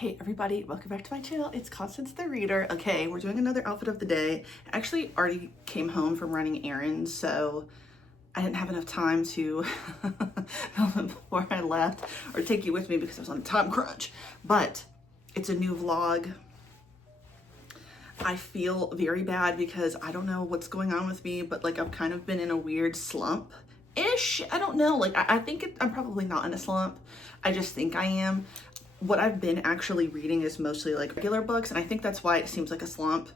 Hey everybody, welcome back to my channel. It's Constance the Reader. Okay, we're doing another outfit of the day. I actually already came home from running errands, so I didn't have enough time to film it before I left or take you with me because I was on a time crunch. But it's a new vlog. I feel very bad because I don't know what's going on with me, but like I've kind of been in a weird slump-ish. I don't know, like I think I'm probably not in a slump. I just think I am. What I've been actually reading is mostly like regular books, and I think that's why it seems like a slump,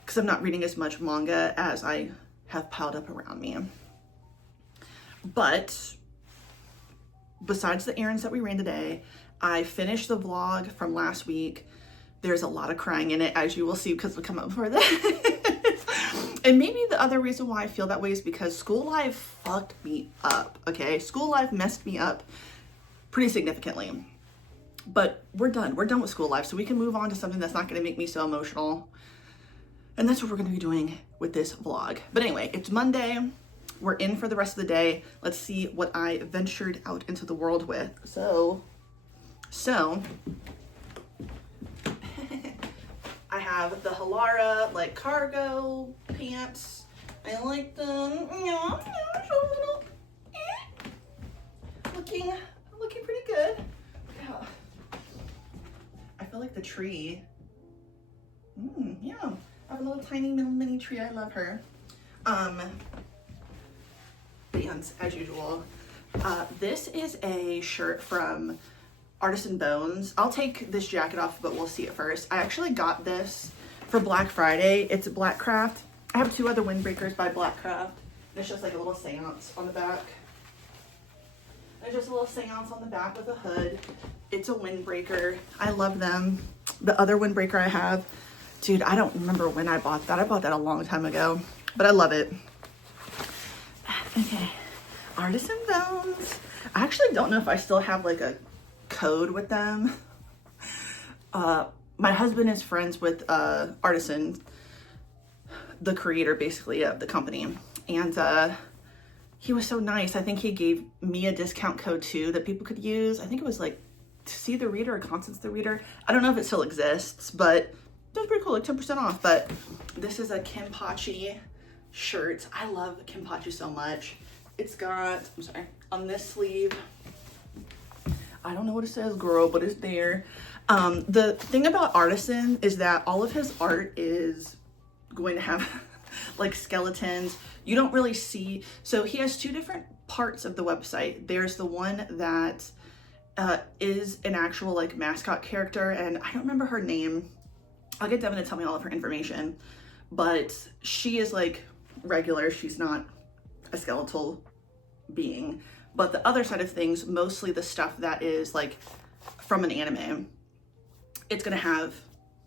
because I'm not reading as much manga as I have piled up around me. But besides the errands that we ran today, I finished the vlog from last week. There's a lot of crying in it, as you will see, because we come up for this. And maybe the other reason why I feel that way is because school life fucked me up, okay? School life messed me up pretty significantly. But we're done with school life, so we can move on to something that's not going to make me so emotional. And that's what we're going to be doing with this vlog. But anyway, it's Monday. We're in for the rest of the day. Let's see what I ventured out into the world with. So I have the Halara like cargo pants. I like them. Looking pretty good. Yeah. I feel like the tree. Yeah. I have a little tiny mini tree. I love her. Bands as usual. This is a shirt from Artisan Bones. I'll take this jacket off, but we'll see it first. I actually got this for Black Friday. It's a Blackcraft. I have two other windbreakers by Blackcraft. It's just like a little seance on the back. There's just a little seance on the back with a hood. It's a windbreaker. I love them. The other windbreaker I have, dude, I don't remember when I bought that. I bought that a long time ago, but I love it. Okay, Artisan Bones. I actually don't know if I still have like a code with them. My husband is friends with Artisan, the creator basically of the company, and he was so nice. I think he gave me a discount code too that people could use. I think it was like See the Reader or Constance the Reader. I don't know if it still exists, but that was pretty cool, like 10% off. But this is a Kenpachi shirt. I love Kenpachi so much. It's got, I'm sorry, on this sleeve, I don't know what it says, girl, but it's there. The thing about Artisan is that all of his art is going to have like skeletons. You don't really see, so he has two different parts of the website. There's the one that is an actual like mascot character, and I don't remember her name. I'll get Devin to tell me all of her information, but she is like regular. She's not a skeletal being. But the other side of things, mostly the stuff that is like from an anime, it's gonna have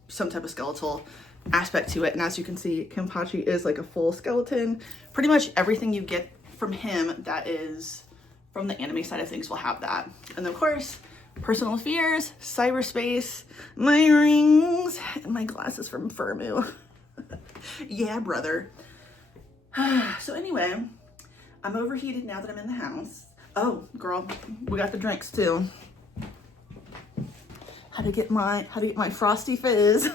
some type of skeletal aspect to it. And as you can see, Kenpachi is like a full skeleton. Pretty much everything you get from him that is from the anime side of things will have that. And of course, personal fears, cyberspace, my rings, and my glasses from Firmu. Yeah, brother. So anyway, I'm overheated now that I'm in the house. Oh, girl, we got the drinks too. How to get my Frosty Fizz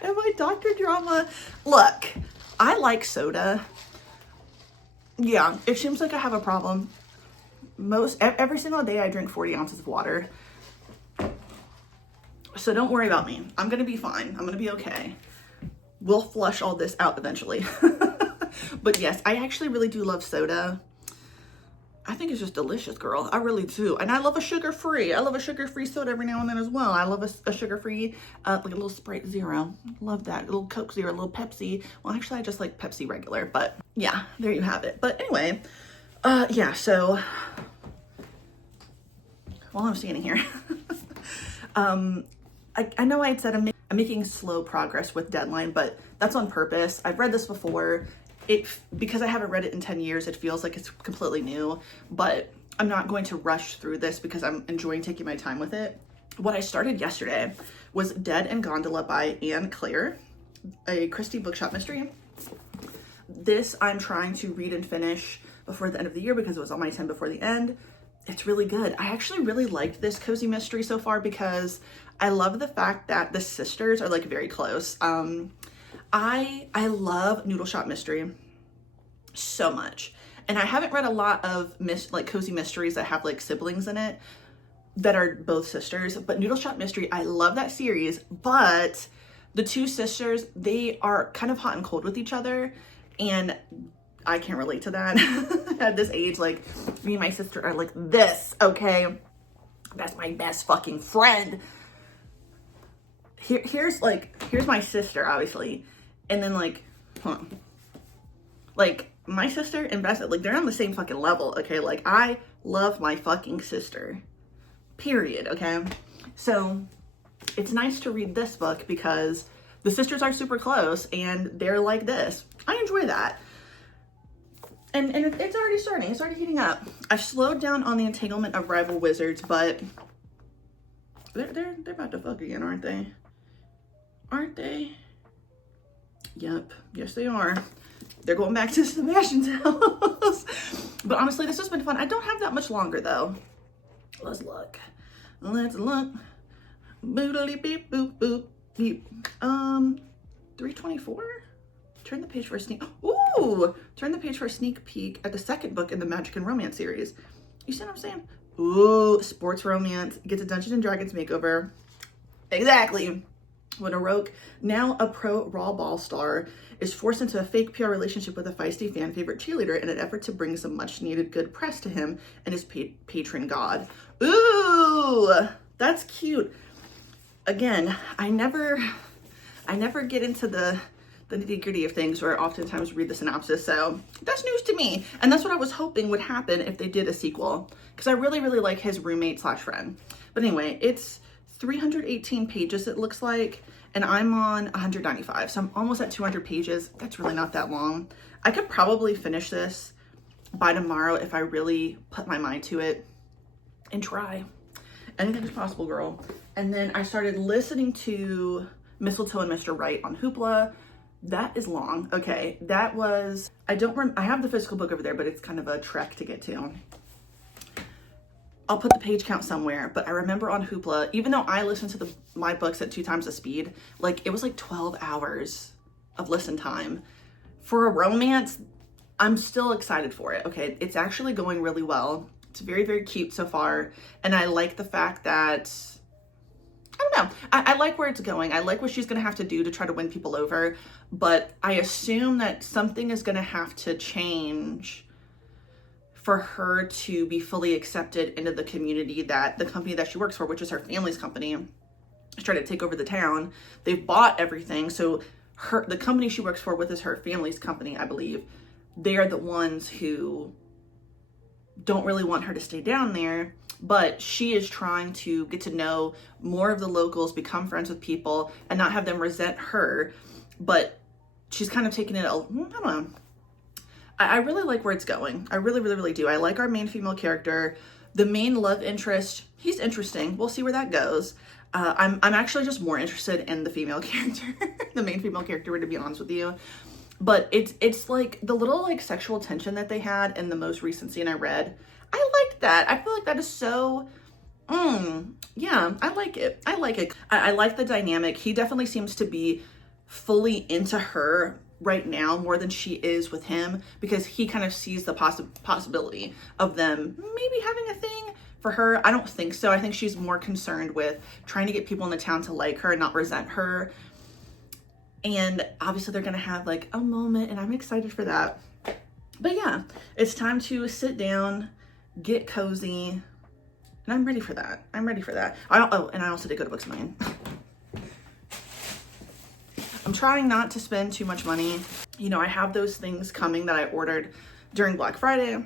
and my Dr. Drama. Look, I like soda. Yeah, it seems like I have a problem. Every single day I drink 40 ounces of water. So don't worry about me. I'm gonna be fine. I'm gonna be okay. We'll flush all this out eventually. But yes, I actually really do love soda. I think it's just delicious, girl. I really do. And I love a sugar-free. I love a sugar-free soda every now and then as well. I love a sugar-free, like a little Sprite Zero. Love that. A little Coke Zero, a little Pepsi. Well, actually, I just like Pepsi regular. But yeah, there you have it. But anyway, yeah, so while I'm standing here, I know I had said I'm making slow progress with deadline, but that's on purpose. I've read this before. Because I haven't read it in 10 years, it feels like it's completely new, but I'm not going to rush through this because I'm enjoying taking my time with it. What I started yesterday was Dead and Gondola by Anne Claire, a Christie Bookshop mystery. This I'm trying to read and finish before the end of the year because it was on my 10 before the end. it's really good. I actually really liked this cozy mystery so far because I love the fact that the sisters are like very close. I love Noodle Shop Mystery so much. And I haven't read a lot of like cozy mysteries that have like siblings in it that are both sisters, but Noodle Shop Mystery, I love that series, but the two sisters, they are kind of hot and cold with each other, and I can't relate to that. At this age, like, me and my sister are like this, okay? That's my best fucking friend. Here's my sister, obviously, and then like, like, my sister and best, like, they're on the same fucking level, okay? Like, I love my fucking sister, period, okay? So it's nice to read this book because the sisters are super close and they're like this. I enjoy that. And it's already starting. It's already heating up. I've slowed down on the entanglement of rival wizards, but they're about to fuck again, aren't they? Aren't they? Yep. Yes, they are. They're going back to Sebastian's house. But honestly, this has been fun. I don't have that much longer, though. Let's look. Let's look. Boodly beep boop boop beep. 324? Turn the page for a sneak. Ooh! Turn the page for a sneak peek at the second book in the Magic and Romance series. You see what I'm saying? Ooh, sports romance. Gets a Dungeons and Dragons makeover. Exactly. When a rogue, now a pro Raw Ball star, is forced into a fake PR relationship with a feisty fan favorite cheerleader in an effort to bring some much needed good press to him and his patron god. Ooh, that's cute. Again, I never get into the nitty gritty of things, or oftentimes read the synopsis, so that's news to me. And that's what I was hoping would happen if they did a sequel, because I really, really like his roommate slash friend. But anyway, it's 318 pages, it looks like, and I'm on 195, so I'm almost at 200 pages. That's really not that long. I could probably finish this by tomorrow if I really put my mind to it and try. Anything's possible, girl. And then I started listening to Mistletoe and Mr. Right on Hoopla. That is long. Okay, that was, I have the physical book over there, but it's kind of a trek to get to. I'll put the page count somewhere, but I remember on Hoopla, even though I listen to my books at 2 times the speed, like, it was like 12 hours of listen time. For a romance, I'm still excited for it, okay? It's actually going really well. It's very, very cute so far, and I like the fact that, I don't know, I like where it's going. I like what she's gonna have to do to try to win people over, but I assume that something is gonna have to change for her to be fully accepted into the community that the company that she works for, which is her family's company, is trying to take over the town. They've bought everything, so the company she works for, which is her family's company, I believe, they are the ones who don't really want her to stay down there, but she is trying to get to know more of the locals, become friends with people, and not have them resent her. But she's kind of taking it, I don't know. I really like where it's going. I really, really, really do. I like our main female character. The main love interest, he's interesting. We'll see where that goes. I'm actually just more interested in the female character, the main female character, to be honest with you. But it's like the little like sexual tension that they had in the most recent scene I read. I liked that. I feel like that is so, yeah, I like it. I like it. I like the dynamic. He definitely seems to be fully into her right now more than she is with him, because he kind of sees the possibility of them maybe having a thing for her. I don't think so. I think she's more concerned with trying to get people in the town to like her and not resent her. And obviously they're gonna have like a moment, and I'm excited for that. But yeah, it's time to sit down, get cozy, and I'm ready for that. I'm ready for that. And I also did go to Books A Million. I'm trying not to spend too much money. You know, I have those things coming that I ordered during Black Friday.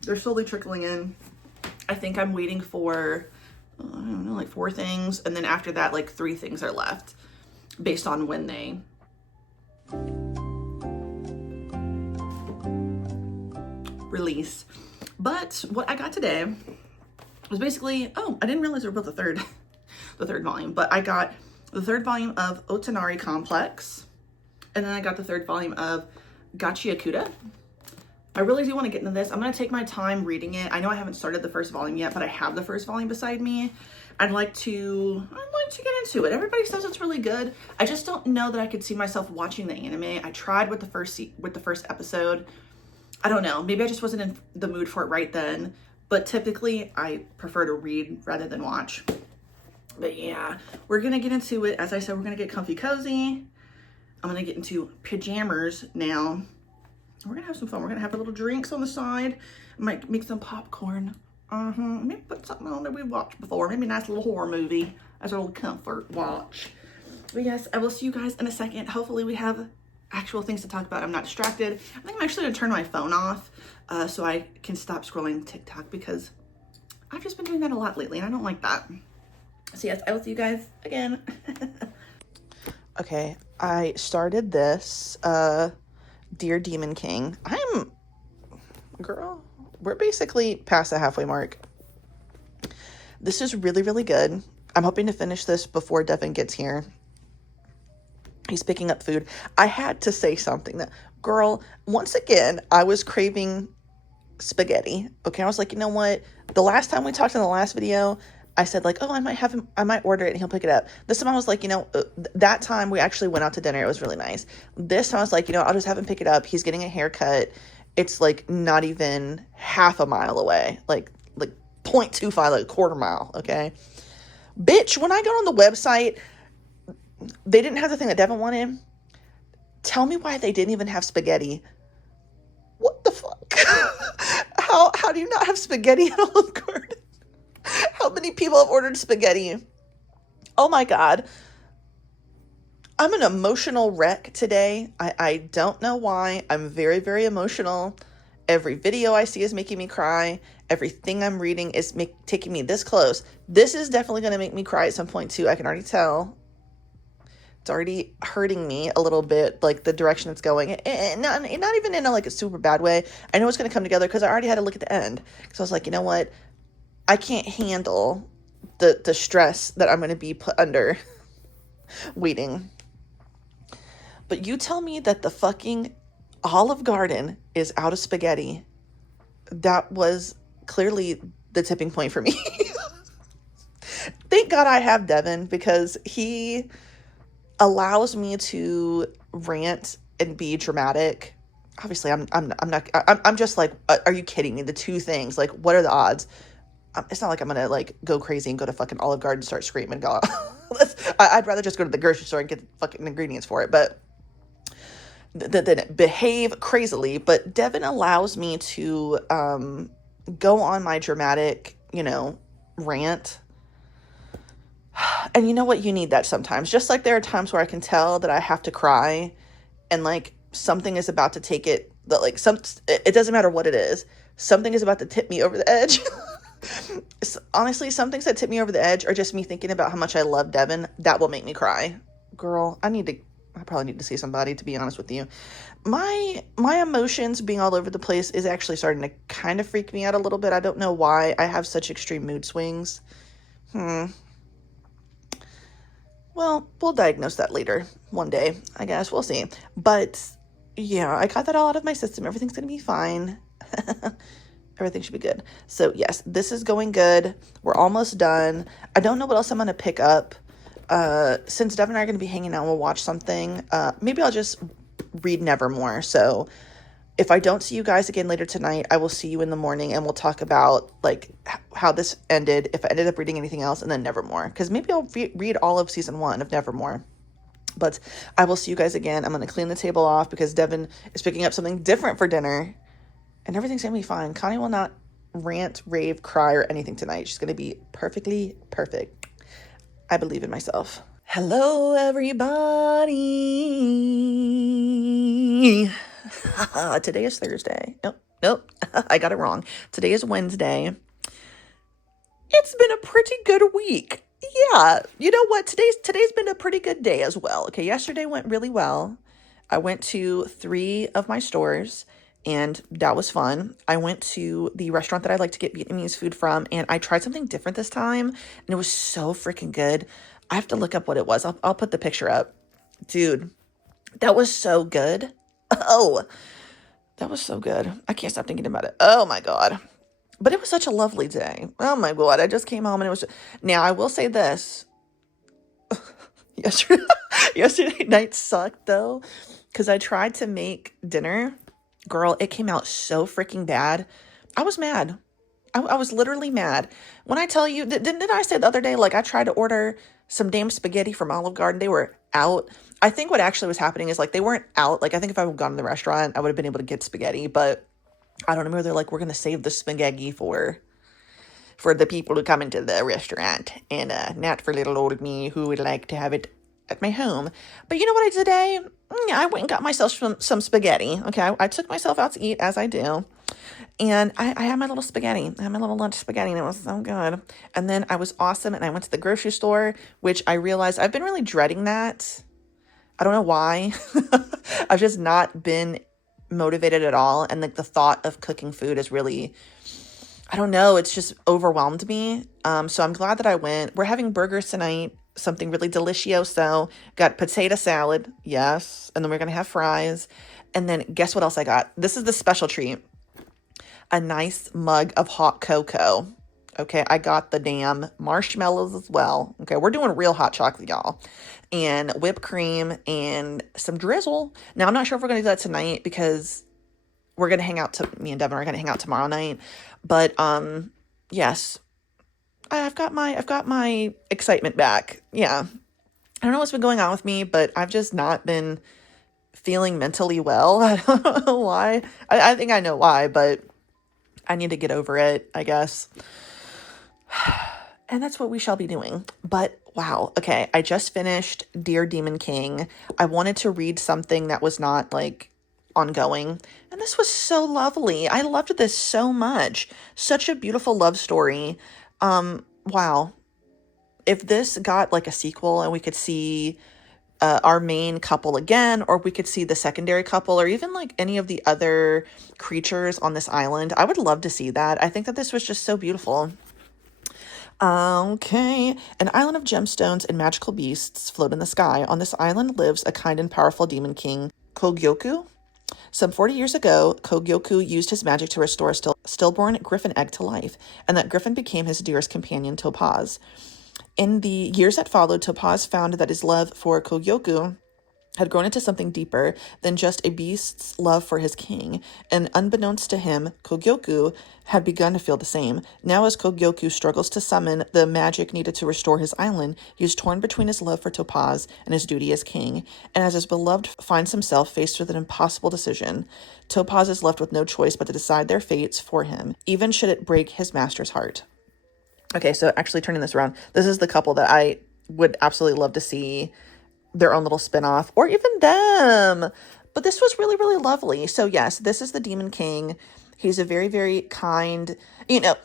They're slowly trickling in. I think I'm waiting for, I don't know, like 4 things. And then after that, like 3 things are left based on when they release. But what I got today was basically, I didn't realize there was the third volume, but I got the 3rd volume of Otanari Complex, and then I got the 3rd volume of Gachiakuta. I really do want to get into this. I'm going to take my time reading it. I know I haven't started the first volume yet, but I have the first volume beside me. I'd like to get into it. Everybody says it's really good. I just don't know that I could see myself watching the anime. I tried with the first episode. I don't know. Maybe I just wasn't in the mood for it right then. But typically, I prefer to read rather than watch. But yeah, we're going to get into it. As I said, we're going to get comfy cozy. I'm going to get into pajamas now. We're going to have some fun. We're going to have a little drinks on the side. I might make some popcorn. Maybe put something on that we watched before. Maybe a nice little horror movie as a little comfort watch. But yes, I will see you guys in a second. Hopefully we have actual things to talk about. I'm not distracted. I think I'm actually going to turn my phone off so I can stop scrolling TikTok because I've just been doing that a lot lately and I don't like that. So yes, I will see you guys again. Okay, I started this Dear Demon King. Girl, we're basically past the halfway mark. This is really, really good. I'm hoping to finish this before Devin gets here. He's picking up food. I had to say something that, girl, once again, I was craving spaghetti. Okay, I was like, you know what? The last time we talked in the last video, I said like, oh, I might order it and he'll pick it up. This time I was like, that time we actually went out to dinner. It was really nice. This time I was like, I'll just have him pick it up. He's getting a haircut. It's like not even half a mile away, like 0.25, like a quarter mile. Okay. Bitch, when I got on the website, they didn't have the thing that Devin wanted. Tell me why they didn't even have spaghetti. What the fuck? How do you not have spaghetti at Olive Garden? How many people have ordered spaghetti? Oh my God. I'm an emotional wreck today. I don't know why. I'm very, very emotional. Every video I see is making me cry. Everything I'm reading is taking me this close. This is definitely going to make me cry at some point too. I can already tell. It's already hurting me a little bit, like the direction it's going. And not even in a super bad way. I know it's going to come together because I already had to look at the end. So I was like, you know what? I can't handle the stress that I'm going to be put under waiting. But you tell me that the fucking Olive Garden is out of spaghetti. That was clearly the tipping point for me. Thank God I have Devin because he allows me to rant and be dramatic. Obviously, I'm just like, are you kidding me? The two things, like, what are the odds? It's not like I'm gonna go crazy and go to fucking Olive Garden and start screaming and go. I'd rather just go to the grocery store and get the fucking ingredients for it, but then behave crazily. But Devin allows me to go on my dramatic, rant. And you know what? You need that sometimes. Just like there are times where I can tell that I have to cry, and something is about to take it. It doesn't matter what it is. Something is about to tip me over the edge. Honestly, some things that tip me over the edge are just me thinking about how much I love Devin. That will make me cry. Girl, I probably need to see somebody, to be honest with you. My emotions being all over the place is actually starting to kind of freak me out a little bit. I don't know why I have such extreme mood swings. Well, we'll diagnose that later one day, I guess. We'll see. But yeah, I got that all out of my system. Everything's going to be fine. Everything should be good. So yes, this is going good. We're almost done. I don't know what else I'm going to pick up. Since Devin and I are going to be hanging out, we'll watch something. Maybe I'll just read Nevermore. So if I don't see you guys again later tonight, I will see you in the morning and we'll talk about how this ended, if I ended up reading anything else, and then Nevermore. Because maybe I'll read all of season 1 of Nevermore. But I will see you guys again. I'm going to clean the table off because Devin is picking up something different for dinner. And everything's going to be fine. Connie will not rant, rave, cry, or anything tonight. She's going to be perfectly perfect. I believe in myself. Hello, everybody. Today is Thursday. Nope. I got it wrong. Today is Wednesday. It's been a pretty good week. Yeah. You know what? Today's been a pretty good day as well. Okay, yesterday went really well. I went to 3 of my stores. And that was fun. I went to the restaurant that I like to get Vietnamese food from, and I tried something different this time, and it was so freaking good. I have to look up what it was. I'll put the picture up. Dude, that was so good. Oh, That was so good. I can't stop thinking about it. Oh my God. But it was such a lovely day. Oh my God. I just came home and it was. Now, I will say this. Yesterday, yesterday night sucked though, because I tried to make dinner. Girl, it came out so freaking bad. I was mad. I was literally mad. When I tell you, didn't I say the other day, like I tried to order some damn spaghetti from Olive Garden. They were out. I think what actually was happening is like they weren't out. Like I think if I would have gone to the restaurant, I would have been able to get spaghetti. But I don't know. They're like, we're going to save the spaghetti for the people who come into the restaurant and not for little old me who would like to have it at my home. But you know what I did today? I went and got myself some spaghetti. Okay, I took myself out to eat as I do. And I had my little spaghetti. I had my little lunch spaghetti and it was so good. And then I was awesome and I went to the grocery store, which I realized I've been really dreading that. I don't know why. I've just not been motivated at all. And like the thought of cooking food is really, I don't know, it's just overwhelmed me. So I'm glad that I went. We're having burgers tonight, something really delicioso. Got potato salad, yes. And then we're going to have fries. And then guess what else I got? This is the special treat. A nice mug of hot cocoa. Okay, I got the damn marshmallows as well. Okay, we're doing real hot chocolate, y'all. And whipped cream and some drizzle. Now, I'm not sure if we're going to do that tonight because we're going to hang out, me and Devin are going to hang out tomorrow night. But, yes, I've got my excitement back. Yeah. I don't know what's been going on with me, but I've just not been feeling mentally well. I don't know why. I think I know why, but I need to get over it, I guess. And that's what we shall be doing. But wow. Okay. I just finished Dear Demon King. I wanted to read something that was not like ongoing. And this was so lovely. I loved this so much. Such a beautiful love story. Wow. If this got like a sequel and we could see our main couple again, or we could see the secondary couple, or even like any of the other creatures on this island, I would love to see that. I think that this was just so beautiful. Okay. An island of gemstones and magical beasts float in the sky. On this island lives a kind and powerful demon king, Kogyoku. Some 40 years ago, Kogyoku used his magic to restore a stillborn griffin egg to life, and that griffin became his dearest companion, Topaz. In the years that followed, Topaz found that his love for Kogyoku had grown into something deeper than just a beast's love for his king, and unbeknownst to him, Kogyoku had begun to feel the same. Now as Kogyoku struggles to summon the magic needed to restore his island, he is torn between his love for Topaz and his duty as king, and as his beloved finds himself faced with an impossible decision, Topaz is left with no choice but to decide their fates for him, even should it break his master's heart. Okay, so actually turning this around, this is the couple that I would absolutely love to see their own little spinoff, or even them. But this was really, really lovely. So yes, this is the Demon King. He's a very, very kind,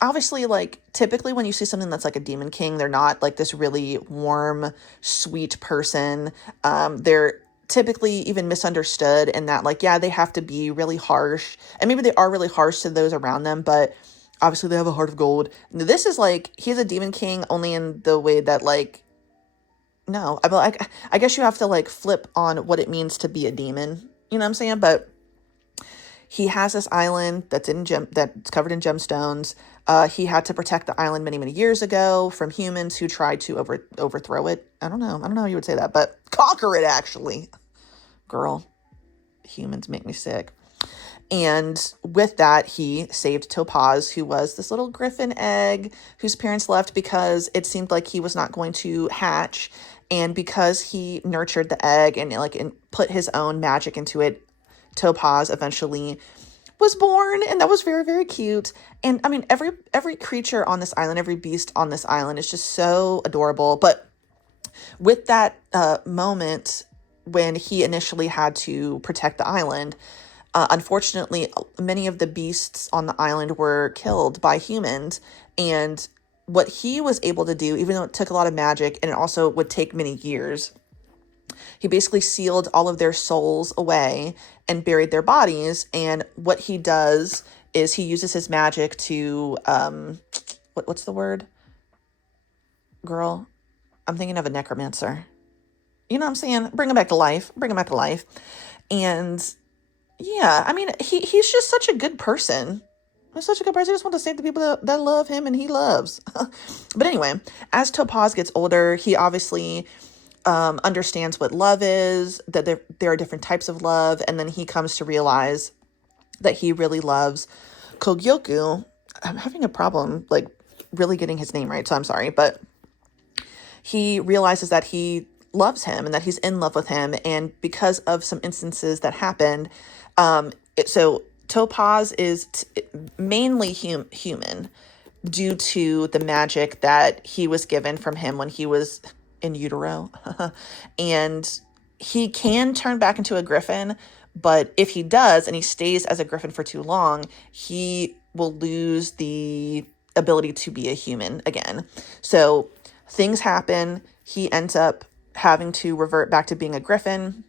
obviously, like, typically when you see something that's like a Demon King, they're not like this really warm, sweet person. They're typically even misunderstood in that, like, yeah, they have to be really harsh, and maybe they are really harsh to those around them, but obviously they have a heart of gold. This is like, he's a Demon King only in the way that, like, no, I guess you have to like flip on what it means to be a demon. You know what I'm saying? But he has this island that's covered in gemstones. He had to protect the island many, many years ago from humans who tried to overthrow it. I don't know how you would say that, but conquer it, actually. Girl, humans make me sick. And with that, he saved Topaz, who was this little griffin egg whose parents left because it seemed like he was not going to hatch. And because he nurtured the egg and put his own magic into it, Topaz eventually was born, and that was very, very cute. And I mean, every creature on this island, every beast on this island is just so adorable. But with that moment when he initially had to protect the island, unfortunately, many of the beasts on the island were killed by humans, and what he was able to do, even though it took a lot of magic and it also would take many years, he basically sealed all of their souls away and buried their bodies. And what he does is he uses his magic to, what's the word? Girl, I'm thinking of a necromancer. You know what I'm saying? Bring him back to life. And Yeah, I mean, he's just such a good person. He's such a good person. I just want to save the people that love him and he loves. But anyway, as Topaz gets older, he obviously understands what love is, that there are different types of love, and then he comes to realize that he really loves Kogyoku. I'm having a problem, like, really getting his name right, so I'm sorry, but he realizes that he loves him and that he's in love with him, and because of some instances that happened, so Topaz is mainly human due to the magic that he was given from him when he was in utero. And he can turn back into a griffin, but if he does and he stays as a griffin for too long, he will lose the ability to be a human again. So things happen. He ends up having to revert back to being a griffin.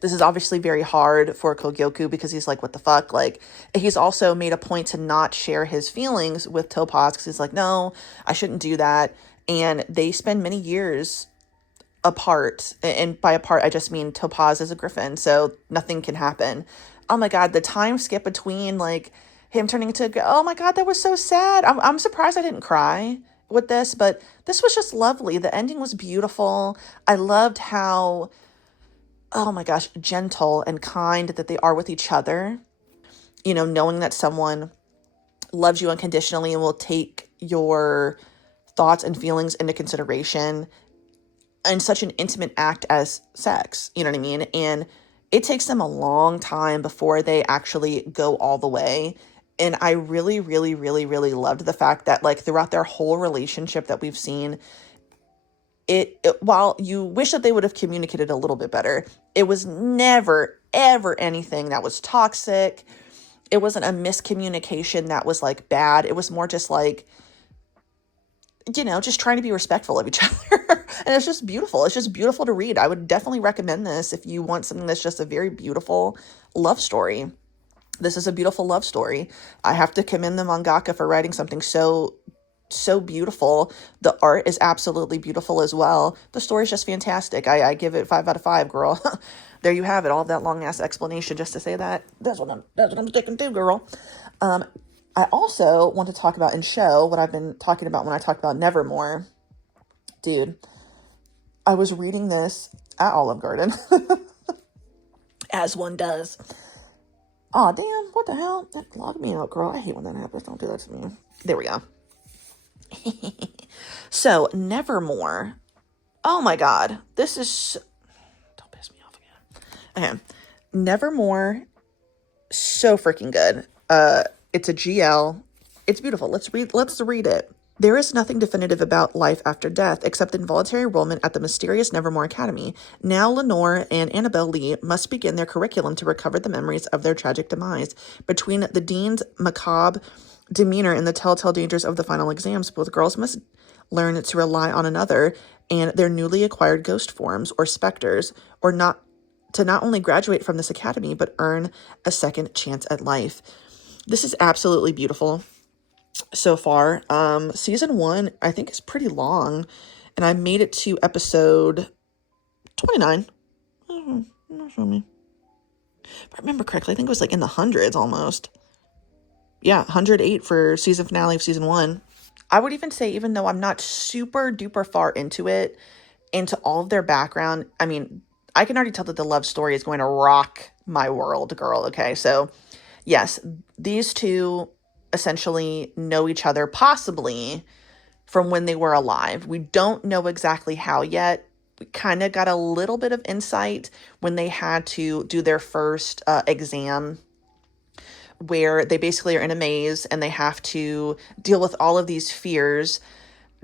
This is obviously very hard for Kogyoku because he's like, what the fuck? Like, he's also made a point to not share his feelings with Topaz because he's like, no, I shouldn't do that. And they spend many years apart. And by apart, I just mean Topaz is a griffin, so nothing can happen. Oh my God, the time skip between like him turning into, oh my God, that was so sad. I'm surprised I didn't cry with this, but this was just lovely. The ending was beautiful. I loved how, oh my gosh, gentle and kind that they are with each other. You know, knowing that someone loves you unconditionally and will take your thoughts and feelings into consideration in such an intimate act as sex. You know what I mean? And it takes them a long time before they actually go all the way. And I really, really, really, really loved the fact that, like, throughout their whole relationship that we've seen, while you wish that they would have communicated a little bit better, it was never ever anything that was toxic. It wasn't a miscommunication that was like bad. It was more just like, you know, just trying to be respectful of each other. And it's just beautiful. It's just beautiful to read. I would definitely recommend this if you want something that's just a very beautiful love story. This is a beautiful love story. I have to commend the mangaka for writing something so beautiful. The art is absolutely beautiful as well. The story's just fantastic. I give it 5 out of 5, girl. There you have it. All that long ass explanation just to say that. That's what I'm sticking to, girl. I also want to talk about and show what I've been talking about when I talked about Nevermore. Dude, I was reading this at Olive Garden, as one does. Aw, damn, what the hell? That logged me out, girl. I hate when that happens. Don't do that to me. There we go. So, Nevermore. Oh my God. This is... Don't piss me off again. Okay. Nevermore. So freaking good. It's a GL. It's beautiful. Let's read it. There is nothing definitive about life after death except involuntary enrollment at the mysterious Nevermore Academy. Now Lenore and Annabelle Lee must begin their curriculum to recover the memories of their tragic demise. Between the dean's macabre demeanor and the telltale dangers of the final exams, both girls must learn to rely on another and their newly acquired ghost forms or specters, or not only graduate from this academy, but earn a second chance at life. This is absolutely beautiful so far. Season 1, I think, is pretty long, and I made it to episode 29. Not sure me. If I remember correctly, I think it was like in the hundreds almost. Yeah, 108 for season finale of season 1. I would even say, even though I'm not super duper far into it, into all of their background, I mean, I can already tell that the love story is going to rock my world, girl. Okay, so yes, these two essentially know each other possibly from when they were alive. We don't know exactly how yet. We kind of got a little bit of insight when they had to do their first exam, where they basically are in a maze and they have to deal with all of these fears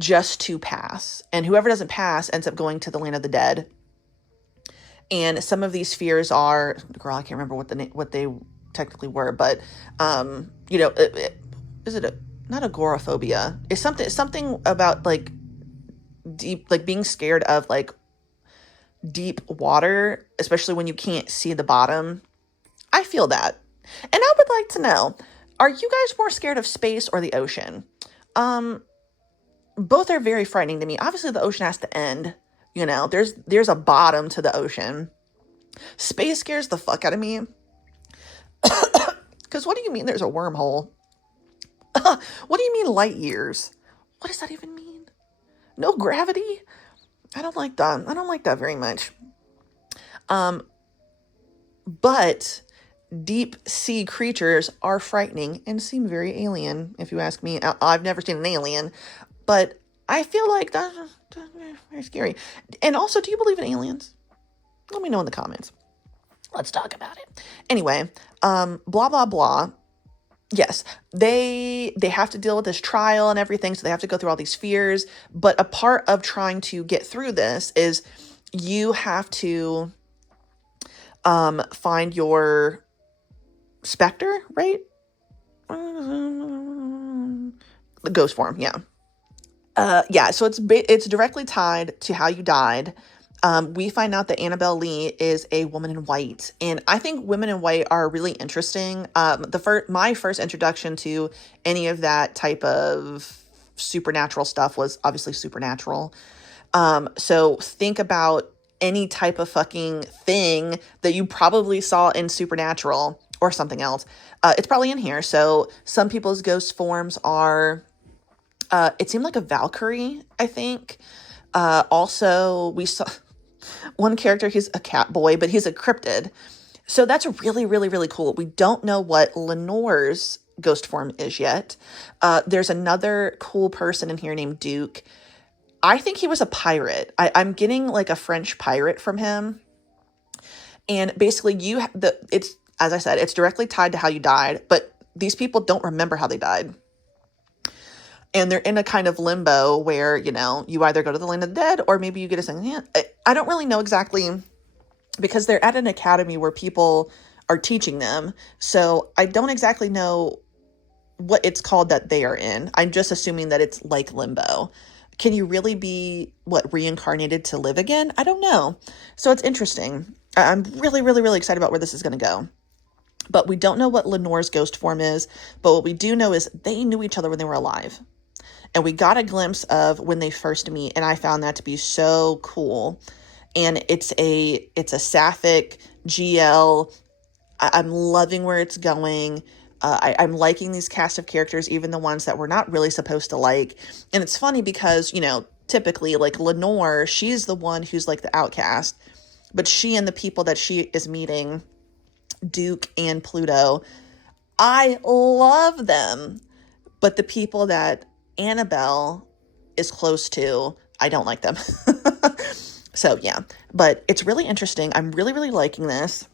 just to pass. And whoever doesn't pass ends up going to the land of the dead. And some of these fears are, girl, I can't remember what they technically were, but you know, not agoraphobia? It's something about like deep, like being scared of like deep water, especially when you can't see the bottom. I feel that. And I would like to know, are you guys more scared of space or the ocean? Both are very frightening to me. Obviously the ocean has to end. You know, there's a bottom to the ocean. Space scares the fuck out of me. Because what do you mean there's a wormhole? What do you mean light years? What does that even mean? No gravity? I don't like that. I don't like that very much. But deep sea creatures are frightening and seem very alien, if you ask me. I've never seen an alien, but I feel like that's very scary. And also, do you believe in aliens? Let me know in the comments. Let's talk about it. Anyway, blah, blah, blah. Yes, they have to deal with this trial and everything, so they have to go through all these fears. But a part of trying to get through this is you have to find your specter, right? The ghost form, yeah. Yeah, so it's directly tied to how you died. We find out that Annabelle Lee is a woman in white, and I think women in white are really interesting. My first introduction to any of that type of supernatural stuff was obviously Supernatural. So think about any type of fucking thing that you probably saw in Supernatural or something else. It's probably in here. So some people's ghost forms are, it seemed like a Valkyrie, I think. Also, we saw one character, he's a cat boy, but he's a cryptid. So that's really, really, really cool. We don't know what Lenore's ghost form is yet. There's another cool person in here named Duke. I think he was a pirate. I'm getting like a French pirate from him. And basically it's, as I said, it's directly tied to how you died, but these people don't remember how they died. And they're in a kind of limbo where, you either go to the land of the dead or maybe you get a second hand. I don't really know exactly, because they're at an academy where people are teaching them. So I don't exactly know what it's called that they are in. I'm just assuming that it's like limbo. Can you really be, reincarnated to live again? I don't know. So it's interesting. I'm really, really, really excited about where this is going to go. But we don't know what Lenore's ghost form is. But what we do know is they knew each other when they were alive. And we got a glimpse of when they first meet. And I found that to be so cool. And it's a sapphic GL. I'm loving where it's going. I'm liking these cast of characters, even the ones that we're not really supposed to like. And it's funny because, typically like Lenore, she's the one who's like the outcast. But she and the people that she is meeting, Duke and Pluto, I love them. But the people that Annabelle is close to, I don't like them. So yeah, but it's really interesting. I'm really, really liking this.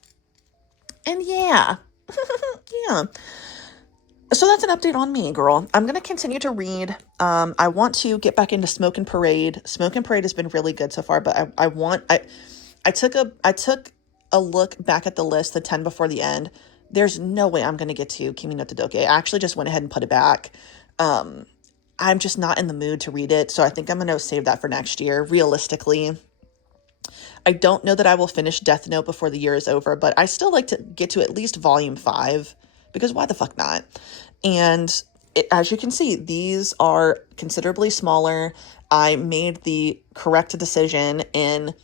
And yeah, yeah. So that's an update on me, girl. I'm going to continue to read. I want to get back into Smoke and Parade. Smoke and Parade has been really good so far, but I took a look back at the list, the 10 before the end. There's no way I'm going to get to Kimi no Todoke. I actually just went ahead and put it back. I'm just not in the mood to read it, so I think I'm going to save that for next year, realistically. I don't know that I will finish Death Note before the year is over, but I still like to get to at least volume 5, because why the fuck not? And as you can see, these are considerably smaller. I made the correct decision in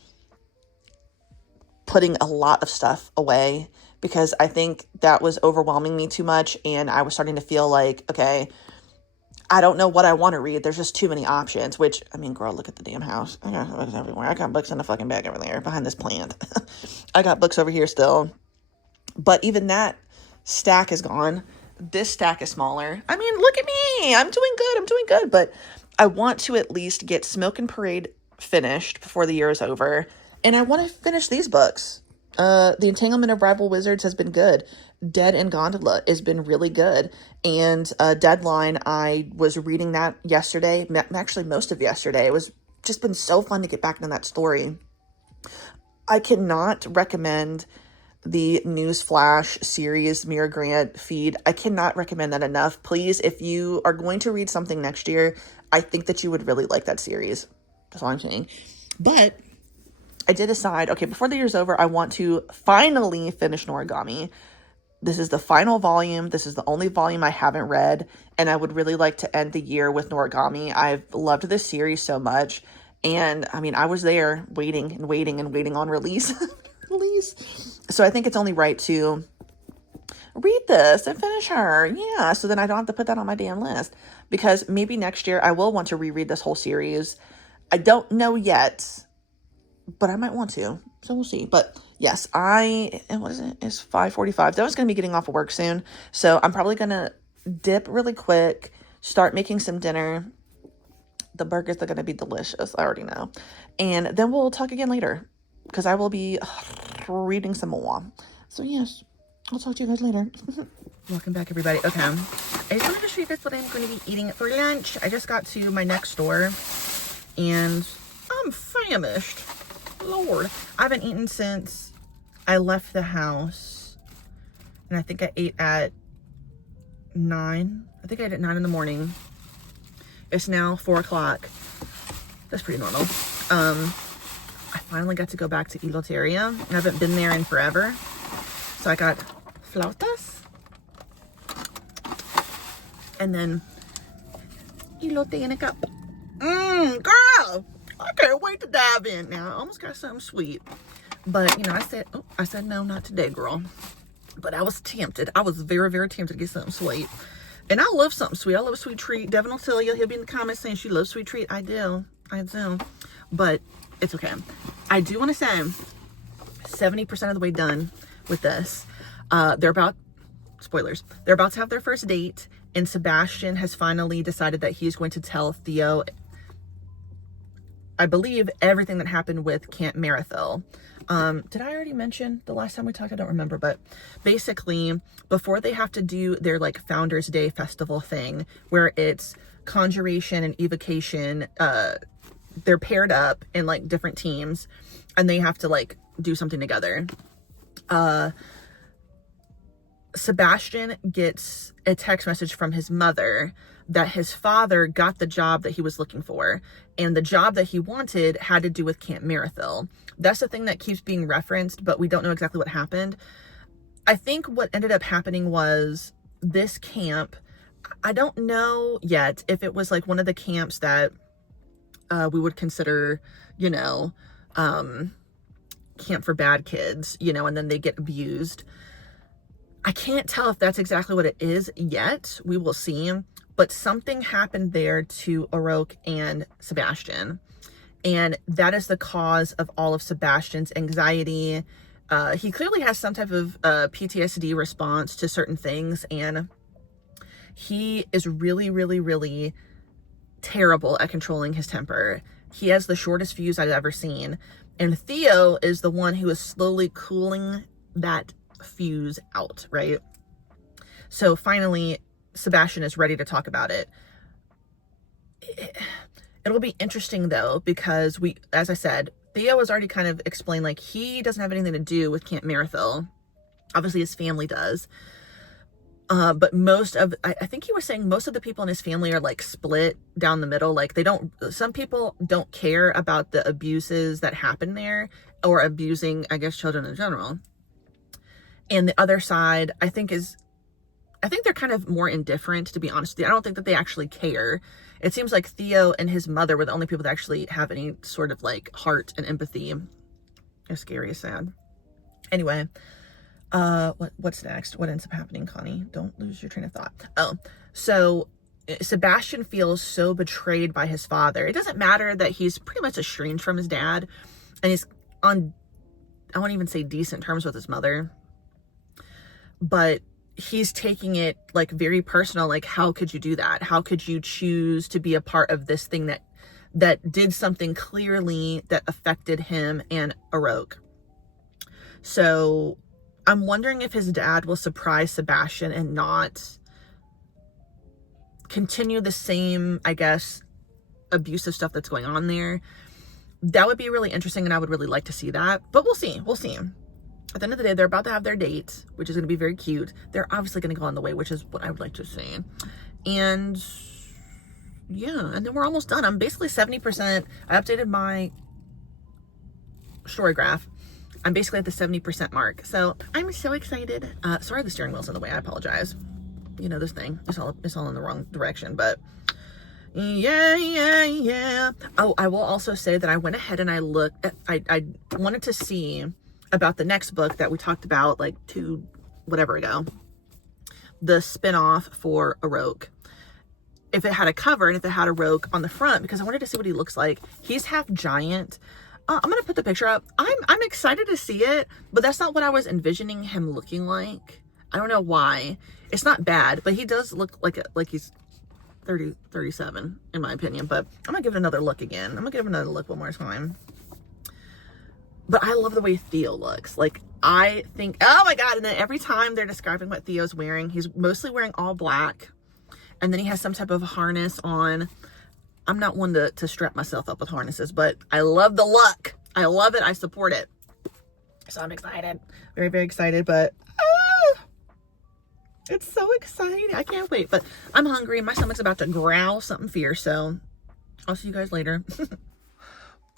putting a lot of stuff away, because I think that was overwhelming me too much, and I was starting to feel like, okay, I don't know what I want to read. There's just too many options, which, I mean, girl, look at the damn house. I got books everywhere. I got books in the fucking bag over there behind this plant. I got books over here still. But even that stack is gone. This stack is smaller. I mean, look at me. I'm doing good. But I want to at least get Smoke and Parade finished before the year is over. And I want to finish these books. The Entanglement of Rival Wizards has been good. Dead and Gondola has been really good. And Deadline, I was reading that yesterday, actually most of yesterday. It was just been so fun to get back into that story. I cannot recommend the Newsflash series Mira Grant feed. I cannot recommend that enough. Please, if you are going to read something next year, I think that you would really like that series. That's all I'm saying. But I did decide, okay, before the year's over, I want to finally finish Noragami. This is the final volume. This is the only volume I haven't read, and I would really like to end the year with Noragami. I've loved this series so much, and I mean, I was there waiting on release. So I think it's only right to read this and finish her. Yeah, so then I don't have to put that on my damn list. Because maybe next year I will want to reread this whole series. I don't know yet, but I might want to. So we'll see. But yes, it's 5:45. That was going to be getting off of work soon. So I'm probably going to dip really quick, start making some dinner. The burgers are going to be delicious. I already know. And then we'll talk again later because I will be reading some more. So yes, I'll talk to you guys later. Welcome back, everybody. Okay. I just wanted to show you guys what I'm going to be eating for lunch. I just got to my next door and I'm famished. Lord. I haven't eaten since I left the house. And I think I ate at 9. I think I ate at 9 in the morning. It's now 4 o'clock. That's pretty normal. I finally got to go back to Eloteria. I haven't been there in forever. So I got flautas. And then elote in a cup. Girl! I can't wait to dive in now. I almost got something sweet. But, you know, I said no, not today, girl. But I was tempted. I was very, very tempted to get something sweet. And I love something sweet. I love a sweet treat. Devin will tell you. He'll be in the comments saying she loves sweet treat. I do. But it's okay. I do want to say 70% of the way done with this. Spoilers. They're about to have their first date. And Sebastian has finally decided that he's going to tell Theo, I believe, everything that happened with Camp Marathil. Did I already mention the last time we talked? I don't remember, but basically before they have to do their like Founders Day festival thing where it's conjuration and evocation, they're paired up in like different teams and they have to like do something together. Sebastian gets a text message from his mother that his father got the job that he was looking for. And the job that he wanted had to do with Camp Marathil. That's the thing that keeps being referenced, but we don't know exactly what happened. I think what ended up happening was this camp, I don't know yet if it was like one of the camps that we would consider, you know, camp for bad kids, you know, and then they get abused. I can't tell if that's exactly what it is yet. We will see. But something happened there to Aroke and Sebastian. And that is the cause of all of Sebastian's anxiety. He clearly has some type of PTSD response to certain things. And he is really, really, really terrible at controlling his temper. He has the shortest fuse I've ever seen. And Theo is the one who is slowly cooling that fuse out, right? So finally, Sebastian is ready to talk about it. It'll be interesting though, because as I said, Theo has already kind of explained like he doesn't have anything to do with Camp Marathil. Obviously his family does. But I think he was saying most of the people in his family are like split down the middle. Like some people don't care about the abuses that happen there or abusing, I guess, children in general. And the other side, I think they're kind of more indifferent, to be honest with you. I don't think that they actually care. It seems like Theo and his mother were the only people that actually have any sort of like heart and empathy. It's scary, it's sad. Anyway, what's next? What ends up happening, Connie? Don't lose your train of thought. Oh, so Sebastian feels so betrayed by his father. It doesn't matter that he's pretty much estranged from his dad and he's on, I won't even say decent terms with his mother, but he's taking it like very personal. Like, how could you do that? How could you choose to be a part of this thing that did something clearly that affected him and Aroke? So I'm wondering if his dad will surprise Sebastian and not continue the same, I guess, abusive stuff that's going on there. That would be really interesting, and I would really like to see that. But we'll see. We'll see. At the end of the day, they're about to have their date, which is going to be very cute. They're obviously going to go on the way, which is what I would like to see. And yeah, and then we're almost done. I'm basically 70%. I updated my StoryGraph. I'm basically at the 70% mark. So I'm so excited. Sorry, the steering wheel's in the way. I apologize. You know, this thing, it's all in the wrong direction, but yeah. Oh, I will also say that I went ahead and I looked at, I wanted to see about the next book that we talked about like 2 whatever ago. the spinoff for Aroke. If it had a cover and if it had Aroke on the front, because I wanted to see what he looks like. He's half giant. I'm going to put the picture up. I'm excited to see it, but that's not what I was envisioning him looking like. I don't know why. It's not bad, but he does look like he's 37 in my opinion, but I'm gonna give it another look again. I'm gonna give it another look one more time. But I love the way Theo looks. Like, I think, oh my God. And then every time they're describing what Theo's wearing, he's mostly wearing all black. And then he has some type of harness on. I'm not one to strap myself up with harnesses, but I love the look. I love it. I support it. So I'm excited. Very, very excited, but it's so exciting. I can't wait, but I'm hungry. My stomach's about to growl something fierce, so I'll see you guys later.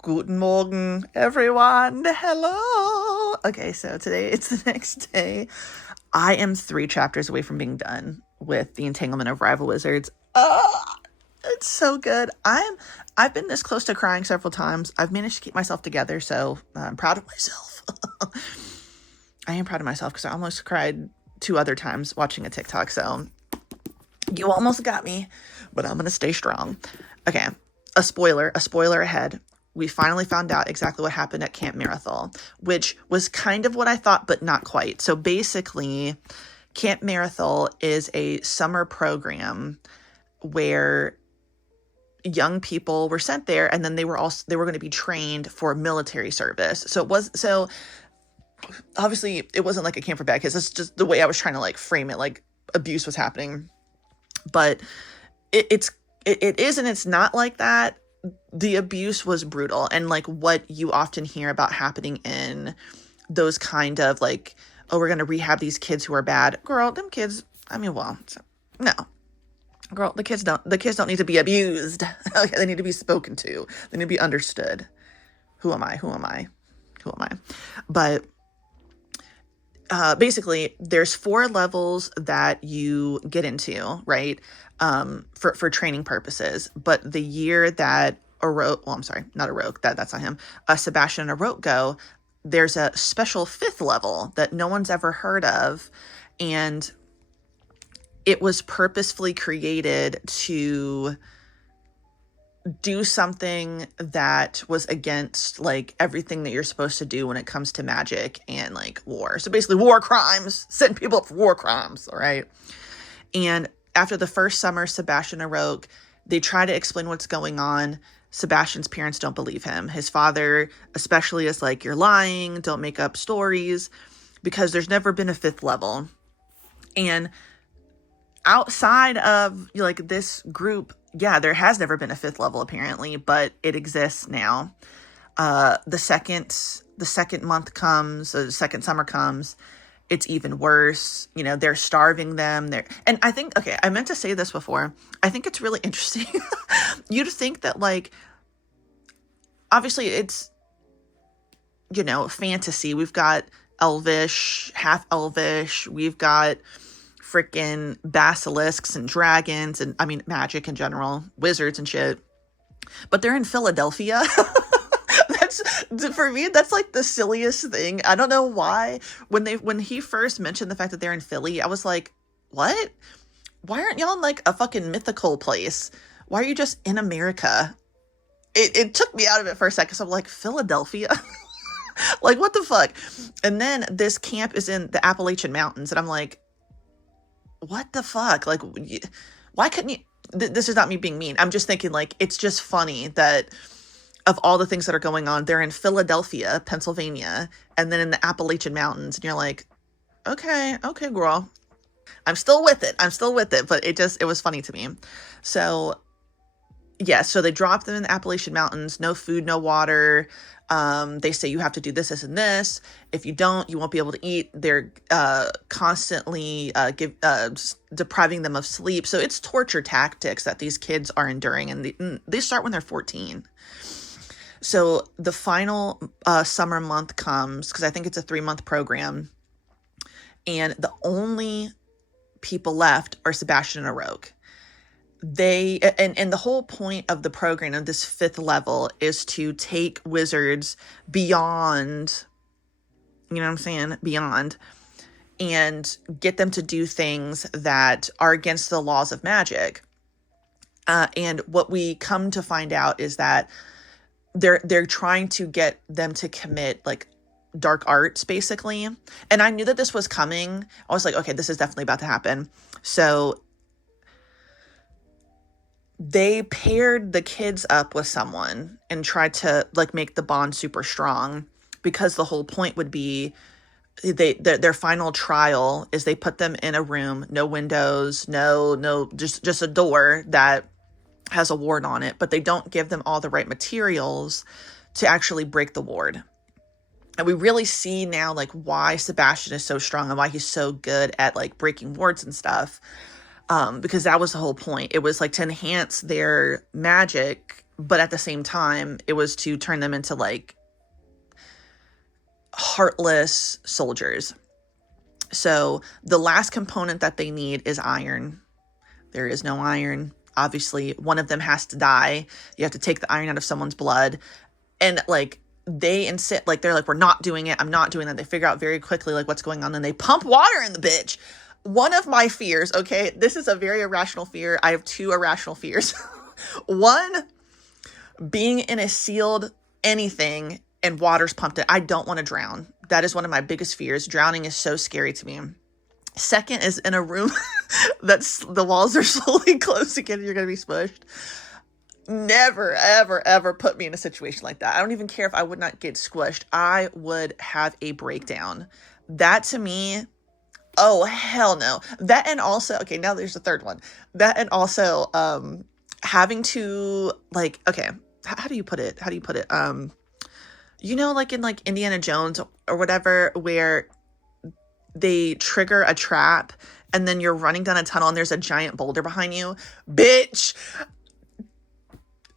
Guten Morgen, everyone. Hello. Okay, so today it's the next day. I am 3 chapters away from being done with The Entanglement of Rival Wizards. It's so good. I've been this close to crying several times. I've managed to keep myself together, so I'm proud of myself. I am proud of myself because I almost cried 2 other times watching a TikTok, so you almost got me, but I'm going to stay strong. Okay, a spoiler ahead. We finally found out exactly what happened at Camp Marathon, which was kind of what I thought, but not quite. So basically, Camp Marathon is a summer program where young people were sent there, and then they were going to be trained for military service. So obviously it wasn't like a camp for bad kids. That's just the way I was trying to like frame it, like abuse was happening. But it is and it's not like that. The abuse was brutal, and like what you often hear about happening in those kind of like, oh, we're going to rehab these kids who are bad. Girl, them kids, I mean, well, no. Girl, the kids don't need to be abused. Okay, they need to be spoken to. They need to be understood. Who am I? But basically, there's 4 levels that you get into, right? For training purposes. But the year that that's not him. Sebastian and Aroke go, there's a special 5th level that no one's ever heard of, and it was purposefully created to do something that was against like everything that you're supposed to do when it comes to magic and like war. So basically war crimes, setting people up for war crimes, all right? And after the first summer, Sebastian and Aroke, they try to explain what's going on. Sebastian's parents don't believe him. His father especially is like, you're lying, don't make up stories, because there's never been a 5th level. And outside of like this group, yeah, there has never been a 5th level apparently, but it exists now. The second month comes, the second summer comes, it's even worse. You know, they're starving them. And I think, okay, I meant to say this before. I think it's really interesting. You'd think that like, obviously it's, you know, fantasy. We've got elvish, half elvish. We've got freaking basilisks and dragons and I mean magic in general, wizards and shit. But they're in Philadelphia. For me, that's like the silliest thing. I don't know why. When he first mentioned the fact that they're in Philly, I was like, what? Why aren't y'all in like a fucking mythical place? Why are you just in America? It took me out of it for a second. So I'm like, Philadelphia? Like, what the fuck? And then this camp is in the Appalachian Mountains. And I'm like, what the fuck? Like, why couldn't you? This is not me being mean. I'm just thinking like, it's just funny that of all the things that are going on, they're in Philadelphia, Pennsylvania, and then in the Appalachian Mountains. And you're like, okay, girl. I'm still with it. But it was funny to me. So yeah, so they drop them in the Appalachian Mountains, no food, no water. They say you have to do this, this, and this. If you don't, you won't be able to eat. They're constantly depriving them of sleep. So it's torture tactics that these kids are enduring. And they start when they're 14. So the final summer month comes, because I think it's a 3-month program. And the only people left are Sebastian and Aroke. And the whole point of the program of this 5th level is to take wizards beyond, you know what I'm saying? Beyond. and get them to do things that are against the laws of magic. And what we come to find out is that they're trying to get them to commit like dark arts, basically. And I knew that this was coming. I was like, okay, this is definitely about to happen. So they paired the kids up with someone and tried to like make the bond super strong, because the whole point would be their final trial is they put them in a room, no windows, just a door that has a ward on it, but they don't give them all the right materials to actually break the ward. And we really see now like why Sebastian is so strong and why he's so good at like breaking wards and stuff. Because that was the whole point. It was like to enhance their magic, but at the same time, it was to turn them into like heartless soldiers. So the last component that they need is iron. There is no iron. Obviously, one of them has to die. You have to take the iron out of someone's blood. And like they insist, like they're like, we're not doing it. I'm not doing that. They figure out very quickly like what's going on. Then they pump water in the bitch. One of my fears, okay, this is a very irrational fear. I have two irrational fears. One, being in a sealed anything and water's pumped in. I don't want to drown. That is one of my biggest fears. Drowning is so scary to me. Second is in a room that's the walls are slowly closing in and you're going to be smushed. Never, ever, ever put me in a situation like that. I don't even care if I would not get squished. I would have a breakdown. That to me, oh, hell no. That and also, okay, now there's the third one. That and also having to like, okay, how do you put it? You know, like in like Indiana Jones or whatever, where they trigger a trap and then you're running down a tunnel and there's a giant boulder behind you. Bitch.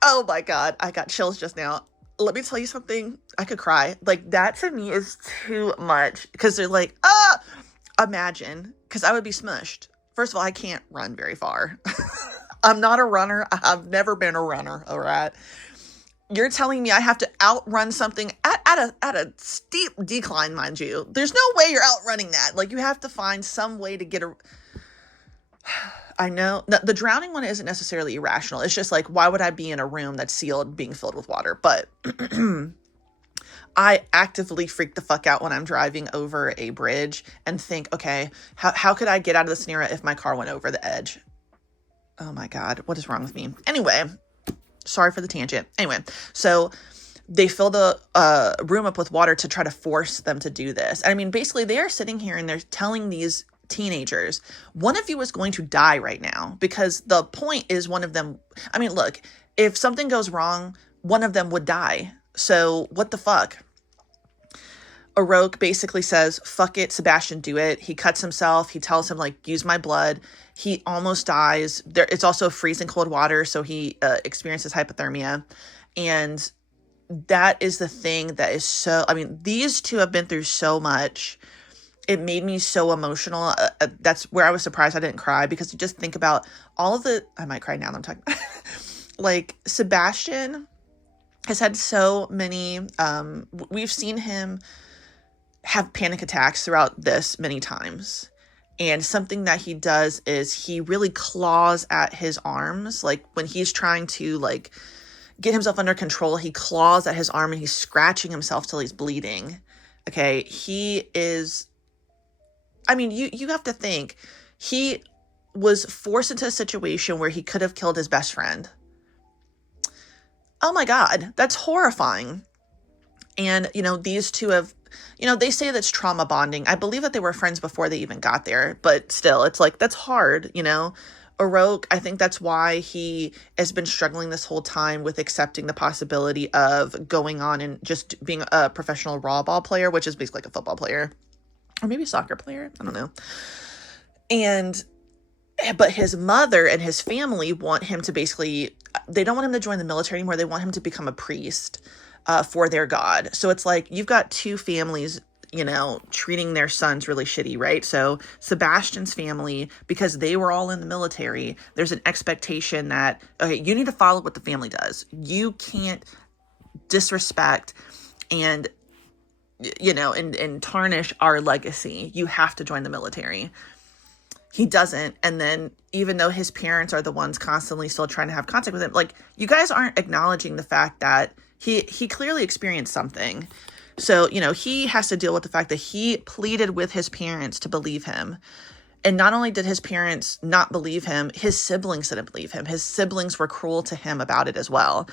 Oh my God. I got chills just now. Let me tell you something. I could cry. Like that to me is too much, because they're like, imagine, because I would be smushed. First of all, I can't run very far. I'm not a runner. I've never been a runner. All right. You're telling me I have to outrun something at a steep decline, mind you. There's no way you're outrunning that. Like, you have to find some way to get a... I know. The drowning one isn't necessarily irrational. It's just like, why would I be in a room that's sealed being filled with water? But I actively freak the fuck out when I'm driving over a bridge and think, okay, how could I get out of the scenario if my car went over the edge? Oh my God, what is wrong with me? Anyway... Sorry for the tangent. Anyway, so they fill the room up with water to try to force them to do this. I mean, basically, they are sitting here and they're telling these teenagers, one of you is going to die right now, because the point is one of them. I mean, look, if something goes wrong, one of them would die. So what the fuck? Oroch basically says, fuck it, Sebastian, do it. He cuts himself. He tells him, like, use my blood. He almost dies. It's also freezing cold water, so he experiences hypothermia. And that is the thing that is so... I mean, these two have been through so much. It made me so emotional. That's where I was surprised I didn't cry, because you just think about all of the... I might cry now that I'm talking. Like, Sebastian has had so many... we've seen him have panic attacks throughout this many times. And something that he does is he really claws at his arms. Like when he's trying to like get himself under control, he claws at his arm and he's scratching himself till he's bleeding. Okay. He is, I mean, you have to think, he was forced into a situation where he could have killed his best friend. Oh my God, that's horrifying. And, you know, these two have, you know, they say that's trauma bonding. I believe that they were friends before they even got there, but still, it's like, that's hard, you know? Oroch, I think that's why he has been struggling this whole time with accepting the possibility of going on and just being a professional raw ball player, which is basically like a football player. Or maybe a soccer player. I don't know. But his mother and his family want him to basically, they don't want him to join the military anymore. They want him to become a priest for their god. So it's like, you've got two families, you know, treating their sons really shitty, right? So Sebastian's family, because they were all in the military, there's an expectation that, okay, you need to follow what the family does. You can't disrespect and and tarnish our legacy. You have to join the military. He doesn't. And then even though his parents are the ones constantly still trying to have contact with him, like, you guys aren't acknowledging the fact that he clearly experienced something. So, he has to deal with the fact that he pleaded with his parents to believe him. And not only did his parents not believe him, his siblings didn't believe him. His siblings were cruel to him about it as well.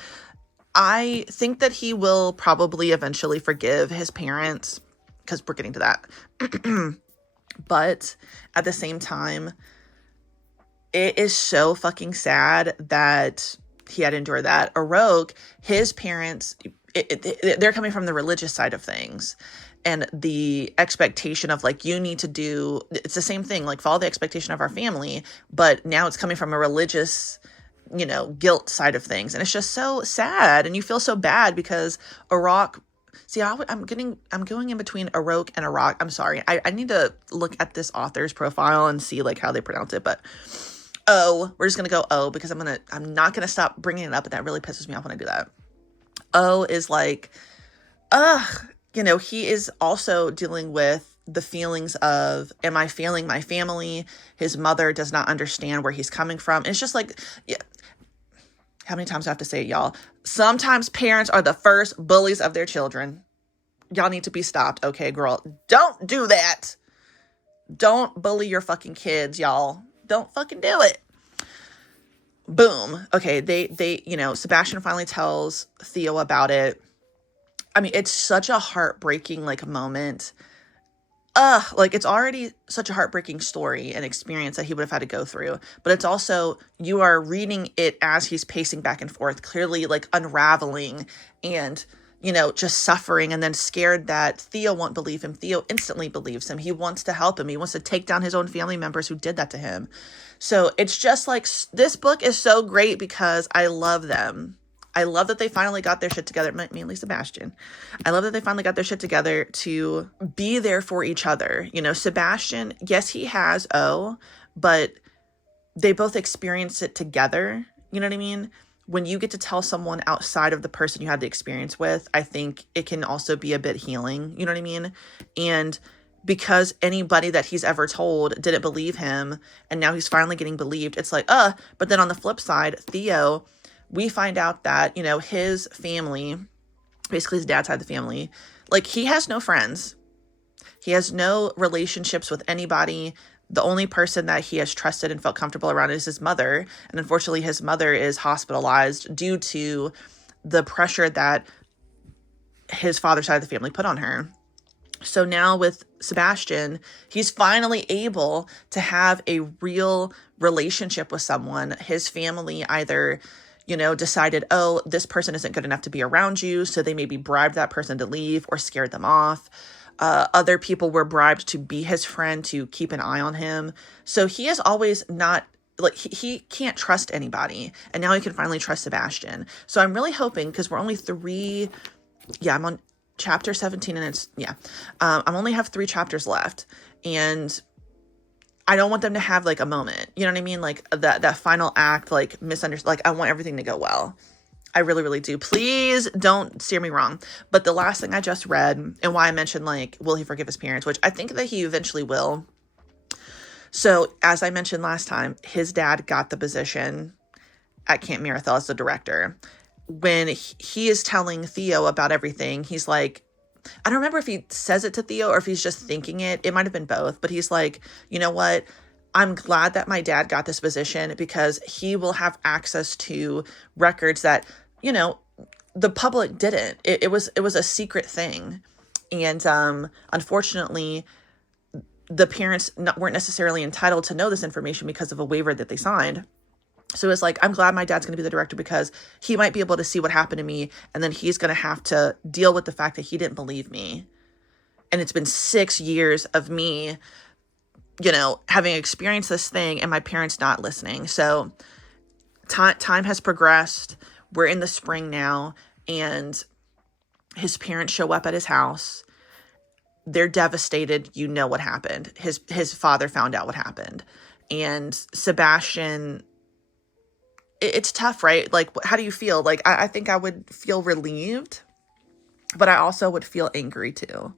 I think that he will probably eventually forgive his parents, because we're getting to that. But at the same time, it is so fucking sad that he had endured that. Arok, his parents, they're coming from the religious side of things. And the expectation of, like, you need to do, it's the same thing, like, follow the expectation of our family, but now it's coming from a religious, guilt side of things. And it's just so sad. And you feel so bad because Arok, see, I'm going in between Arok and Arok. I'm sorry. I need to look at this author's profile and see, like, how they pronounce it. But we're just going to go O, because I'm not going to stop bringing it up. And that really pisses me off when I do that. O is like, he is also dealing with the feelings of, am I failing my family? His mother does not understand where he's coming from. And it's just like, yeah. How many times do I have to say it, y'all? Sometimes parents are the first bullies of their children. Y'all need to be stopped. Okay, girl. Don't do that. Don't bully your fucking kids, y'all. Don't fucking do it. Boom. Okay, they Sebastian finally tells Theo about it. I mean, it's such a heartbreaking, like, moment. Like, it's already such a heartbreaking story and experience that he would have had to go through. But it's also, you are reading it as he's pacing back and forth, clearly, like, unraveling and, just suffering, and then scared that Theo won't believe him. Theo instantly believes him. He wants to help him. He wants to take down his own family members who did that to him. So it's just like, this book is so great because I love them. I love that they finally got their shit together, mainly Sebastian. I love that they finally got their shit together to be there for each other. Sebastian, yes, he has O, but they both experience it together. You know what I mean? When you get to tell someone outside of the person you had the experience with, I think it can also be a bit healing. You know what I mean? And because anybody that he's ever told didn't believe him, and now he's finally getting believed, it's like, but then on the flip side, Theo, we find out that, his family, basically his dad's side of the family, like, he has no friends. He has no relationships with anybody. The only person that he has trusted and felt comfortable around is his mother. And unfortunately, his mother is hospitalized due to the pressure that his father's side of the family put on her. So now with Sebastian, he's finally able to have a real relationship with someone. His family either decided, this person isn't good enough to be around you, so they maybe bribed that person to leave or scared them off. Other people were bribed to be his friend, to keep an eye on him. So he is always not, like, he can't trust anybody. And now he can finally trust Sebastian. So I'm really hoping, because we're only I'm on chapter 17, and I only have 3 chapters left. And I don't want them to have, like, a moment, you know what I mean? Like, that final act, like, misunderstood. Like, I want everything to go well. I really, really do. Please don't steer me wrong. But the last thing I just read, and why I mentioned, like, will he forgive his parents, which I think that he eventually will. So, as I mentioned last time, his dad got the position at Camp Marathon as the director. When he is telling Theo about everything, he's like, I don't remember if he says it to Theo or if he's just thinking it. It might have been both, but he's like, you know what? I'm glad that my dad got this position because he will have access to records that, the public didn't. It was a secret thing. And unfortunately, the parents weren't necessarily entitled to know this information because of a waiver that they signed. So it's like, I'm glad my dad's going to be the director because he might be able to see what happened to me. And then he's going to have to deal with the fact that he didn't believe me. And it's been 6 years of me, having experienced this thing and my parents not listening. So time has progressed. We're in the spring now. And his parents show up at his house. They're devastated. You know what happened. His father found out what happened. And Sebastian, it's tough, right? Like, how do you feel? Like, I think I would feel relieved. But I also would feel angry too,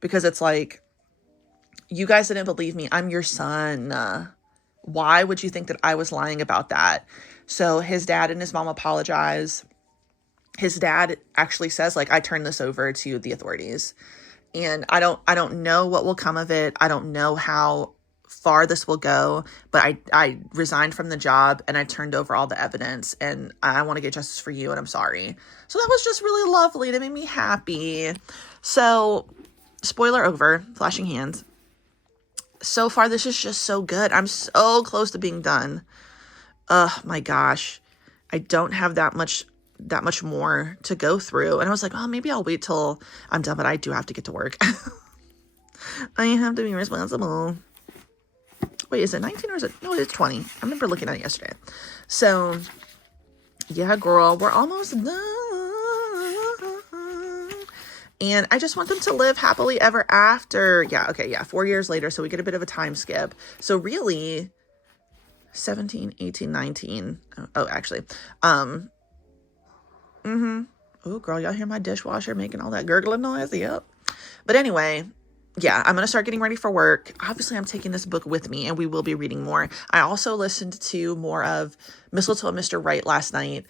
because it's like, you guys didn't believe me. I'm your son. Why would you think that I was lying about that? So his dad and his mom apologize. His dad actually says, like, I turned this over to the authorities. And I don't know what will come of it. I don't know how far this will go, but I resigned from the job and I turned over all the evidence, and I want to get justice for you, and I'm sorry. So that was just really lovely. That made me happy. So, spoiler over, flashing hands. So far, this is just so good. I'm so close to being done. Oh my gosh. I don't have that much more to go through. And I was like, oh, maybe I'll wait till I'm done, but I do have to get to work. I have to be responsible. Wait, is it 19 or is it? No, it's 20. I remember looking at it yesterday. So, yeah, girl, we're almost done. And I just want them to live happily ever after. Yeah, okay, yeah, 4 years later, so we get a bit of a time skip. So really, 17, 18, 19. Oh, actually. Oh, girl, y'all hear my dishwasher making all that gurgling noise? Yep. But anyway, yeah, I'm going to start getting ready for work. Obviously, I'm taking this book with me, and we will be reading more. I also listened to more of Mistletoe and Mr. Right last night.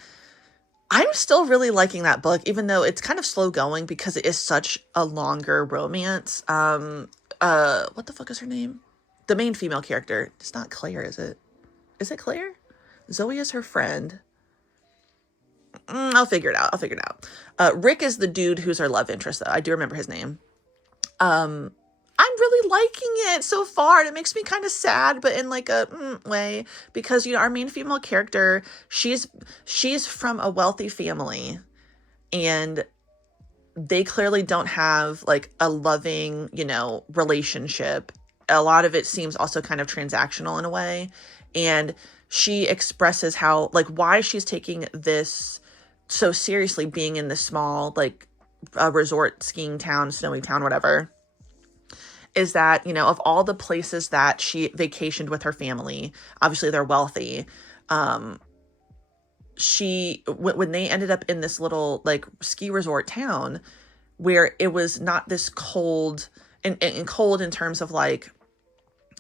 I'm still really liking that book, even though it's kind of slow going because it is such a longer romance. What the fuck is her name? The main female character. It's not Claire, is it? Is it Claire? Zoe is her friend. I'll figure it out. Rick is the dude who's her love interest, though. I do remember his name. I'm really liking it so far, and it makes me kind of sad, but in like a way, because, you know, our main female character, she's from a wealthy family, and they clearly don't have like a loving, you know, relationship. A lot of it seems also kind of transactional in a way, and she expresses how, like, why she's taking this so seriously, being in this small, like, resort skiing town, snowy town, whatever, is that, you know, of all the places that she vacationed with her family, obviously they're wealthy. When they ended up in this little like ski resort town where it was not this cold and cold in terms of like,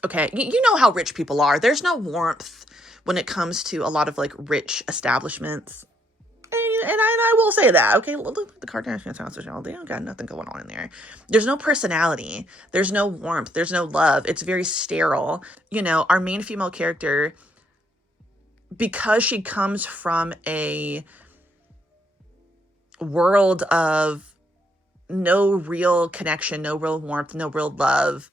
okay, you know how rich people are. There's no warmth when it comes to a lot of like rich establishments. And I will say that, okay, look at the Kardashians house, y'all. They don't got nothing going on in there. There's no personality. There's no warmth. There's no love. It's very sterile. You know, our main female character, because she comes from a world of no real connection, no real warmth, no real love,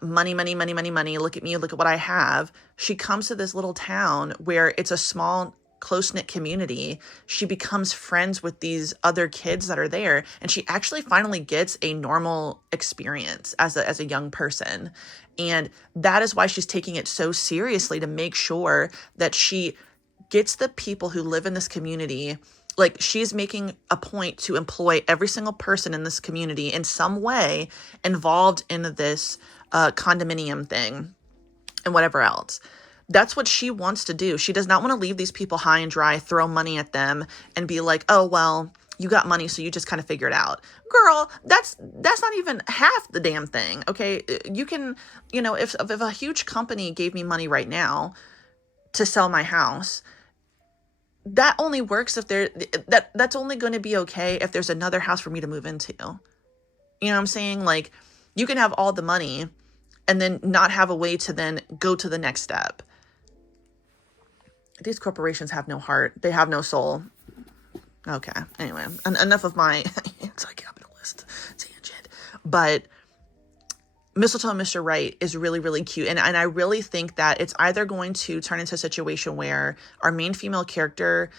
money, look at me, look at what I have. She comes to this little town where it's a small, close-knit community. She becomes friends with these other kids that are there, and she actually finally gets a normal experience as a young person. And that is why she's taking it so seriously, to make sure that she gets the people who live in this community. Like, she's making a point to employ every single person in this community in some way involved in this condominium thing and whatever else. That's what she wants to do. She does not want to leave these people high and dry, throw money at them, and be like, oh, well, you got money, so you just kind of figure it out. Girl, that's not even half the damn thing, okay? You can, you know, if a huge company gave me money right now to sell my house, that only works if that's only going to be okay if there's another house for me to move into. You know what I'm saying? Like, you can have all the money and then not have a way to then go to the next step. These corporations have no heart. They have no soul. Okay. Anyway, enough of my anti-capitalist tangent. But Mistletoe and Mr. Right is really, really cute. And I really think that it's either going to turn into a situation where our main female character,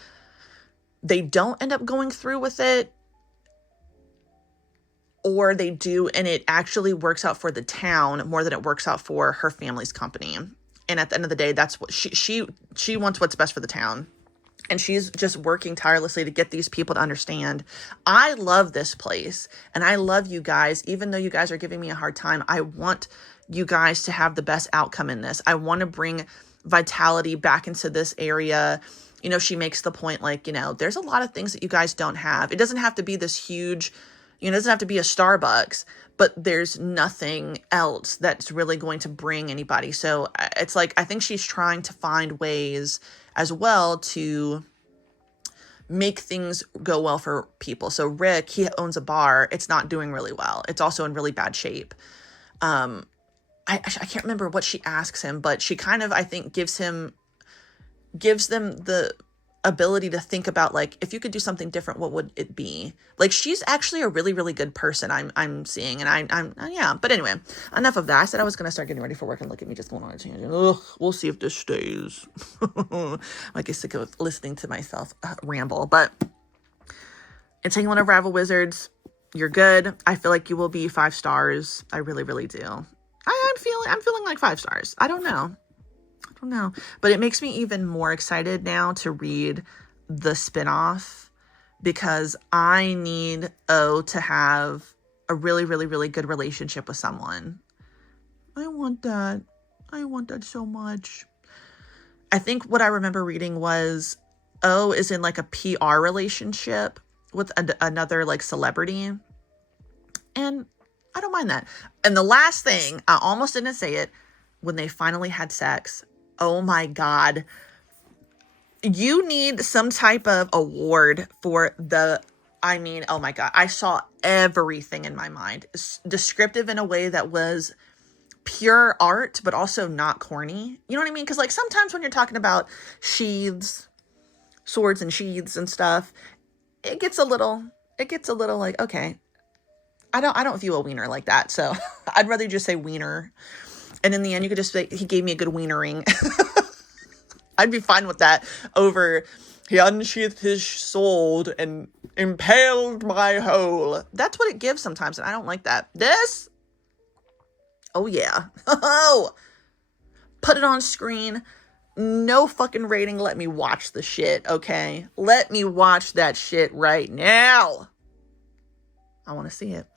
they don't end up going through with it, or they do, and it actually works out for the town more than it works out for her family's company. And at the end of the day, that's what she wants, what's best for the town. And she's just working tirelessly to get these people to understand, I love this place and I love you guys. Even though you guys are giving me a hard time, I want you guys to have the best outcome in this. I want to bring vitality back into this area. you know, she makes the point, like, you know, there's a lot of things that you guys don't have. It doesn't have to be this huge, you know, it doesn't have to be a Starbucks, but there's nothing else that's really going to bring anybody. So it's like, I think she's trying to find ways as well to make things go well for people. So Rick, he owns a bar. It's not doing really well. It's also in really bad shape. I can't remember what she asks him, but she kind of, I think, gives them the ability to think about, like, if you could do something different, what would it be? Like, she's actually a really, really good person I'm seeing. And I'm yeah. But anyway, enough of that. I said I was going to start getting ready for work, and look at me just going on a tangent. Ugh, we'll see if this stays. I get sick of listening to myself ramble. But Entanglement of Ravel Wizards, you're good. I feel like you will be 5 stars. I really, really do. I'm feeling like 5 stars. I don't know. But it makes me even more excited now to read the spinoff, because I need O to have a really, really, really good relationship with someone. I want that so much. I think what I remember reading was O is in like a PR relationship with another like celebrity. And I don't mind that. And the last thing, I almost didn't say it, when they finally had sex, oh my God. You need some type of award for oh my God. I saw everything in my mind. Descriptive in a way that was pure art, but also not corny. You know what I mean? Because like sometimes when you're talking about sheaths, swords and sheaths and stuff, it gets a little like, okay, I don't view a wiener like that. So I'd rather just say wiener. And in the end, you could just say, he gave me a good wienering. I'd be fine with that over, he unsheathed his sword and impaled my hole. That's what it gives sometimes, and I don't like that. This, oh yeah. Oh, put it on screen. No fucking rating. Let me watch the shit, okay? Let me watch that shit right now. I want to see it.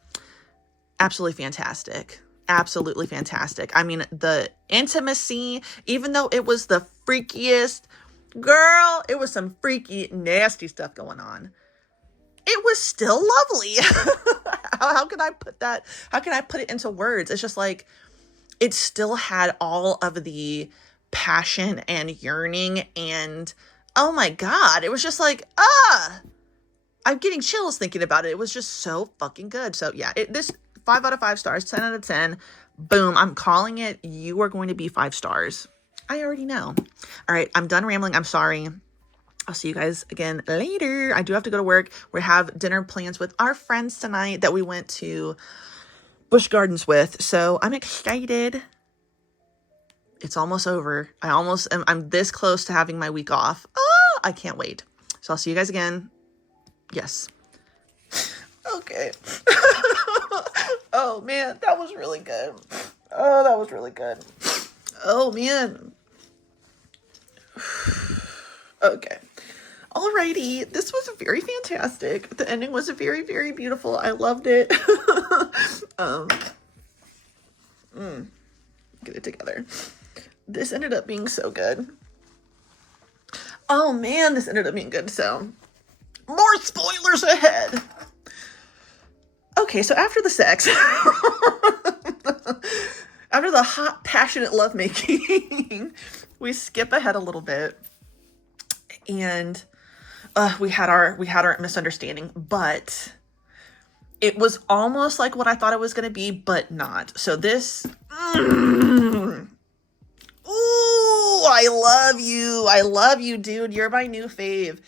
Absolutely fantastic. Absolutely fantastic. I mean, the intimacy, even though it was the freakiest, girl, it was some freaky, nasty stuff going on. It was still lovely. How can I put that? How can I put it into words? It's just like, it still had all of the passion and yearning, and oh my God, it was just like, I'm getting chills thinking about it. It was just so fucking good. So yeah, this 5 out of 5 stars, 10 out of 10. Boom. I'm calling it. You are going to be 5 stars. I already know. All right. I'm done rambling. I'm sorry. I'll see you guys again later. I do have to go to work. We have dinner plans with our friends tonight that we went to Busch Gardens with. So I'm excited. It's almost over. I'm this close to having my week off. Oh, I can't wait. So I'll see you guys again. Yes. Okay. Oh man, that was really good. Oh, that was really good. Oh man. Okay. Alrighty. This was very fantastic. The ending was very, very beautiful. I loved it. Get it together. This ended up being so good. Oh man, this ended up being good. So, more spoilers ahead. Okay, so after the sex, after the hot, passionate lovemaking, we skip ahead a little bit, and we had our misunderstanding, but it was almost like what I thought it was going to be, but not. So this, ooh, I love you, dude. You're my new fave.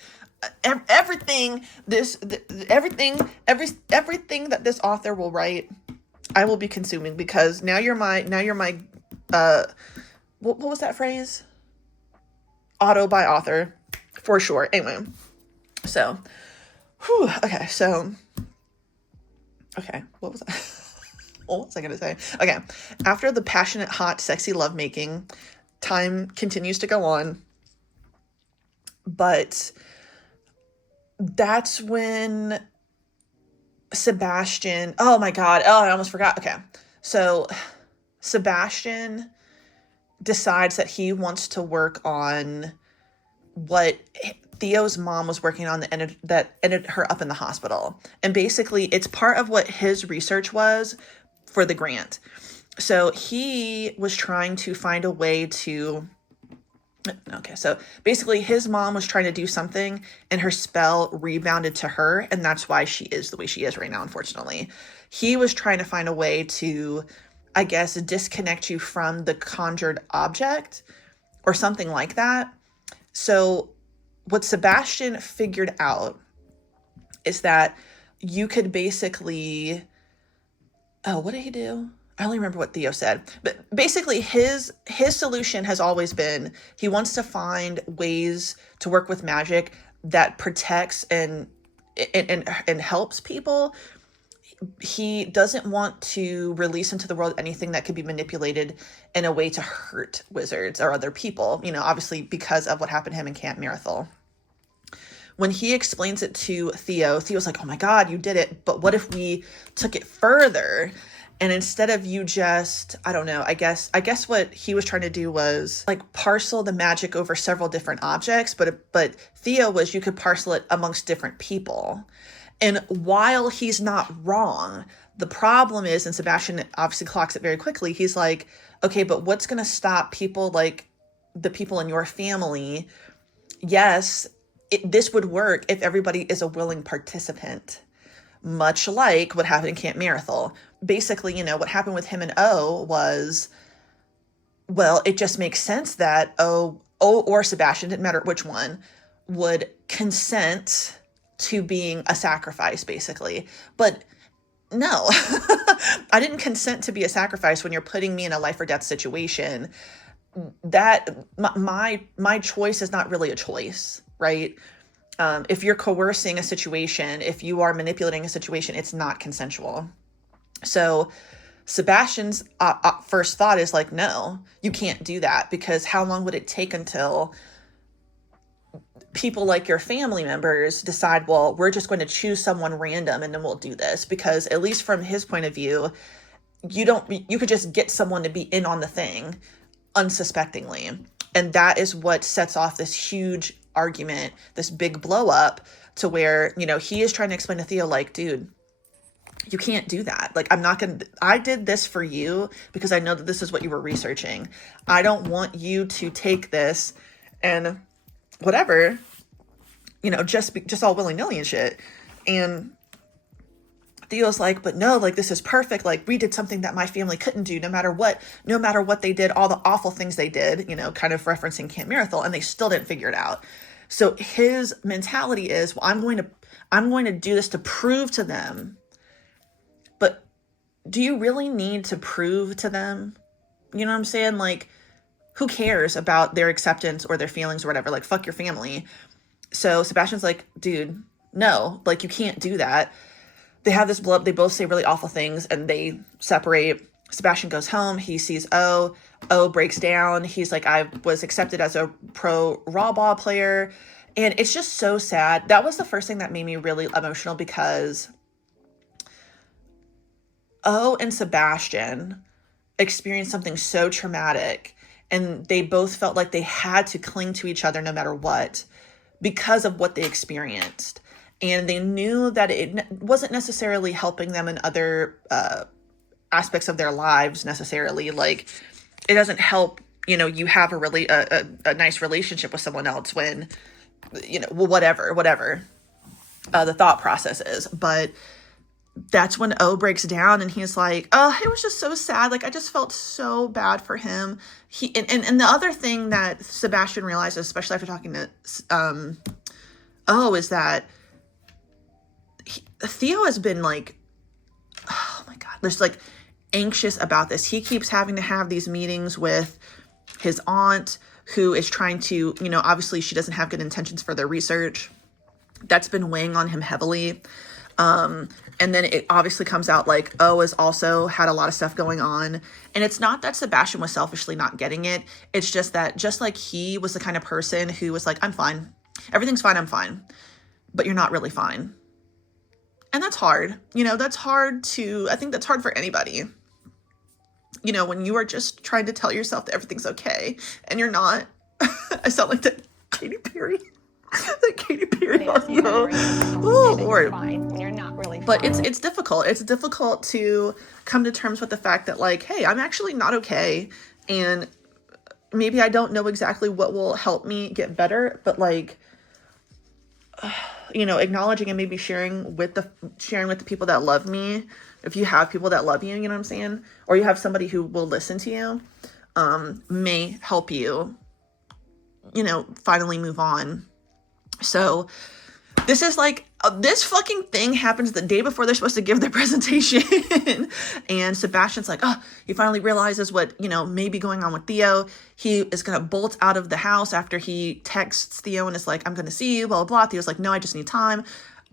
Everything that this author will write, I will be consuming, because now you're my what was that phrase? Auto by author, for sure. Anyway, so, okay, what was I? What was I gonna say? Okay, after the passionate, hot, sexy lovemaking, time continues to go on, but that's when Sebastian, oh my God, I almost forgot. Okay, so Sebastian decides that he wants to work on what Theo's mom was working on that ended her up in the hospital. And basically it's part of what his research was for the grant. So he was trying to find a way to, okay, so basically his mom was trying to do something and her spell rebounded to her. And that's why she is the way she is right now, unfortunately. He was trying to find a way to, I guess, disconnect you from the conjured object or something like that. So what Sebastian figured out is that you could basically, oh, what did he do? I only remember what Theo said, but basically his solution has always been, he wants to find ways to work with magic that protects and helps people. He doesn't want to release into the world anything that could be manipulated in a way to hurt wizards or other people, obviously because of what happened to him in Camp Mirathol. When he explains it to Theo, Theo's like, oh my God, you did it. But what if we took it further? And instead of you just, I don't know, I guess what he was trying to do was like parcel the magic over several different objects. But Theo was, you could parcel it amongst different people. And while he's not wrong, the problem is, and Sebastian obviously clocks it very quickly, he's like, okay, but what's going to stop people like the people in your family? Yes, this would work if everybody is a willing participant, much like what happened in Camp Mirathol. Basically, what happened with him and O was, well, it just makes sense that O or Sebastian, didn't matter which one, would consent to being a sacrifice, basically. But no, I didn't consent to be a sacrifice when you're putting me in a life or death situation. That my choice is not really a choice, right? If you're coercing a situation, if you are manipulating a situation, it's not consensual. So Sebastian's first thought is like, no, you can't do that, because how long would it take until people like your family members decide, well, we're just going to choose someone random and then we'll do this? Because at least from his point of view, you could just get someone to be in on the thing unsuspectingly. And that is what sets off this huge argument, this big blow up, to where, he is trying to explain to Theo, like, dude, you can't do that. Like, I did this for you because I know that this is what you were researching. I don't want you to take this and whatever, just all willy-nilly and shit. And Theo's like, but no, like, this is perfect. Like, we did something that my family couldn't do, no matter what they did, all the awful things they did, kind of referencing Camp Mirathol, and they still didn't figure it out. So his mentality is, well, I'm going to do this to prove to them. But do you really need to prove to them? You know what I'm saying? Like, who cares about their acceptance or their feelings or whatever? Like, fuck your family. So Sebastian's like, dude, no, like, you can't do that. They have this blow up. They both say really awful things and they separate. Sebastian goes home. He sees O. O breaks down. He's like, I was accepted as a pro raw ball player. And it's just so sad. That was the first thing that made me really emotional, because O and Sebastian experienced something so traumatic, and they both felt like they had to cling to each other no matter what because of what they experienced. And they knew that it wasn't necessarily helping them in other aspects of their lives necessarily. Like, it doesn't help, you have a nice relationship with someone else when, whatever the thought process is. But that's when O breaks down and he's like, oh, it was just so sad. Like, I just felt so bad for him. And the other thing that Sebastian realizes, especially after talking to O, is that Theo has been like, oh my God, there's like anxious about this. He keeps having to have these meetings with his aunt, who is trying to, obviously she doesn't have good intentions for their research. That's been weighing on him heavily. And then it obviously comes out like O has also had a lot of stuff going on. And it's not that Sebastian was selfishly not getting it. It's just that, just like he was the kind of person who was like, I'm fine. Everything's fine. I'm fine. But you're not really fine. And that's hard. That's hard I think that's hard for anybody. When you are just trying to tell yourself that everything's okay and you're not. I sound like that Katy Perry. That Katy Perry Yes, audio. Oh, Lord. fine when you're not really But fine. it's difficult. It's difficult to come to terms with the fact that, like, hey, I'm actually not okay. And maybe I don't know exactly what will help me get better, but like, you know, acknowledging and maybe sharing with the people that love me. If you have people that love you, you know what I'm saying? Or you have somebody who will listen to you, may help you, you know, finally move on. So this is like, this fucking thing happens the day before they're supposed to give their presentation. And Sebastian's like, oh, he finally realizes what, you know, may be going on with Theo. He is going to bolt out of the house after he texts Theo and is like, I'm going to see you, blah, blah, blah. Theo's like, no, I just need time.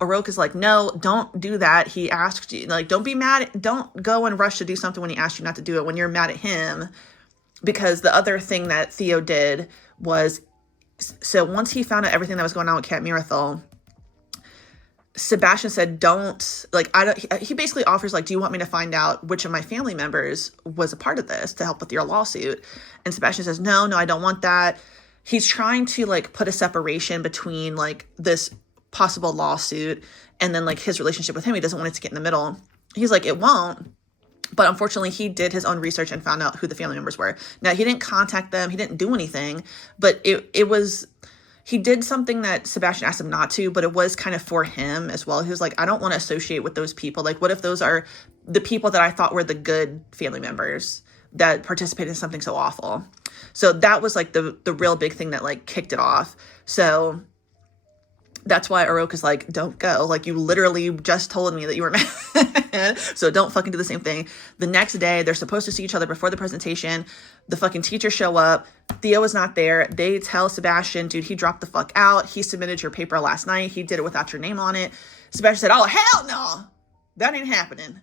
Aroke is like, no, don't do that. He asked you, like, don't be mad. Don't go and rush to do something when he asked you not to do it, when you're mad at him. Because the other thing that Theo did was, so once he found out everything that was going on with Cat Mirathol, Sebastian said, don't, like, he basically offers, like, do you want me to find out which of my family members was a part of this to help with your lawsuit? And Sebastian says, no, I don't want that. He's trying to, like, put a separation between, like, this possible lawsuit and then, like, his relationship with him. He doesn't want it to get in the middle. He's like, it won't. But unfortunately, he did his own research and found out who the family members were. Now, he didn't contact them. He didn't do anything. But it was, he did something that Sebastian asked him not to, but it was kind of for him as well. He was like, I don't want to associate with those people. Like, what if those are the people that I thought were the good family members that participated in something so awful? So that was, like, the real big thing that, like, kicked it off. So that's why Aroke is like, don't go. Like, you literally just told me that you were mad. So don't fucking do the same thing. The next day, they're supposed to see each other before the presentation. The fucking teachers show up. Theo is not there. They tell Sebastian, dude, he dropped the fuck out. He submitted your paper last night. He did it without your name on it. Sebastian said, oh, hell no. That ain't happening.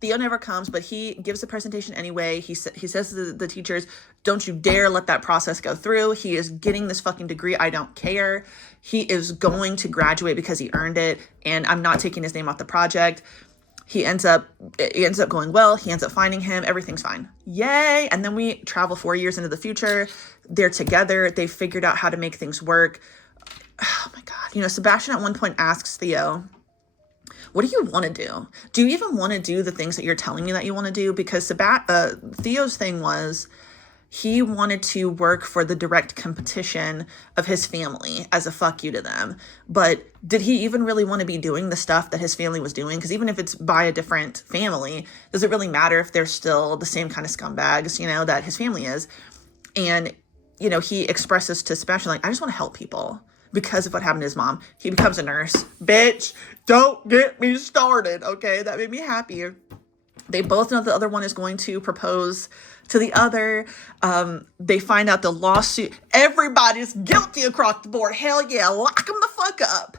Theo never comes, but he gives the presentation anyway. He says to the teachers, don't you dare let that process go through. He is getting this fucking degree. I don't care. He is going to graduate because he earned it, and I'm not taking his name off the project. It ends up going well. He ends up finding him. Everything's fine. Yay. And then we travel 4 years into the future. They're together. They figured out how to make things work. Oh my God. You know, Sebastian at one point asks Theo, what do you want to do? Do you even want to do the things that you're telling me that you want to do? Because Theo's thing was, he wanted to work for the direct competition of his family as a fuck you to them. But did he even really want to be doing the stuff that his family was doing? Because even if it's by a different family, does it really matter if they're still the same kind of scumbags, you know, that his family is? And, you know, he expresses to Sebastian, like, I just want to help people because of what happened to his mom. He becomes a nurse. Bitch, don't get me started, okay? That made me happy. They both know the other one is going to propose to the other. They find out the lawsuit. Everybody's guilty across the board. Hell yeah, lock them the fuck up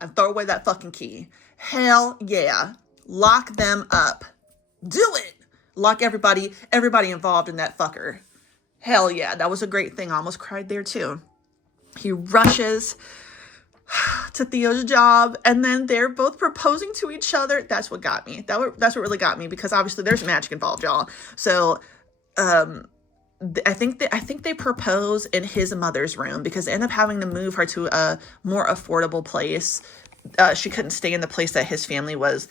and throw away that fucking key. Hell yeah, lock them up. Do it. Lock everybody involved in that fucker. Hell yeah, that was a great thing. I almost cried there too. He rushes to Theo's job, and then they're both proposing to each other. That's what got me. That's what really got me, because obviously there's magic involved, y'all. So I think they propose in his mother's room, because they end up having to move her to a more affordable place. She couldn't stay in the place that his family was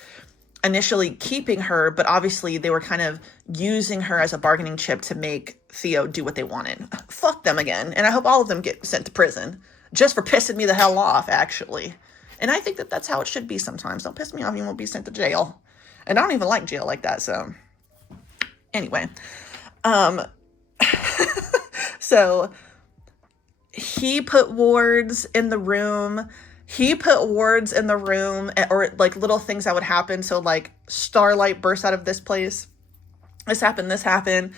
initially keeping her, but obviously they were kind of using her as a bargaining chip to make Theo do what they wanted. Fuck them again. And I hope all of them get sent to prison just for pissing me the hell off, actually. And I think that that's how it should be sometimes. Don't piss me off, you won't be sent to jail. And I don't even like jail like that, so. Anyway. So he put wards in the room. Or like little things that would happen. So like starlight bursts out of this place. This happened.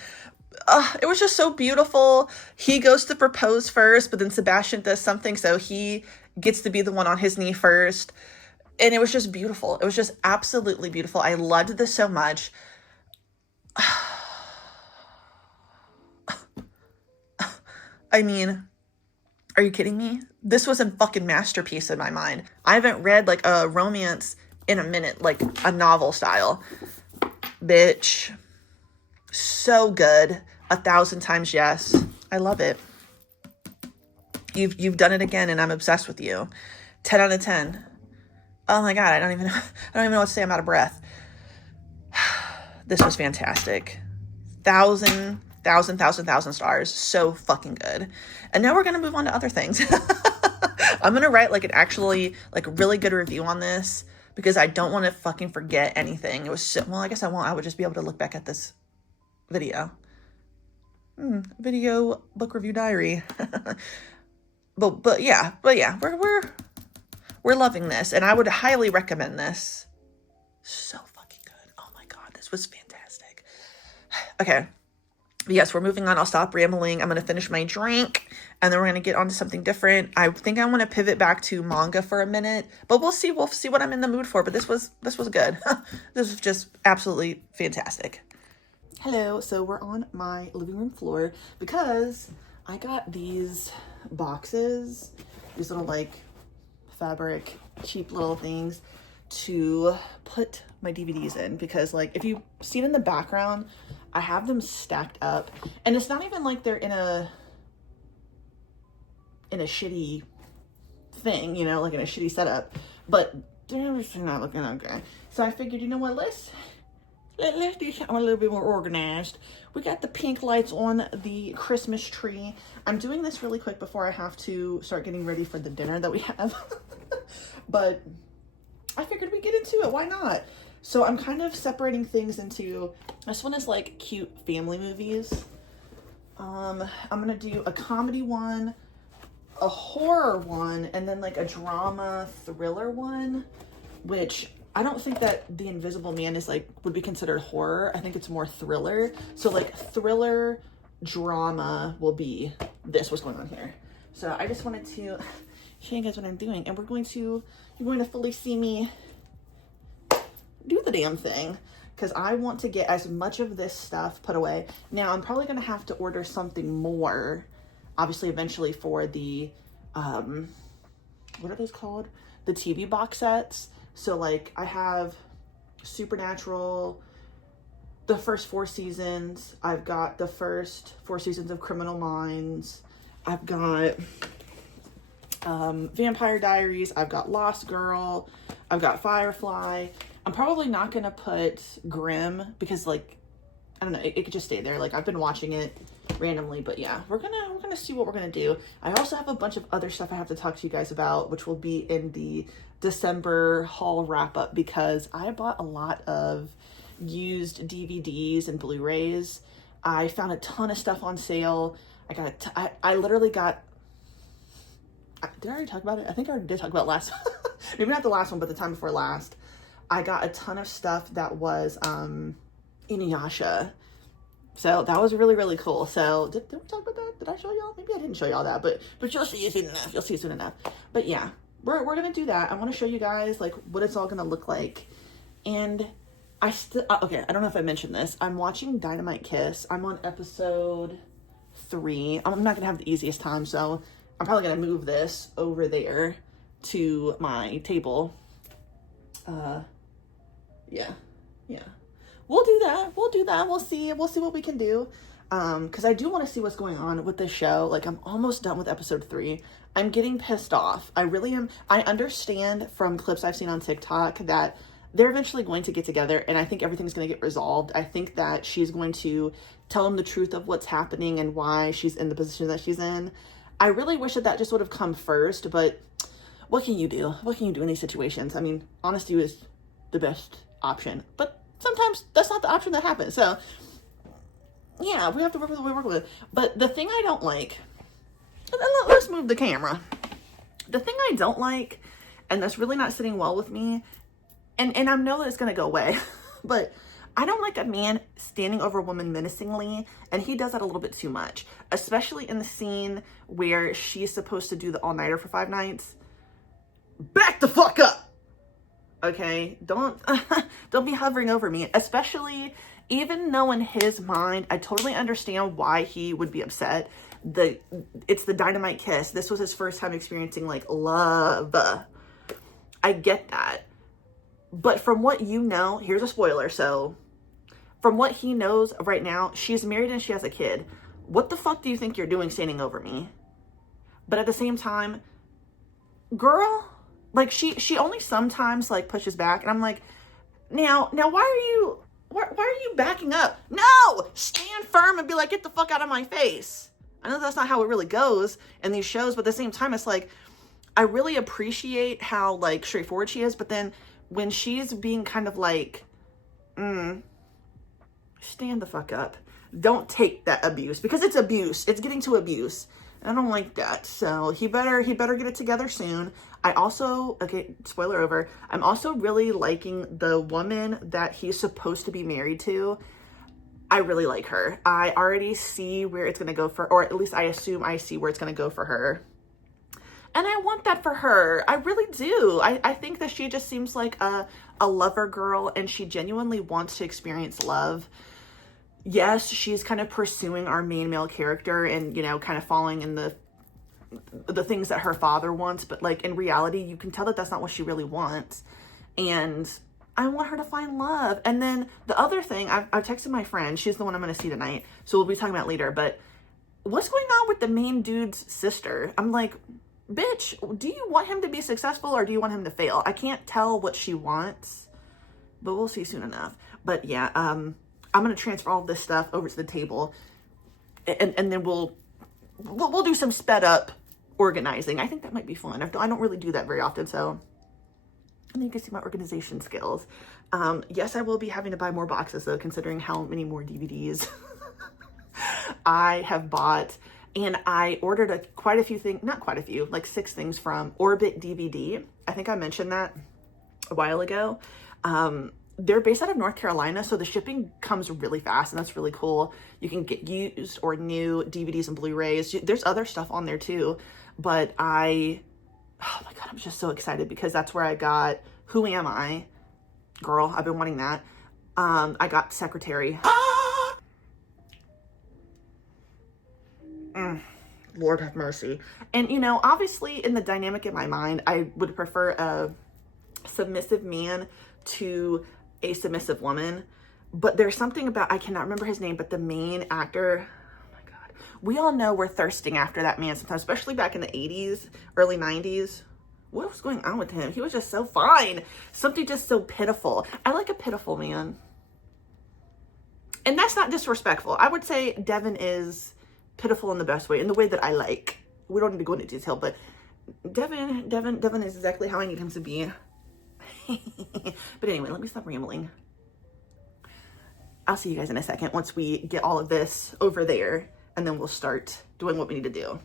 It was just so beautiful. He goes to propose first, but then Sebastian does something, so he gets to be the one on his knee first. And it was just beautiful. It was just absolutely beautiful. I loved this so much. I mean, are you kidding me? This was a fucking masterpiece in my mind. I haven't read like a romance in a minute, like a novel style. Bitch. So good. 1,000 times yes. I love it. You've done it again, and I'm obsessed with you. 10 out of 10. Oh my God, I don't even know what to say. I'm out of breath. This was fantastic. 1,000 stars. So fucking good. And now we're going to move on to other things. I'm going to write like an actually like really good review on this because I don't want to fucking forget anything. It was so, well, I guess I won't. I would just be able to look back at this video. Video book review diary. but yeah, we're loving this, and I would highly recommend this. So fucking good. Oh my God, this was fantastic. Okay. Yes, we're moving on. I'll stop rambling. I'm going to finish my drink, and then we're going to get on to something different. I think I want to pivot back to manga for a minute, but we'll see. We'll see what I'm in the mood for, but this was good. This was just absolutely fantastic. Hello. So we're on my living room floor because I got these boxes, these little like fabric, cheap little things to put my DVDs in, because like if you see it in the background, I have them stacked up, and it's not even like they're in a shitty thing, you know, like in a shitty setup, but they're not looking okay. So I figured, you know what, let's do something a little bit more organized. We got the pink lights on the Christmas tree. I'm doing this really quick before I have to start getting ready for the dinner that we have. But I figured we'd get into it. Why not? So I'm kind of separating things into, this one is like cute family movies. I'm going to do a comedy one, a horror one, and then like a drama thriller one, which I don't think that The Invisible Man is like, would be considered horror. I think it's more thriller. So like thriller drama will be this, what's going on here. So I just wanted to show you guys what I'm doing, and you're going to fully see me do the damn thing, because I want to get as much of this stuff put away. Now I'm probably going to have to order something more, obviously eventually, for the what are those called, the TV box sets. So like I have Supernatural, the first 4 seasons. I've got the first 4 seasons of Criminal Minds. I've got Vampire Diaries. I've got Lost Girl. I've got Firefly. I'm probably not going to put Grimm because, like, I don't know, it could just stay there. Like, I've been watching it randomly, but yeah, we're gonna see what we're gonna do. I also have a bunch of other stuff I have to talk to you guys about, which will be in the December haul wrap up, because I bought a lot of used DVDs and Blu-rays. I found a ton of stuff on sale. I literally got, did I already talk about it? I think I already did talk about it last, maybe not the last one, but the time before last. I got a ton of stuff that was Inuyasha. So that was really, really cool. So did we talk about that? Did I show y'all? Maybe I didn't show y'all that, but you'll see it soon enough. You'll see it soon enough. But yeah, we're going to do that. I want to show you guys like what it's all going to look like. And I still, okay, I don't know if I mentioned this. I'm watching Dynamite Kiss. I'm on episode 3. I'm not going to have the easiest time, so I'm probably going to move this over there to my table. Yeah. We'll do that. We'll see what we can do. Because I do want to see what's going on with this show. Like, I'm almost done with episode 3. I'm getting pissed off. I really am. I understand from clips I've seen on TikTok that they're eventually going to get together, and I think everything's going to get resolved. I think that she's going to tell him the truth of what's happening and why she's in the position that she's in. I really wish that just would have come first, but what can you do? What can you do in these situations? I mean, honesty is the best option, but sometimes that's not the option that happens. So yeah, we have to work with what we work with. But the thing I don't like, let's move the camera. The thing I don't like, and that's really not sitting well with me, and I know that it's going to go away, but I don't like a man standing over a woman menacingly, and he does that a little bit too much, especially in the scene where she's supposed to do the all-nighter for 5 nights. Back the fuck up! Okay, don't be hovering over me, especially even knowing his mind. I totally understand why he would be upset. It's the Dynamite Kiss. This was his first time experiencing like love. I get that. But from what you know, here's a spoiler. So from what he knows right now, she's married and she has a kid. What the fuck do you think you're doing standing over me? But at the same time, girl, like she only sometimes like pushes back, and I'm like, now why are you backing up? No, stand firm and be like, get the fuck out of my face. I know that's not how it really goes in these shows, but at the same time, it's like, I really appreciate how like straightforward she is, but then when she's being kind of like, stand the fuck up. Don't take that abuse, because it's abuse. It's getting to abuse. I don't like that. So he better get it together soon. I also, okay, spoiler over, I'm also really liking the woman that he's supposed to be married to. I really like her. I already see where it's going to go for, or at least I assume I see where it's going to go for her. And I want that for her. I really do. I think that she just seems like a lover girl, and she genuinely wants to experience love. Yes, she's kind of pursuing our main male character and, you know, kind of following in the things that her father wants. But like in reality, you can tell that that's not what she really wants. And I want her to find love. And then the other thing, I've texted my friend. She's the one I'm going to see tonight. So we'll be talking about later. But what's going on with the main dude's sister? I'm like, bitch, do you want him to be successful or do you want him to fail? I can't tell what she wants, but we'll see soon enough. But yeah, I'm going to transfer all this stuff over to the table, and then we'll do some sped up organizing. I think that might be fun. I don't really do that very often, so and then you can see my organization skills. Yes, I will be having to buy more boxes though, considering how many more DVDs I have bought. And I ordered quite a few things, not quite a few, like 6 things from Orbit DVD. I think I mentioned that a while ago. They're based out of North Carolina, so the shipping comes really fast, and that's really cool. You can get used or new DVDs and Blu-rays. There's other stuff on there too, but oh my God, I'm just so excited because that's where I got Who Am I? Girl, I've been wanting that. I got Secretary. Lord have mercy. And, you know, obviously in the dynamic in my mind, I would prefer a submissive man to a submissive woman. But there's something about, I cannot remember his name, but the main actor, oh my God. We all know we're thirsting after that man sometimes, especially back in the 80s, early 90s. What was going on with him? He was just so fine. Something just so pitiful. I like a pitiful man. And that's not disrespectful. I would say Devin is pitiful in the best way, in the way that I like. We don't need to go into detail, but Devin is exactly how I need him to be. But anyway, let me stop rambling. I'll see you guys in a second once we get all of this over there, and then we'll start doing what we need to do.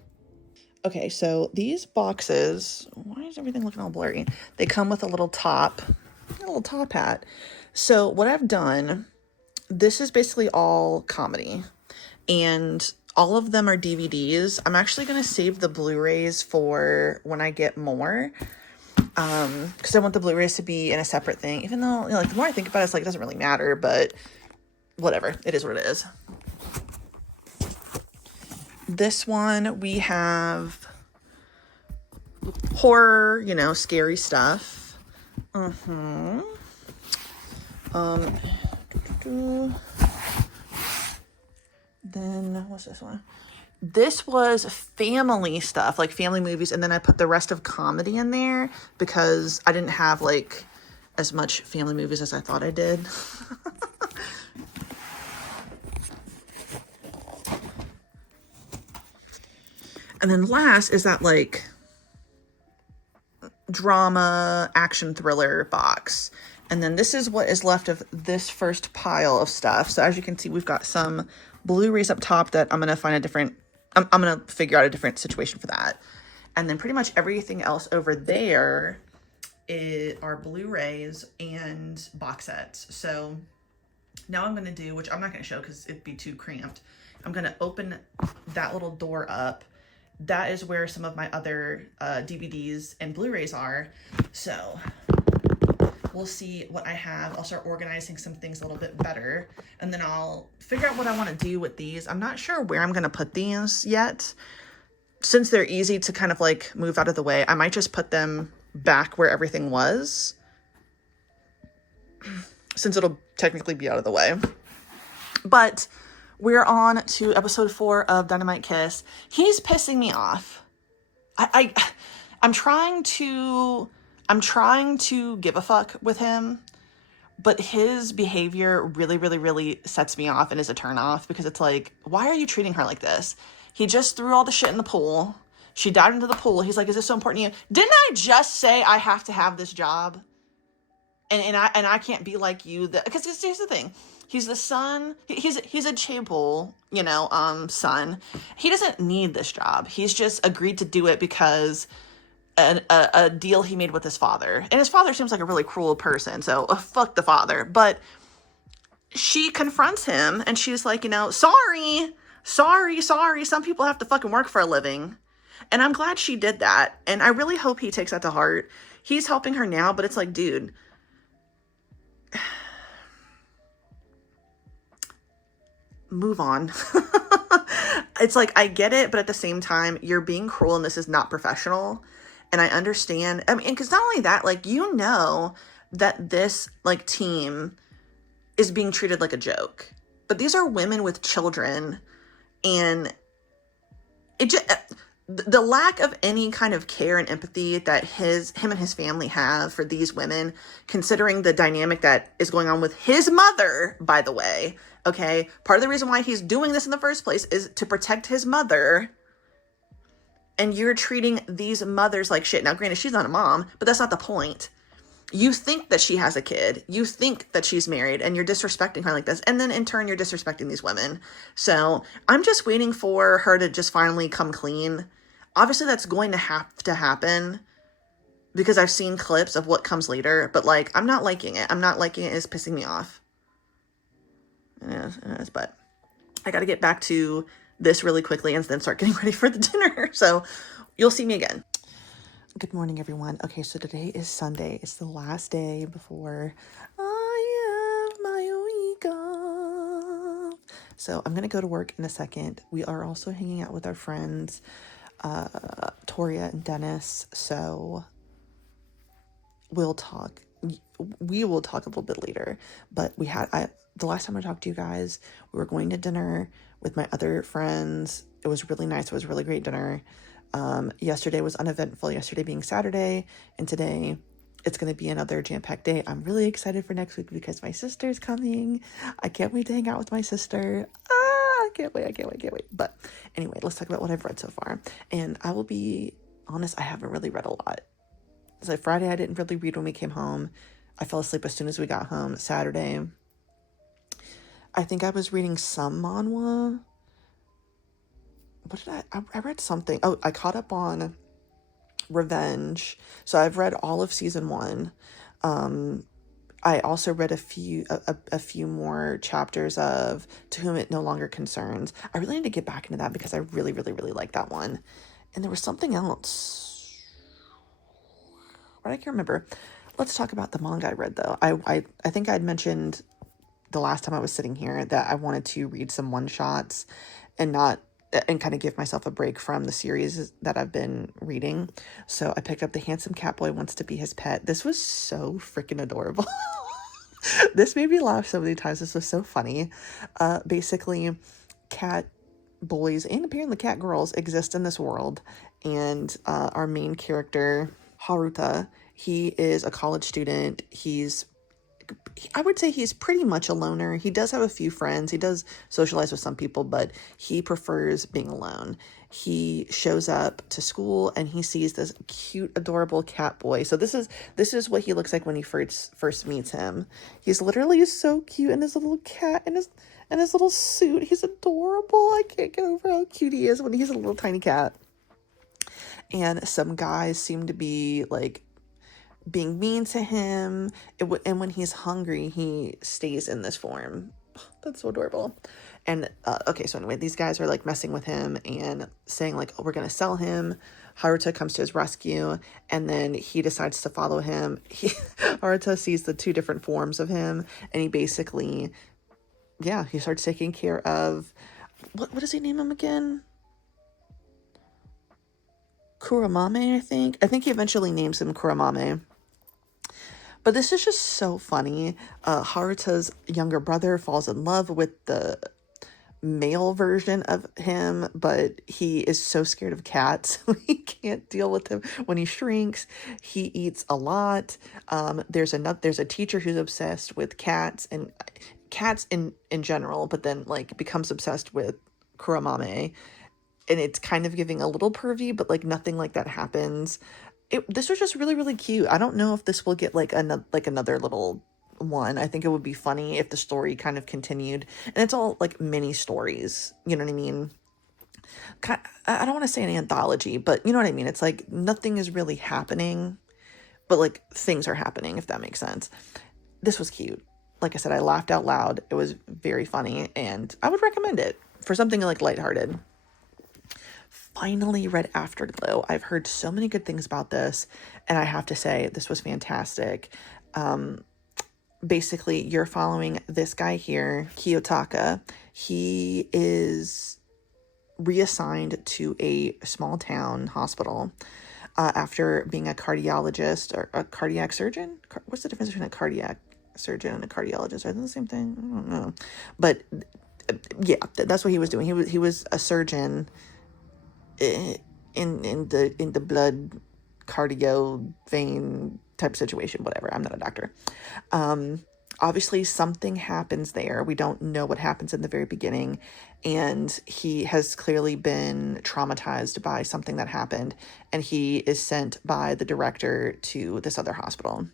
Okay, so these boxes, why is everything looking all blurry? They come with a little top hat. So what I've done, this is basically all comedy, and all of them are DVDs. I'm actually going to save the Blu-rays for when I get more. Because I want the Blu-rays to be in a separate thing. Even though, you know, like, the more I think about it, it's like, it doesn't really matter. But whatever. It is what it is. This one, we have horror, you know, scary stuff. Then, what's this one? This was family stuff, like family movies, and then I put the rest of comedy in there because I didn't have, like, as much family movies as I thought I did. And then last is that, like, drama, action thriller box. And then this is what is left of this first pile of stuff. So as you can see, we've got some Blu-rays up top that I'm going to find a different, I'm going to figure out a different situation for that. And then pretty much everything else over there are Blu-rays and box sets. So now I'm going to do, which I'm not going to show because it'd be too cramped. I'm going to open that little door up. That is where some of my other DVDs and Blu-rays are. So we'll see what I have. I'll start organizing some things a little bit better. And then I'll figure out what I want to do with these. I'm not sure where I'm going to put these yet. Since they're easy to kind of like move out of the way, I might just put them back where everything was. Since it'll technically be out of the way. But we're on to episode 4 of Dynamite Kiss. He's pissing me off. I'm trying to give a fuck with him, but his behavior really, really, really sets me off and is a turn off, because it's like, why are you treating her like this? He just threw all the shit in the pool. She dived into the pool. He's like, is this so important to you? Didn't I just say I have to have this job? And I can't be like you, because here's the thing. He's the son. He's a chaebol, son. He doesn't need this job. He's just agreed to do it because a deal he made with his father. And his father seems like a really cruel person, so fuck the father. But she confronts him, and she's like, sorry. Some people have to fucking work for a living. And I'm glad she did that. And I really hope he takes that to heart. He's helping her now, but it's like, dude, move on. It's like, I get it, but at the same time, you're being cruel and this is not professional. And I understand. I mean, because not only that, like, that this, like, team is being treated like a joke. But these are women with children. And it just, the lack of any kind of care and empathy that him and his family have for these women, considering the dynamic that is going on with his mother, by the way, okay? Part of the reason why he's doing this in the first place is to protect his mother. And you're treating these mothers like shit. Now, granted, she's not a mom, but that's not the point. You think that she has a kid. You think that she's married, and you're disrespecting her like this. And then in turn, you're disrespecting these women. So I'm just waiting for her to just finally come clean. Obviously, that's going to have to happen, because I've seen clips of what comes later. But, like, I'm not liking it. I'm not liking it. It's pissing me off. It is, but I got to get back to this really quickly and then start getting ready for the dinner. So you'll see me again. Good morning, everyone. Okay, so today is Sunday. It's the last day before I have my week off. So I'm going to go to work in a second. We are also hanging out with our friends, Toria and Dennis. So we will talk a little bit later. But the last time I talked to you guys, we were going to dinner with my other friends. It was really nice. It was a really great dinner. Yesterday was uneventful, yesterday being Saturday, and today it's going to be another jam-packed day. I'm really excited for next week because my sister's coming. I can't wait to hang out with my sister. I can't wait. But anyway, let's talk about what I've read so far. And I will be honest, I haven't really read a lot. So Friday, I didn't really read when we came home. I fell asleep as soon as we got home. Saturday, I think I was reading some manhwa. What did I read something. Oh, I caught up on Revenge. So I've read all of season 1. I also read a few more chapters of To Whom It No Longer Concerns. I really need to get back into that because I really, really, really like that one. And there was something else, but I can't remember. Let's talk about the manga I read, though. I think I'd mentioned the last time I was sitting here that I wanted to read some one-shots and kind of give myself a break from the series that I've been reading. So I picked up The Handsome Cat Boy Wants to Be His Pet. This was so freaking adorable. This made me laugh so many times. This was so funny. Basically, cat boys and apparently cat girls exist in this world. And our main character, Haruta, he is a college student. I would say he's pretty much a loner. He does have a few friends. He does socialize with some people, but he prefers being alone. He shows up to school and he sees this cute, adorable cat boy. So this is what he looks like when he first meets him. He's literally so cute in his little cat and his little suit. He's adorable. I can't get over how cute he is when he's a little tiny cat. And some guys seem to be like being mean to him, and when he's hungry, he stays in this form. That's so adorable. And okay, so anyway, these guys are like messing with him and saying like, oh, we're gonna sell him. Haruta comes to his rescue, and then he decides to follow him. Haruta sees the two different forms of him, and he basically, he starts taking care of, what does he name him again? Kuramame, I think. I think he eventually names him Kuramame. But this is just so funny. Haruta's younger brother falls in love with the male version of him, but he is so scared of cats. He can't deal with him when he shrinks. He eats a lot. There's a teacher who's obsessed with cats and cats in general, but then like becomes obsessed with Kuramame, and it's kind of giving a little pervy, but like nothing like that happens. This was just really, really cute. I don't know if this will get like another little one. I think it would be funny if the story kind of continued, and it's all like mini stories, you know what I mean? I don't want to say an anthology, but you know what I mean? It's like nothing is really happening, but like things are happening, if that makes sense. This was cute. Like I said, I laughed out loud. It was very funny, and I would recommend it for something like lighthearted. Finally read Afterglow. I've heard so many good things about this, and I have to say this was fantastic. Basically, you're following this guy here, Kiyotaka. He is reassigned to a small town hospital after being a cardiologist or a cardiac surgeon. What's the difference between a cardiac surgeon and a cardiologist? Are they the same thing? I don't know. But yeah, that's what he was doing. He was a surgeon in the blood cardio vein type situation, whatever. I'm not a doctor. Obviously something happens there. We don't know what happens in the very beginning, and he has clearly been traumatized by something that happened, and he is sent by the director to this other hospital.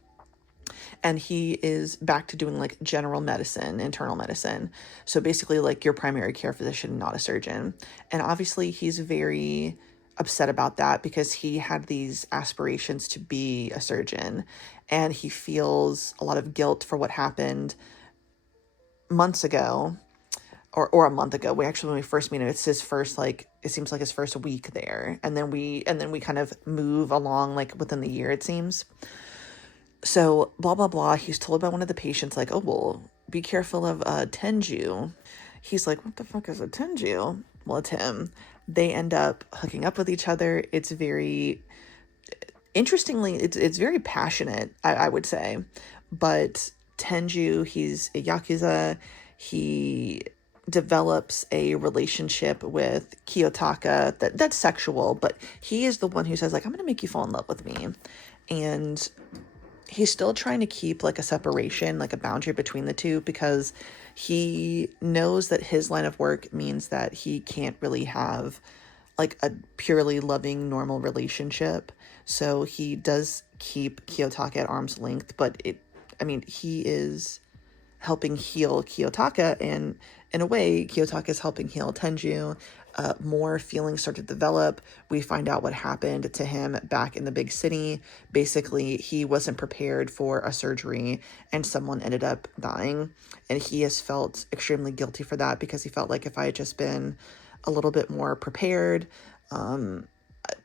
And he is back to doing like general medicine, internal medicine. So basically like your primary care physician, not a surgeon. And obviously he's very upset about that because he had these aspirations to be a surgeon, and he feels a lot of guilt for what happened months ago or a month ago. When we first meet him, it's his first, like, it seems like his first week there. And then we kind of move along like within the year, it seems. So blah, blah, blah. He's told by one of the patients, like, oh, well, be careful of Tenju. He's like, what the fuck is a Tenju? Well, it's him. They end up hooking up with each other. It's very, interestingly, it's very passionate, I would say. But Tenju, he's a Yakuza. He develops a relationship with Kiyotaka that's sexual, but he is the one who says, like, I'm going to make you fall in love with me. And he's still trying to keep like a separation, like a boundary between the two, because he knows that his line of work means that he can't really have like a purely loving, normal relationship. So he does keep Kiyotaka at arm's length, but he is helping heal Kiyotaka, and in a way, Kiyotaka is helping heal Tenju. More feelings start to develop. We find out what happened to him back in the big city. Basically, he wasn't prepared for a surgery, and someone ended up dying. And he has felt extremely guilty for that, because he felt like, if I had just been a little bit more prepared,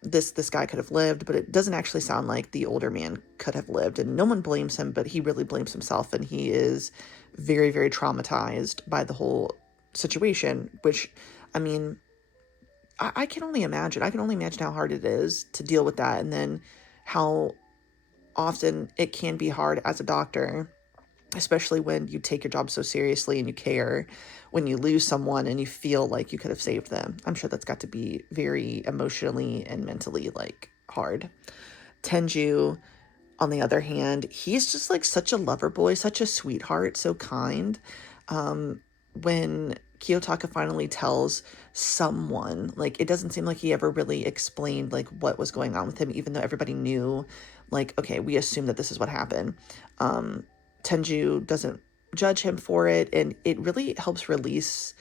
this guy could have lived. But it doesn't actually sound like the older man could have lived, and no one blames him, but he really blames himself, and he is very, very traumatized by the whole situation, which, I can only imagine. I can only imagine how hard it is to deal with that, and then how often it can be hard as a doctor, especially when you take your job so seriously and you care, when you lose someone and you feel like you could have saved them. I'm sure that's got to be very emotionally and mentally like hard. Tenju, on the other hand, he's just like such a lover boy, such a sweetheart, so kind. When Kiyotaka finally tells someone, like, it doesn't seem like he ever really explained like what was going on with him, even though everybody knew, like, okay, we assume that this is what happened. Tenju doesn't judge him for it, and it really helps release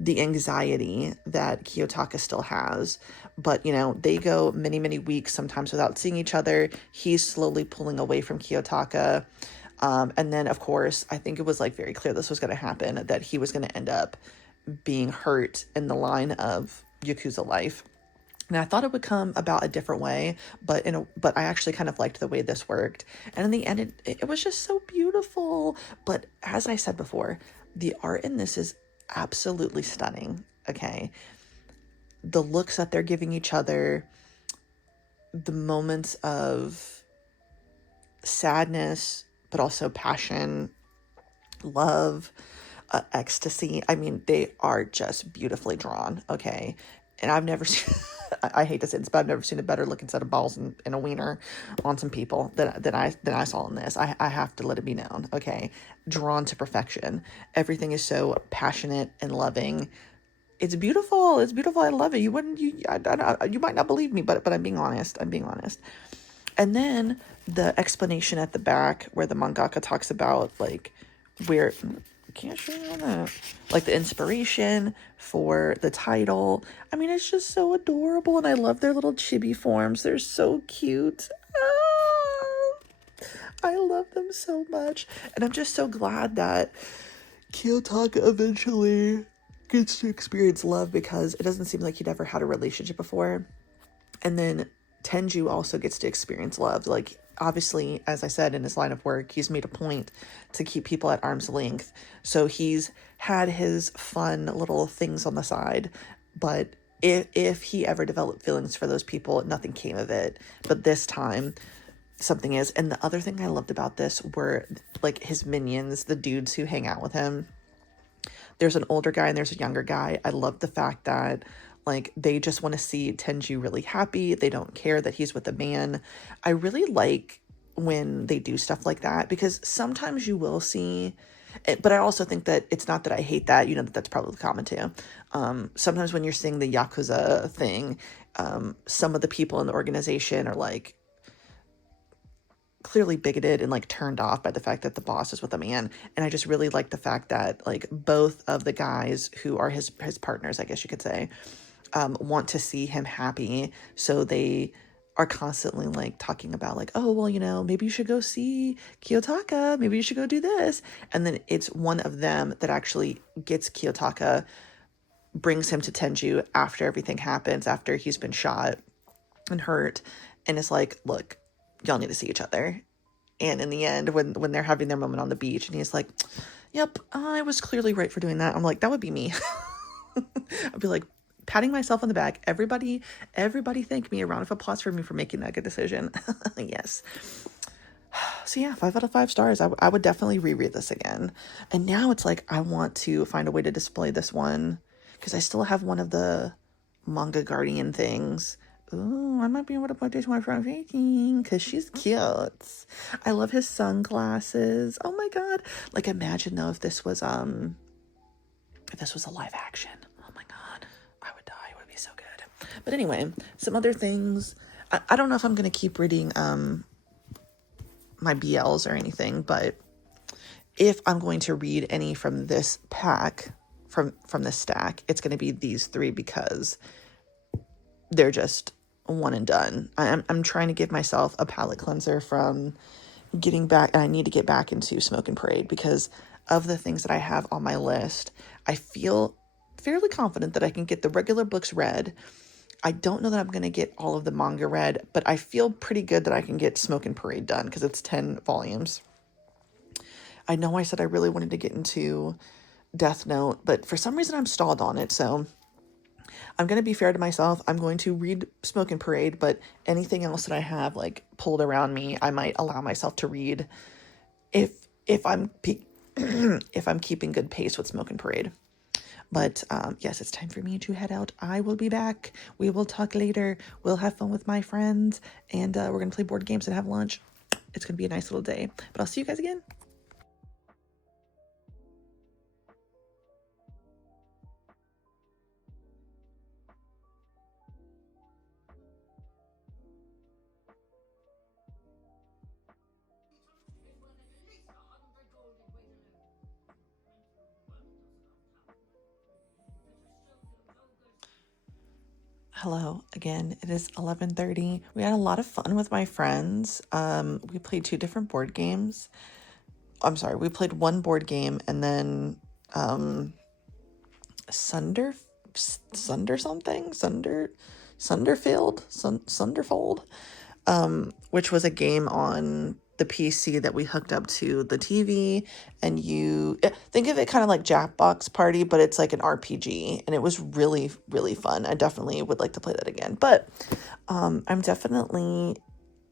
the anxiety that Kiyotaka still has. But, they go many, many weeks sometimes without seeing each other. He's slowly pulling away from Kiyotaka. And then, of course, I think it was like very clear this was going to happen, that he was going to end up being hurt in the line of Yakuza life. And I thought it would come about a different way, but I actually kind of liked the way this worked. And in the end, it was just so beautiful. But as I said before, the art in this is absolutely stunning. Okay. The looks that they're giving each other, the moments of sadness, but also passion, love, ecstasy. I mean, they are just beautifully drawn, okay? And I've never seen, I hate to say this, but I've never seen a better looking set of balls and a wiener on some people than I saw in this. I have to let it be known, okay? Drawn to perfection. Everything is so passionate and loving. It's beautiful. It's beautiful. I love it. You wouldn't, you might not believe me, but I'm being honest. I'm being honest. And then the explanation at the back where the mangaka talks about, like, where, can't show you all that, like the inspiration for the title. I mean, it's just so adorable, and I love their little chibi forms. They're so cute. I love them so much, and I'm just so glad that Kiyotaka eventually gets to experience love, because it doesn't seem like he'd ever had a relationship before. And then Tenju also gets to experience love. Like, obviously, as I said, in his line of work, he's made a point to keep people at arm's length. So he's had his fun little things on the side. But if he ever developed feelings for those people, nothing came of it. But this time, something is. And the other thing I loved about this were, like, his minions, the dudes who hang out with him. There's an older guy and there's a younger guy. I love the fact that, like, they just want to see Tenju really happy. They don't care that he's with a man. I really like when they do stuff like that, because sometimes you will see, but I also think that it's not that I hate that, that's probably common too. Sometimes when you're seeing the Yakuza thing, some of the people in the organization are, like, clearly bigoted and, like, turned off by the fact that the boss is with a man. And I just really like the fact that, like, both of the guys who are his partners, I guess you could say, want to see him happy. So they are constantly, like, talking about, like, oh, well, maybe you should go see Kiyotaka. Maybe you should go do this. And then it's one of them that actually gets Kiyotaka, brings him to Tenju after everything happens, after he's been shot and hurt. And it's like, look, y'all need to see each other. And in the end, when they're having their moment on the beach, and he's like, yep, I was clearly right for doing that. I'm like, that would be me. I'd be like, patting myself on the back. Everybody thank me. A round of applause for me for making that good decision. Yes. So yeah, 5 out of 5 stars. I would definitely reread this again. And now it's like, I want to find a way to display this one, because I still have one of the Manga Guardian things. Ooh, I might be able to put this one for rating, because she's cute. I love his sunglasses. Oh my god. Like, imagine though if this was a live action. Oh my god. I would die. It would be so good. But anyway, some other things. I don't know if I'm gonna keep reading my BLs or anything, but if I'm going to read any from this pack, from this stack, it's gonna be these 3, because they're just one and done. I'm trying to give myself a palate cleanser from getting back, and I need to get back into Smoke and Parade, because of the things that I have on my list, I feel fairly confident that I can get the regular books read. I don't know that I'm going to get all of the manga read, but I feel pretty good that I can get Smoke and Parade done, because it's 10 volumes. I know I said I really wanted to get into Death Note, but for some reason I'm stalled on it, so I'm going to be fair to myself. I'm going to read Smoke and Parade, but anything else that I have, like, pulled around me, I might allow myself to read if I'm if I'm keeping good pace with Smoke and Parade. But yes, it's time for me to head out. I will be back. We will talk later. We'll have fun with my friends, and we're going to play board games and have lunch. It's going to be a nice little day. But I'll see you guys again. Hello again. It is 11:30. We had a lot of fun with my friends. We played 2 different board games. I'm sorry, we played 1 board game, and then Sunderfold, which was a game on the PC that we hooked up to the TV, and you think of it kind of like Jackbox Party, but it's like an RPG, and it was really, really fun. I definitely would like to play that again, but I'm definitely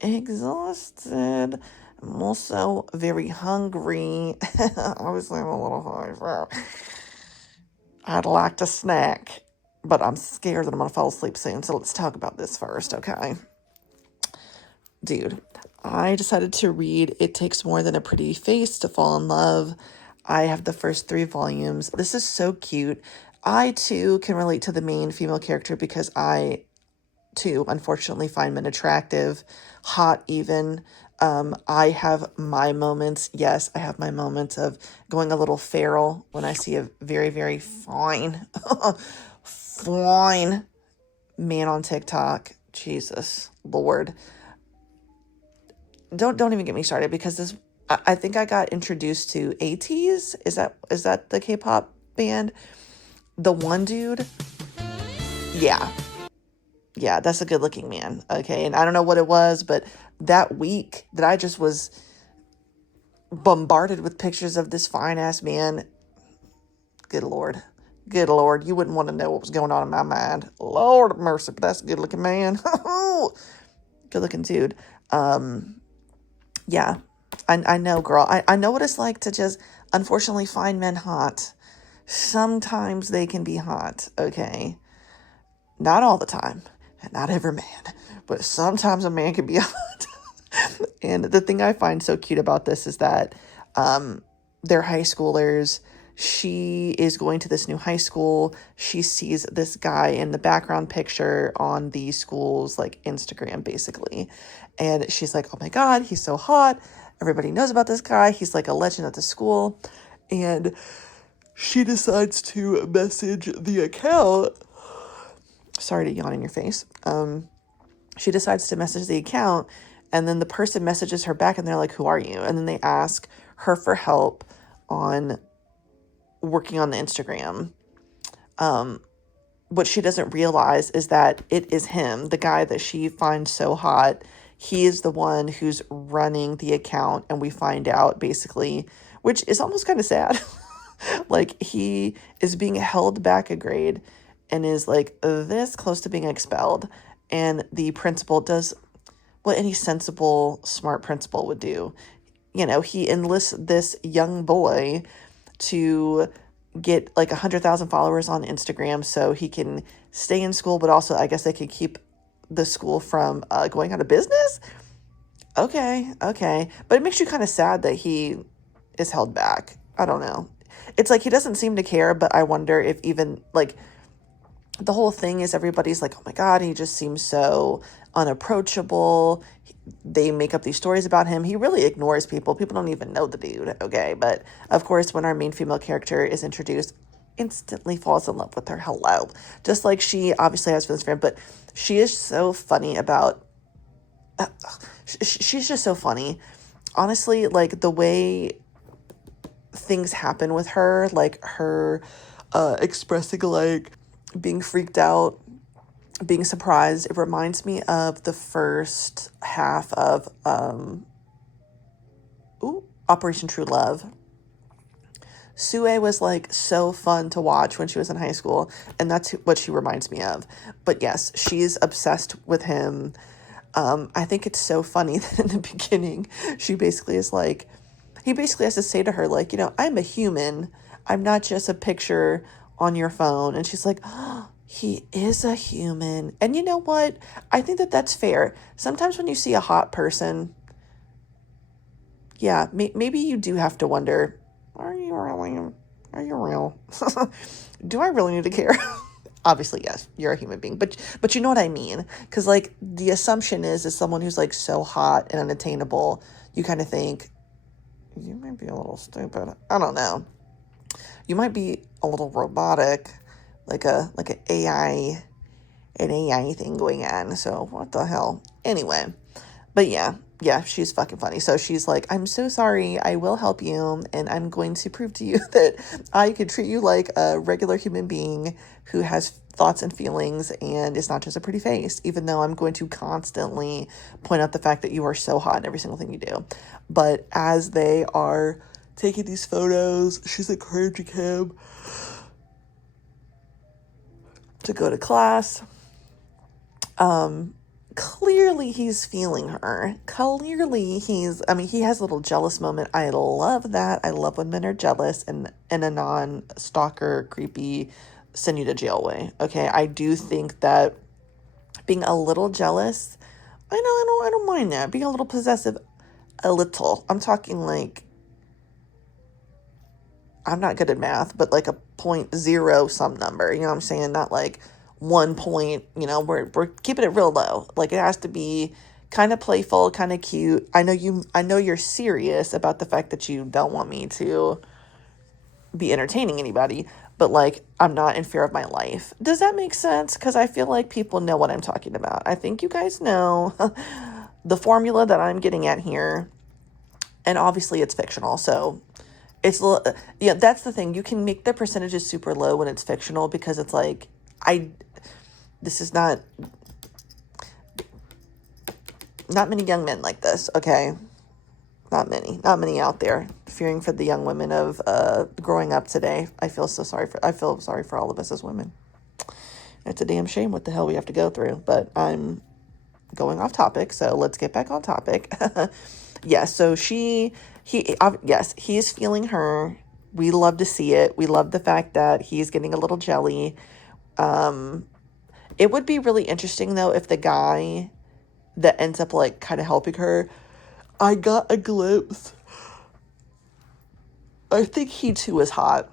exhausted. I'm also very hungry. Obviously, I'm a little hungry, so I'd like to snack, but I'm scared that I'm going to fall asleep soon, so let's talk about this first, okay? Dude, I decided to read It Takes More Than a Pretty Face to Fall in Love. I have the first 3 volumes. This is so cute. I, too, can relate to the main female character because I, too, unfortunately find men attractive, hot even. I have my moments. Yes, I have my moments of going a little feral when I see a very, very fine, fine man on TikTok. Jesus Lord. Don't even get me started because this, I think I got introduced to ATEEZ. Is that the K-pop band? The one dude? Yeah. Yeah, that's a good looking man. Okay. And I don't know what it was, but that week that I just was bombarded with pictures of this fine ass man. Good Lord. Good Lord. You wouldn't want to know what was going on in my mind. Lord of mercy, but that's a good looking man. Good looking dude. Yeah, I know, girl. I know what it's like to just unfortunately find men hot. Sometimes they can be hot, okay? Not all the time. Not every man. But sometimes a man can be hot. And the thing I find so cute about this is that they're high schoolers. She is going to this new high school. She sees this guy in the background picture on the school's like Instagram, basically. And she's like, oh my God, he's so hot. Everybody knows about this guy. He's like a legend at the school. And she decides to message the account. Sorry to yawn in your face. She decides to message the account, and then the person messages her back and they're like, who are you? And then they ask her for help on working on the Instagram. What she doesn't realize is that it is him, the guy that she finds so hot. He is the one who's running the account, and we find out basically, which is almost kind of sad. Like, he is being held back a grade and is like this close to being expelled. And the principal does what any sensible, smart principal would do. You know, he enlists this young boy to get like 100,000 followers on Instagram so he can stay in school, but also I guess they could keep the school from going out of business. Okay. But it makes you kind of sad that he is held back. I don't know. It's like he doesn't seem to care, but I wonder if even like the whole thing is everybody's like, oh my God, he just seems so unapproachable. They make up these stories about him. He really ignores people. People don't even know the dude, okay? But of course, when our main female character is introduced, instantly falls in love with her. Hello. Just like she obviously has for this friend, but she is so funny about... she's just so funny. Honestly, like the way things happen with her, like her expressing like being freaked out, being surprised, it reminds me of the first half of Operation True Love. Sue was like so fun to watch when she was in high school, and that's what she reminds me of. But yes, she's obsessed with him. I think it's so funny that in the beginning she basically is like, he basically has to say to her like, you know, I'm a human, I'm not just a picture on your phone. And she's like, oh, he is a human. And you know what? I think that that's fair. Sometimes when you see a hot person, yeah, maybe you do have to wonder, are you real? Do I really need to care? Obviously, yes, you're a human being, but you know what I mean? Because like the assumption is someone who's like so hot and unattainable, you kind of think, you might be a little stupid. I don't know. You might be a little robotic, like an AI thing going on. So what the hell? Anyway, but yeah, she's fucking funny. So she's like, I'm so sorry. I will help you, and I'm going to prove to you that I could treat you like a regular human being who has thoughts and feelings and is not just a pretty face, even though I'm going to constantly point out the fact that you are so hot in every single thing you do. But as they are taking these photos, she's encouraging him to go to class. clearly he's feeling her. Clearly he has a little jealous moment. I love that. I love when men are jealous and in a non-stalker, creepy, send you to jail way. Okay, I do think that being a little jealous, I don't mind that. Being a little possessive, a little. I'm talking like, I'm not good at math, but like a 0.0 some number, you know what I'm saying? Not like 1 point, we're keeping it real low. Like it has to be kind of playful, kind of cute. I know you're serious about the fact that you don't want me to be entertaining anybody, but like I'm not in fear of my life. Does that make sense? Because I feel like people know what I'm talking about. I think you guys know the formula that I'm getting at here. And obviously it's fictional, so yeah, that's the thing. You can make the percentages super low when it's fictional because it's like, this is not many young men like this, okay? Not many out there fearing for the young women of growing up today. I feel sorry for all of us as women. It's a damn shame what the hell we have to go through, but I'm going off topic, so let's get back on topic. Yeah, so yes, he's feeling her. We love to see it. We love the fact that he's getting a little jelly. It would be really interesting, though, if the guy that ends up, like, kind of helping her, I got a glimpse. I think he, too, is hot.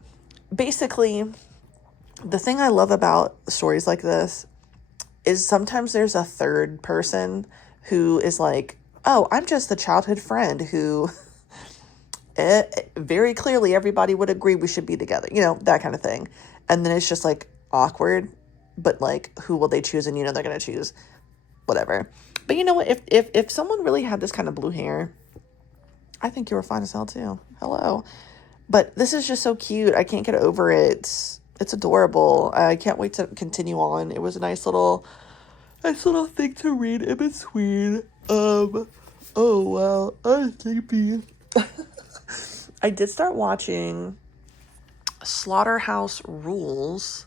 Basically, the thing I love about stories like this is sometimes there's a third person who is like, oh, I'm just the childhood friend who very clearly everybody would agree we should be together, that kind of thing. And then it's just like awkward, but like, who will they choose? And they're going to choose whatever. But you know what? If someone really had this kind of blue hair, I think you were fine as hell too. Hello. But this is just so cute. I can't get over it. It's adorable. I can't wait to continue on. It was a nice little thing to read in between. Oh wow, I'm sleepy. I did start watching Slaughterhouse Rules.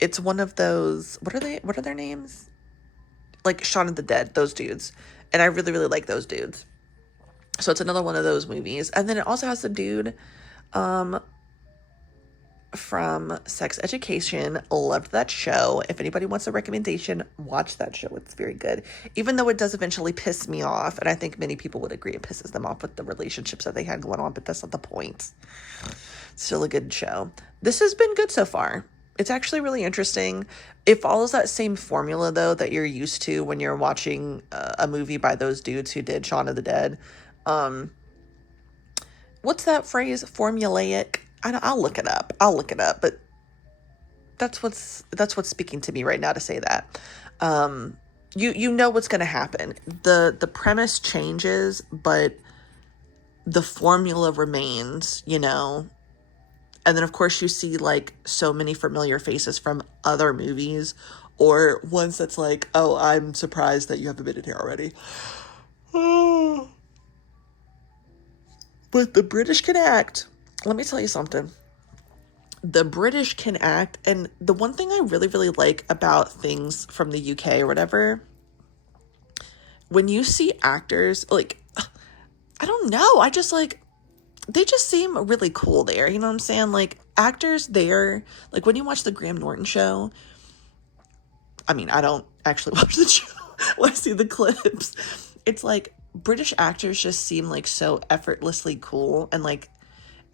It's one of those, what are their names? Like Shaun of the Dead, those dudes. And I really, really like those dudes. So it's another one of those movies. And then it also has the dude from Sex Education. Loved that show. If anybody wants a recommendation, watch that show. It's very good. Even though it does eventually piss me off. And I think many people would agree it pisses them off with the relationships that they had going on. But that's not the point. Still a good show. This has been good so far. It's actually really interesting. It follows that same formula, though, that you're used to when you're watching a movie by those dudes who did Shaun of the Dead. What's that phrase? Formulaic? I'll look it up. But that's what's speaking to me right now to say that. You know what's going to happen. The premise changes, but the formula remains, And then, of course, you see, like, so many familiar faces from other movies, or ones that's like, oh, I'm surprised that you haven't been in here already. But the British can act. Let me tell you something. The British can act, and the one thing I really, really like about things from the UK or whatever, when you see actors, like, I don't know, I just, like, they just seem really cool there, you know what I'm saying? Like, actors there, like, when you watch the Graham Norton show, I mean, I don't actually watch the show, when I see the clips, it's like, British actors just seem, like, so effortlessly cool, and, like,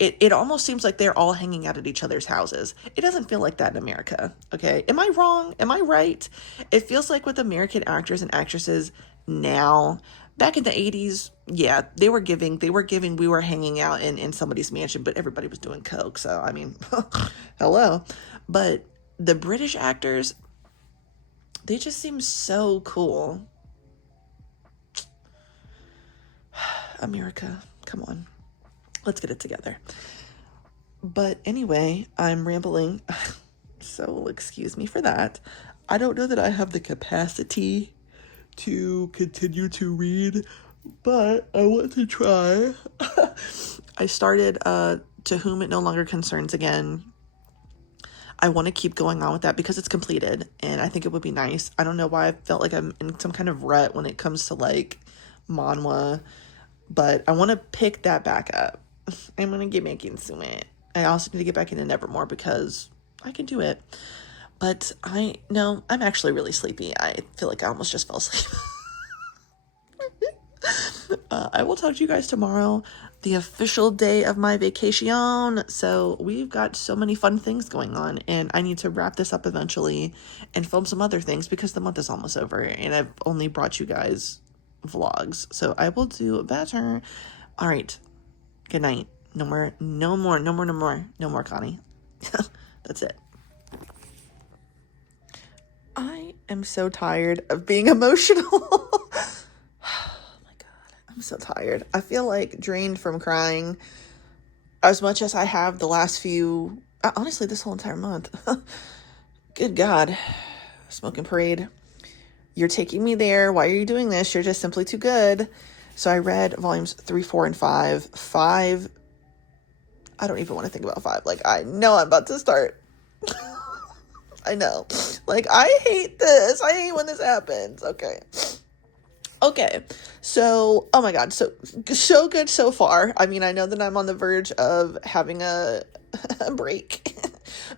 it almost seems like they're all hanging out at each other's houses. It doesn't feel like that in America, okay? Am I wrong? Am I right? It feels like with American actors and actresses now, back in the 80s, yeah, we were hanging out in somebody's mansion, but everybody was doing coke, so, I mean, hello. But the British actors, they just seem so cool. America, come on. Let's get it together. But anyway, I'm rambling, so excuse me for that. I don't know that I have the capacity to continue to read, but I want to try. I started To Whom It No Longer Concerns again. I want to keep going on with that because it's completed and I think it would be nice. I don't know why I felt like I'm in some kind of rut when it comes to like manhwa, but I want to pick that back up. I'm going to get back into it. I also need to get back into Nevermore because I can do it. But I'm actually really sleepy. I feel like I almost just fell asleep. I will talk to you guys tomorrow, the official day of my vacation. So we've got so many fun things going on, and I need to wrap this up eventually and film some other things because the month is almost over and I've only brought you guys vlogs. So I will do better. All right. Good night. No more, Connie. That's it. I am so tired of being emotional. I'm so tired. I feel like drained from crying as much as I have the last few, honestly, this whole entire month. Good God. Smoking Parade. You're taking me there. Why are you doing this? You're just simply too good. So I read volumes 3, 4, and 5. 5, I don't even want to think about 5. Like, I know I'm about to start. I know. Like, I hate this. I hate when this happens. Okay, so, oh my God, so good so far. I mean, I know that I'm on the verge of having a break,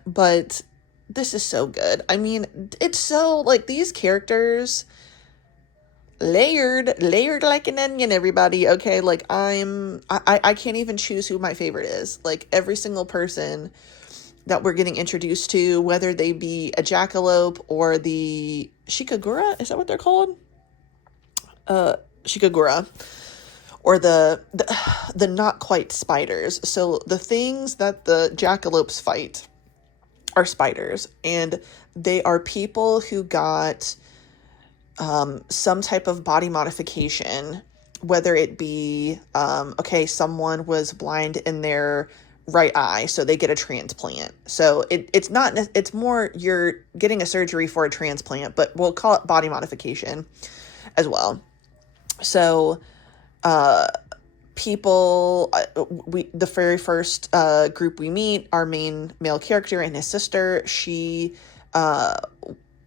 but this is so good. I mean, it's so, like, these characters, layered like an onion, everybody, okay? Like, I can't even choose who my favorite is. Like, every single person that we're getting introduced to, whether they be a jackalope or the Shikagura, is that what they're called? Shikagura, or the not quite spiders. So the things that the jackalopes fight are spiders, and they are people who got some type of body modification, whether it be someone was blind in their right eye, so they get a transplant. So it's more you're getting a surgery for a transplant, but we'll call it body modification as well. So, the very first group we meet, our main male character and his sister, she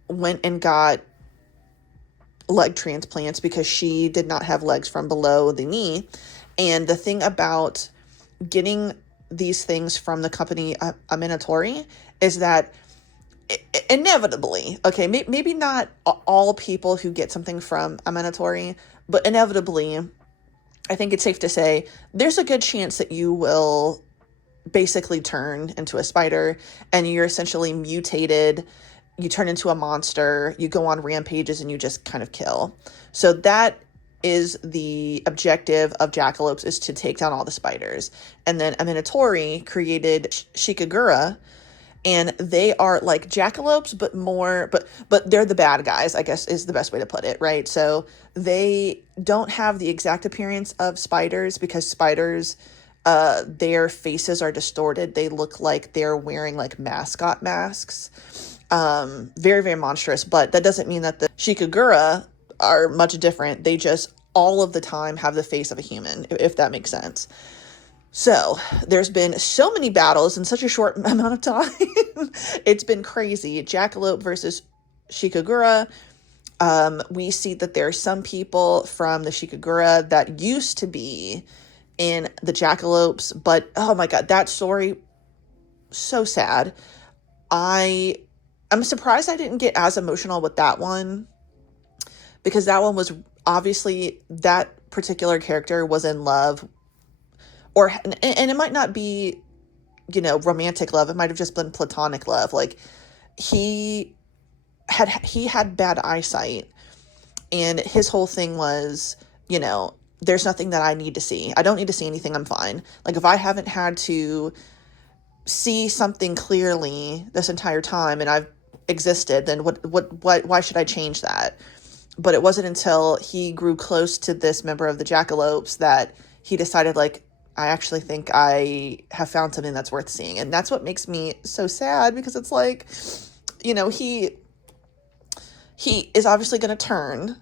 went and got leg transplants because she did not have legs from below the knee. And the thing about getting these things from the company Aminatori is that inevitably, okay, maybe not all people who get something from Aminatori, but inevitably, I think it's safe to say there's a good chance that you will basically turn into a spider and you're essentially mutated. You turn into a monster, you go on rampages, and you just kind of kill. So that is the objective of jackalopes, is to take down all the spiders. And then Aminatori created Shikagura, and they are like jackalopes, but more, but they're the bad guys, I guess is the best way to put it, right? So they don't have the exact appearance of spiders because spiders, their faces are distorted. They look like they're wearing like mascot masks. Very, very monstrous, but that doesn't mean that the Shikagura are much different. They just all of the time have the face of a human, if that makes sense. So there's been so many battles in such a short amount of time. It's been crazy. Jackalope versus Shikagura. We see that there are some people from the Shikagura that used to be in the jackalopes, but oh my God, that story, so sad. I'm surprised I didn't get as emotional with that one, because that one was obviously, that particular character was in love, and it might not be, romantic love. It might have just been platonic love. Like he had bad eyesight, and his whole thing was, there's nothing that I need to see. I don't need to see anything. I'm fine. Like if I haven't had to see something clearly this entire time and I've existed, then why should I change that? But it wasn't until he grew close to this member of the jackalopes that he decided, like, I actually think I have found something that's worth seeing. And that's what makes me so sad, because it's like, he is obviously going to turn.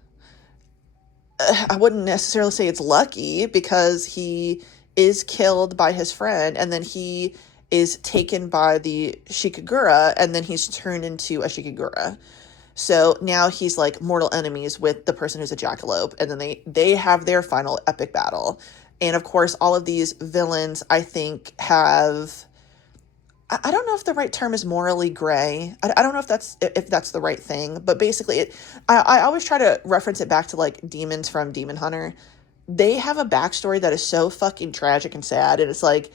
I wouldn't necessarily say it's lucky, because he is killed by his friend, and then he is taken by the Shikigura, and then he's turned into a Shikigura. So now he's like mortal enemies with the person who's a jackalope, and then they have their final epic battle. And of course, all of these villains, I think, have, I don't know if the right term is morally gray. I don't know if that's the right thing, but basically I always try to reference it back to like demons from Demon Hunter. They have a backstory that is so fucking tragic and sad, and it's like,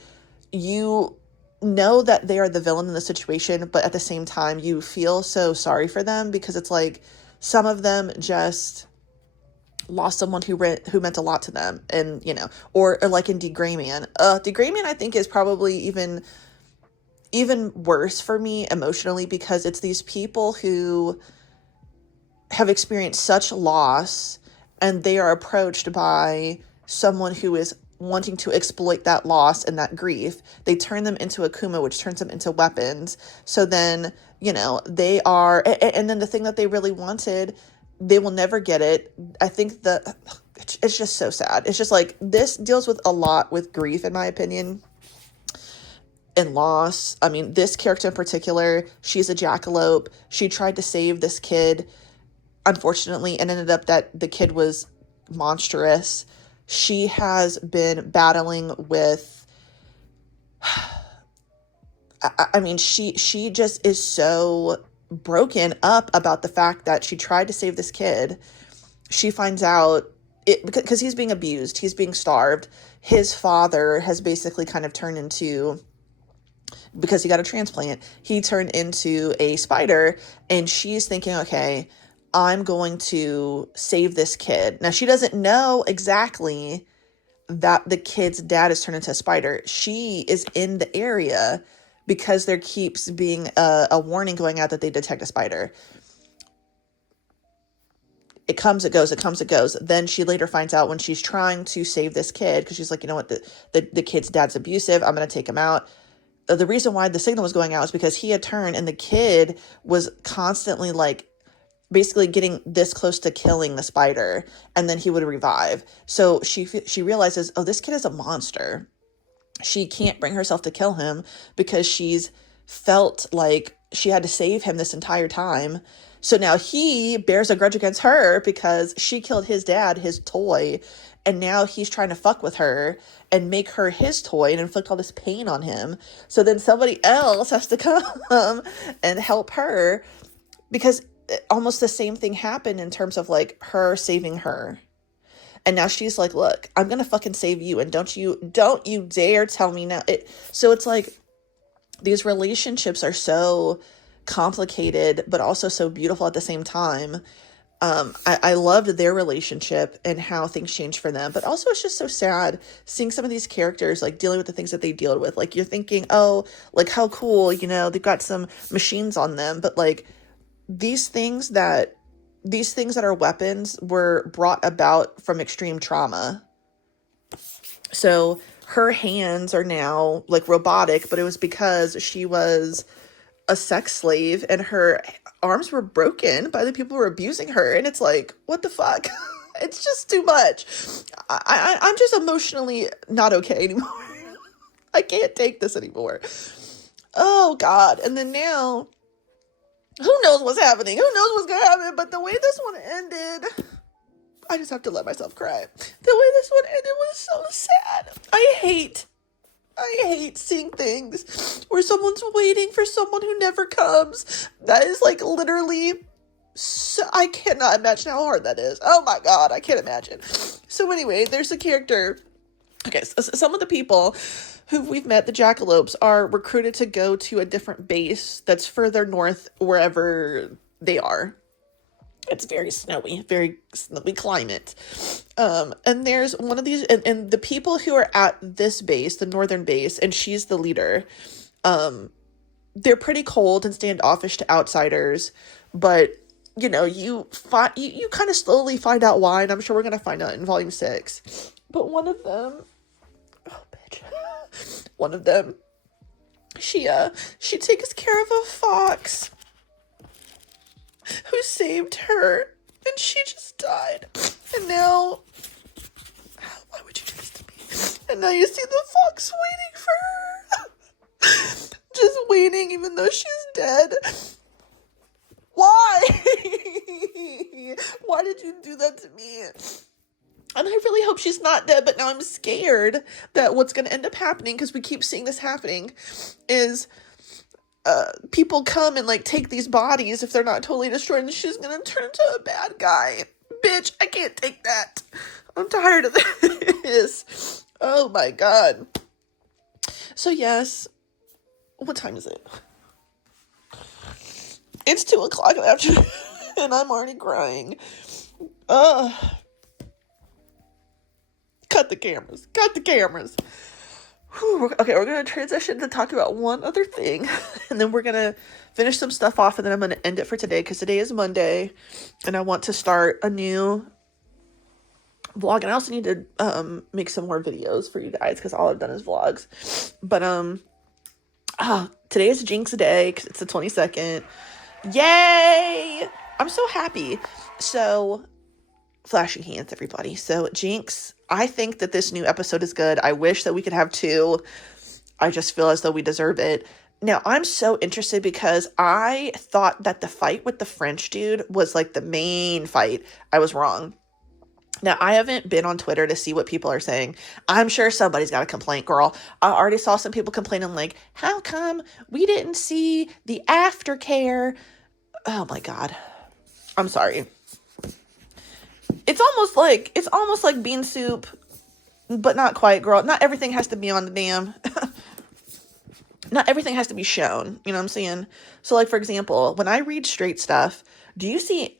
you know that they are the villain in the situation, but at the same time you feel so sorry for them, because it's like some of them just lost someone who meant a lot to them, and or like in Degrayman. Degrayman I think is probably even worse for me emotionally, because it's these people who have experienced such loss, and they are approached by someone who is wanting to exploit that loss and that grief. They turn them into Akuma, which turns them into weapons. So then, they are, and then the thing that they really wanted, they will never get it. I think it's just so sad. It's just like, this deals with a lot with grief, in my opinion, and loss. I mean, this character in particular, she's a jackalope. She tried to save this kid, unfortunately, and ended up that the kid was monstrous. She has been battling with, I mean, she just is so broken up about the fact that she tried to save this kid. She finds out because he's being abused, he's being starved. His father has basically kind of turned into, because he got a transplant, he turned into a spider, and she's thinking, okay, I'm going to save this kid. Now, she doesn't know exactly that the kid's dad is turned into a spider. She is in the area because there keeps being a warning going out that they detect a spider. It comes, it goes, it comes, it goes. Then she later finds out, when she's trying to save this kid, because she's like, you know what, the kid's dad's abusive, I'm going to take him out. The reason why the signal was going out is because he had turned, and the kid was constantly like basically getting this close to killing the spider, and then he would revive. So she realizes, oh, this kid is a monster. She can't bring herself to kill him, because she's felt like she had to save him this entire time. So now he bears a grudge against her because she killed his dad, his toy, and now he's trying to fuck with her and make her his toy and inflict all this pain on him. So then somebody else has to come and help her, because almost the same thing happened in terms of like her saving her. And now she's like, look, I'm going to fucking save you. And don't you dare tell me now. So it's like, these relationships are so complicated, but also so beautiful at the same time. I loved their relationship and how things changed for them, but also it's just so sad seeing some of these characters like dealing with the things that they deal with. Like, you're thinking, oh, like how cool, they've got some machines on them, but like, these things that are weapons were brought about from extreme trauma. So her hands are now like robotic, but it was because she was a sex slave and her arms were broken by the people who were abusing her. And it's like, what the fuck? It's just too much. I'm just emotionally not okay anymore. I can't take this anymore. Oh God. And then now, who knows what's happening? Who knows what's gonna happen? But the way this one ended, I just have to let myself cry. The way this one ended was so sad. I hate seeing things where someone's waiting for someone who never comes. That is like literally, so, I cannot imagine how hard that is. Oh my God, I can't imagine. So anyway, there's a character. Okay, so some of the people who we've met, the jackalopes, are recruited to go to a different base that's further north, wherever they are. It's very snowy climate. And there's one of these, and the people who are at this base, the northern base, and she's the leader, they're pretty cold and standoffish to outsiders, but you kind of slowly find out why, and I'm sure we're going to find out in volume 6. But one of them, she takes care of a fox who saved her, and she just died. And now, why would you do this to me? And now you see the fox waiting for her. waiting even though she's dead. Why? Why did you do that to me? And I really hope she's not dead, but now I'm scared that what's going to end up happening, because we keep seeing this happening, is people come and, like, take these bodies if they're not totally destroyed, and she's going to turn into a bad guy. Bitch, I can't take that. I'm tired of this. Oh, my God. So, yes. What time is it? It's 2:00 in the afternoon, and I'm already crying. Cut the cameras. Cut the cameras. Whew. Okay, we're going to transition to talk about one other thing, and then we're going to finish some stuff off, and then I'm going to end it for today, because today is Monday, and I want to start a new vlog, and I also need to make some more videos for you guys, because all I've done is vlogs. But today is Jinx Day, because it's the 22nd. Yay! I'm so happy. So, flashing hands, everybody. So, Jinx, I think that this new episode is good. I wish that we could have 2. I just feel as though we deserve it. Now, I'm so interested because I thought that the fight with the French dude was, like, the main fight. I was wrong. Now, I haven't been on Twitter to see what people are saying. I'm sure somebody's got a complaint, girl. I already saw some people complaining, like, how come we didn't see the aftercare? Oh, my God. I'm sorry. It's almost like bean soup, but not quite, girl. Not everything has to be on the damn. Not everything has to be shown. You know what I'm saying? So, like, for example, when I read straight stuff, do you see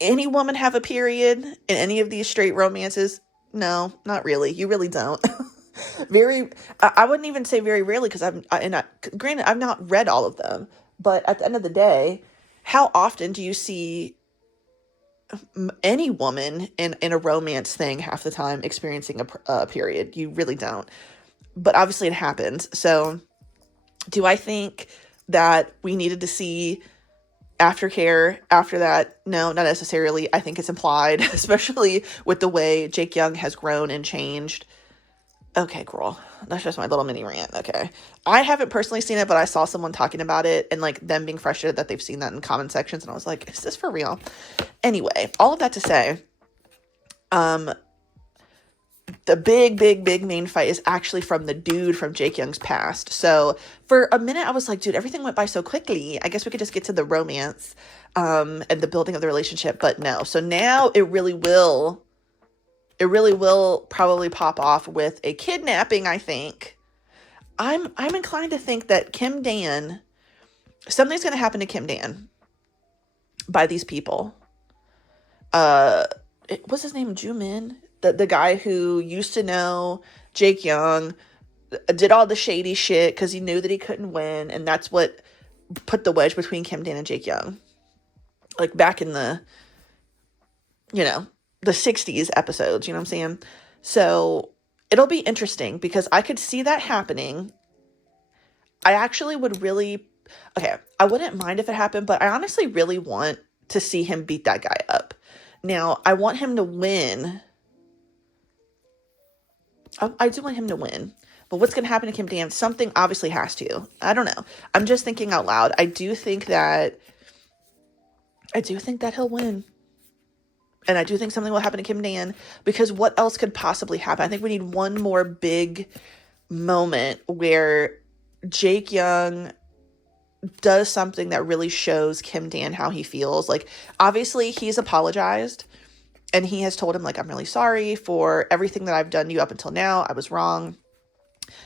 any woman have a period in any of these straight romances? No, not really. You really don't. I wouldn't even say very rarely, because granted, I've not read all of them, but at the end of the day, how often do you see any woman in a romance thing half the time experiencing a period? You really don't. But obviously it happens. So do I think that we needed to see aftercare after that? No, not necessarily. I think it's implied, especially with the way Jake Young has grown and changed. Okay, girl. That's just my little mini rant. Okay. I haven't personally seen it, but I saw someone talking about it and, like, them being frustrated that they've seen that in comment sections. And I was like, is this for real? Anyway, all of that to say, the big main fight is actually from the dude from Jake Young's past. So for a minute I was like, dude, everything went by so quickly. I guess we could just get to the romance, and the building of the relationship, but no. So now it really will probably pop off with a kidnapping, I think. I'm inclined to think that something's going to happen to Kim Dan by these people. What's his name? Jumin? The guy who used to know Jake Young, did all the shady shit because he knew that he couldn't win, and that's what put the wedge between Kim Dan and Jake Young. Like, back in the 60s episodes, you know what I'm saying? So it'll be interesting because I could see that happening. I actually would I wouldn't mind if it happened, but I honestly really want to see him beat that guy up. Now, I want him to win. I do want him to win. But what's going to happen to Kim Dan? Something obviously has to. I don't know. I'm just thinking out loud. I do think that he'll win. And I do think something will happen to Kim Dan, because what else could possibly happen? I think we need one more big moment where Jake Young does something that really shows Kim Dan how he feels. Like, obviously he's apologized and he has told him, like, I'm really sorry for everything that I've done to you up until now. I was wrong.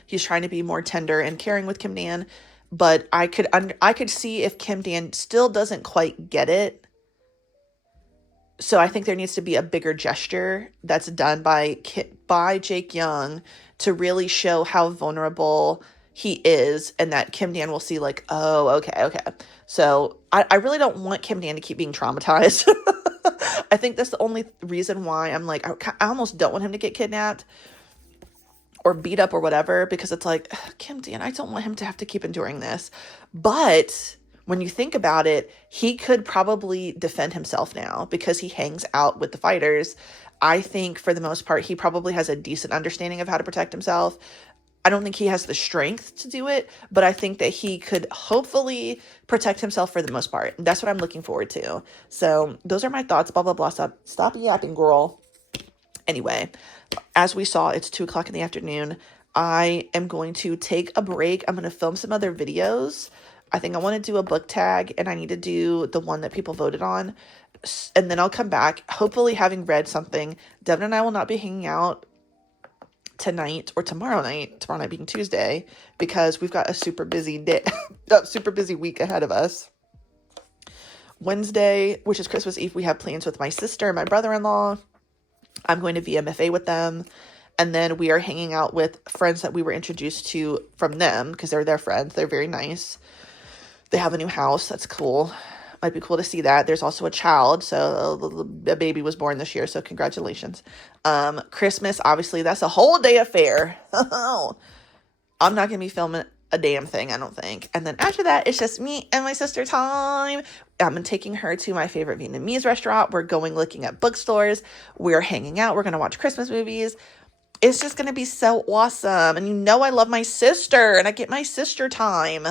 He's trying to be more tender and caring with Kim Dan, but I could see if Kim Dan still doesn't quite get it. So I think there needs to be a bigger gesture that's done by Jake Young to really show how vulnerable he is, and that Kim Dan will see, like, oh, okay. So I really don't want Kim Dan to keep being traumatized. I think that's the only reason why I'm like, I almost don't want him to get kidnapped or beat up or whatever, because it's like, Kim Dan, I don't want him to have to keep enduring this. But when you think about it, he could probably defend himself now because he hangs out with the fighters. I think for the most part, he probably has a decent understanding of how to protect himself. I don't think he has the strength to do it, but I think that he could hopefully protect himself for the most part. That's what I'm looking forward to. So those are my thoughts. Blah, blah, blah. Stop yapping, girl. Anyway, as we saw, it's 2:00 in the afternoon. I am going to take a break. I'm going to film some other videos. I think I want to do a book tag, and I need to do the one that people voted on. And then I'll come back, hopefully having read something. Devin and I will not be hanging out tonight or tomorrow night being Tuesday, because we've got a super busy day, super busy week ahead of us. Wednesday, which is Christmas Eve, we have plans with my sister and my brother-in-law. I'm going to VMFA with them. And then we are hanging out with friends that we were introduced to from them, because they're their friends. They're very nice. They have a new house. That's cool. Might be cool to see that. There's also a child. So a baby was born this year. So congratulations. Christmas, obviously, that's a whole day affair. I'm not going to be filming a damn thing, I don't think. And then after that, it's just me and my sister time. I'm taking her to my favorite Vietnamese restaurant. We're going looking at bookstores. We're hanging out. We're going to watch Christmas movies. It's just going to be so awesome. And you know I love my sister, and I get my sister time.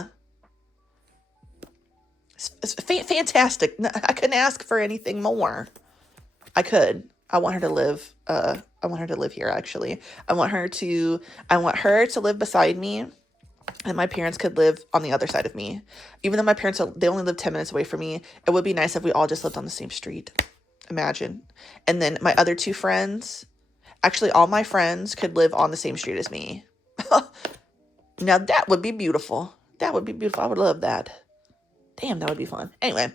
It's fantastic. I couldn't ask for anything more. I could. I want her to live. I want her to live here, actually. I want her to live beside me, and my parents could live on the other side of me. Even though my parents, they only live 10 minutes away from me, it would be nice if we all just lived on the same street. Imagine. And then my other two friends, actually all my friends could live on the same street as me. Now that would be beautiful. That would be beautiful. I would love that. Damn, that would be fun. Anyway,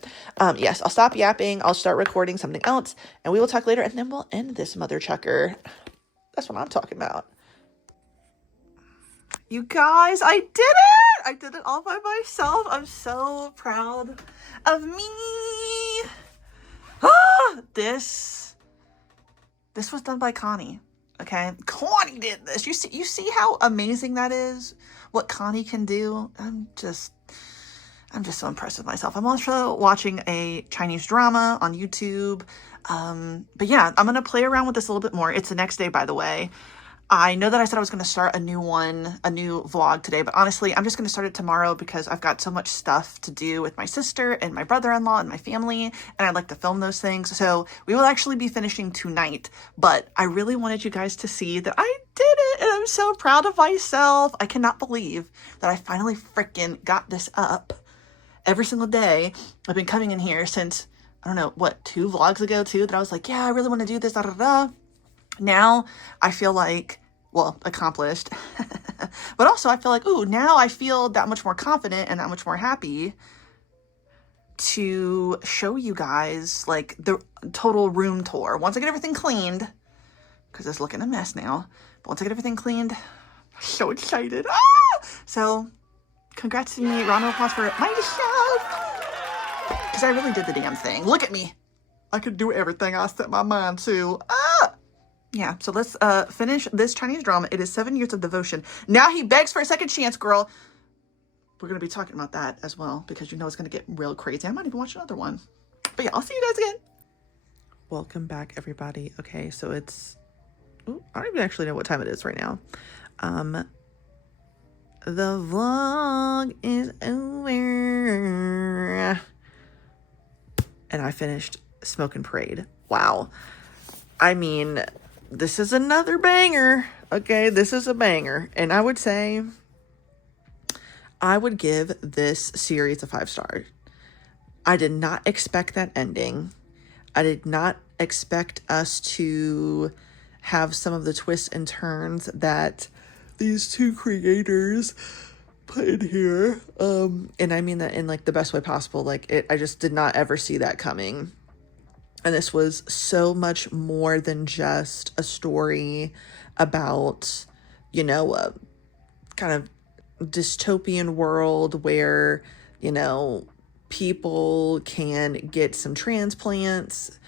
yes, I'll stop yapping. I'll start recording something else, and we will talk later, and then we'll end this mother chucker. That's what I'm talking about. You guys, I did it! I did it all by myself. I'm so proud of me. This was done by Connie. Okay, Connie did this. You see how amazing that is? What Connie can do? I'm just so impressed with myself. I'm also watching a Chinese drama on YouTube. But yeah, I'm going to play around with this a little bit more. It's the next day, by the way. I know that I said I was going to start a new vlog today, but honestly, I'm just going to start it tomorrow because I've got so much stuff to do with my sister and my brother-in-law and my family, and I'd like to film those things. So we will actually be finishing tonight, but I really wanted you guys to see that I did it, and I'm so proud of myself. I cannot believe that I finally freaking got this up. Every single day, I've been coming in here since, I don't know, 2 vlogs ago too, that I was like, yeah, I really want to do this, da da da. Now I feel like, accomplished, but also I feel like, now I feel that much more confident and that much more happy to show you guys like the total room tour. Once I get everything cleaned, because it's looking a mess now, but once I get everything cleaned, I'm so excited. So congrats to me, round of applause for myself, because I really did the damn thing. Look at me. I could do everything I set my mind to. Yeah, so let's finish this Chinese drama. It is 7 years of devotion. Now he begs for a second chance, girl. We're going to be talking about that as well, because you know it's going to get real crazy. I might even watch another one. But yeah, I'll see you guys again. Welcome back, everybody. Okay, so it's... I don't even actually know what time it is right now. The vlog is over. And I finished Smoke and Parade. Wow. I mean, this is another banger. Okay, this is a banger. And I would say I would give this series a 5 stars. I did not expect that ending. I did not expect us to have some of the twists and turns that these two creators put in here. And I mean that in like the best way possible. Like I just did not ever see that coming. And this was so much more than just a story about, a kind of dystopian world where, people can get some transplants.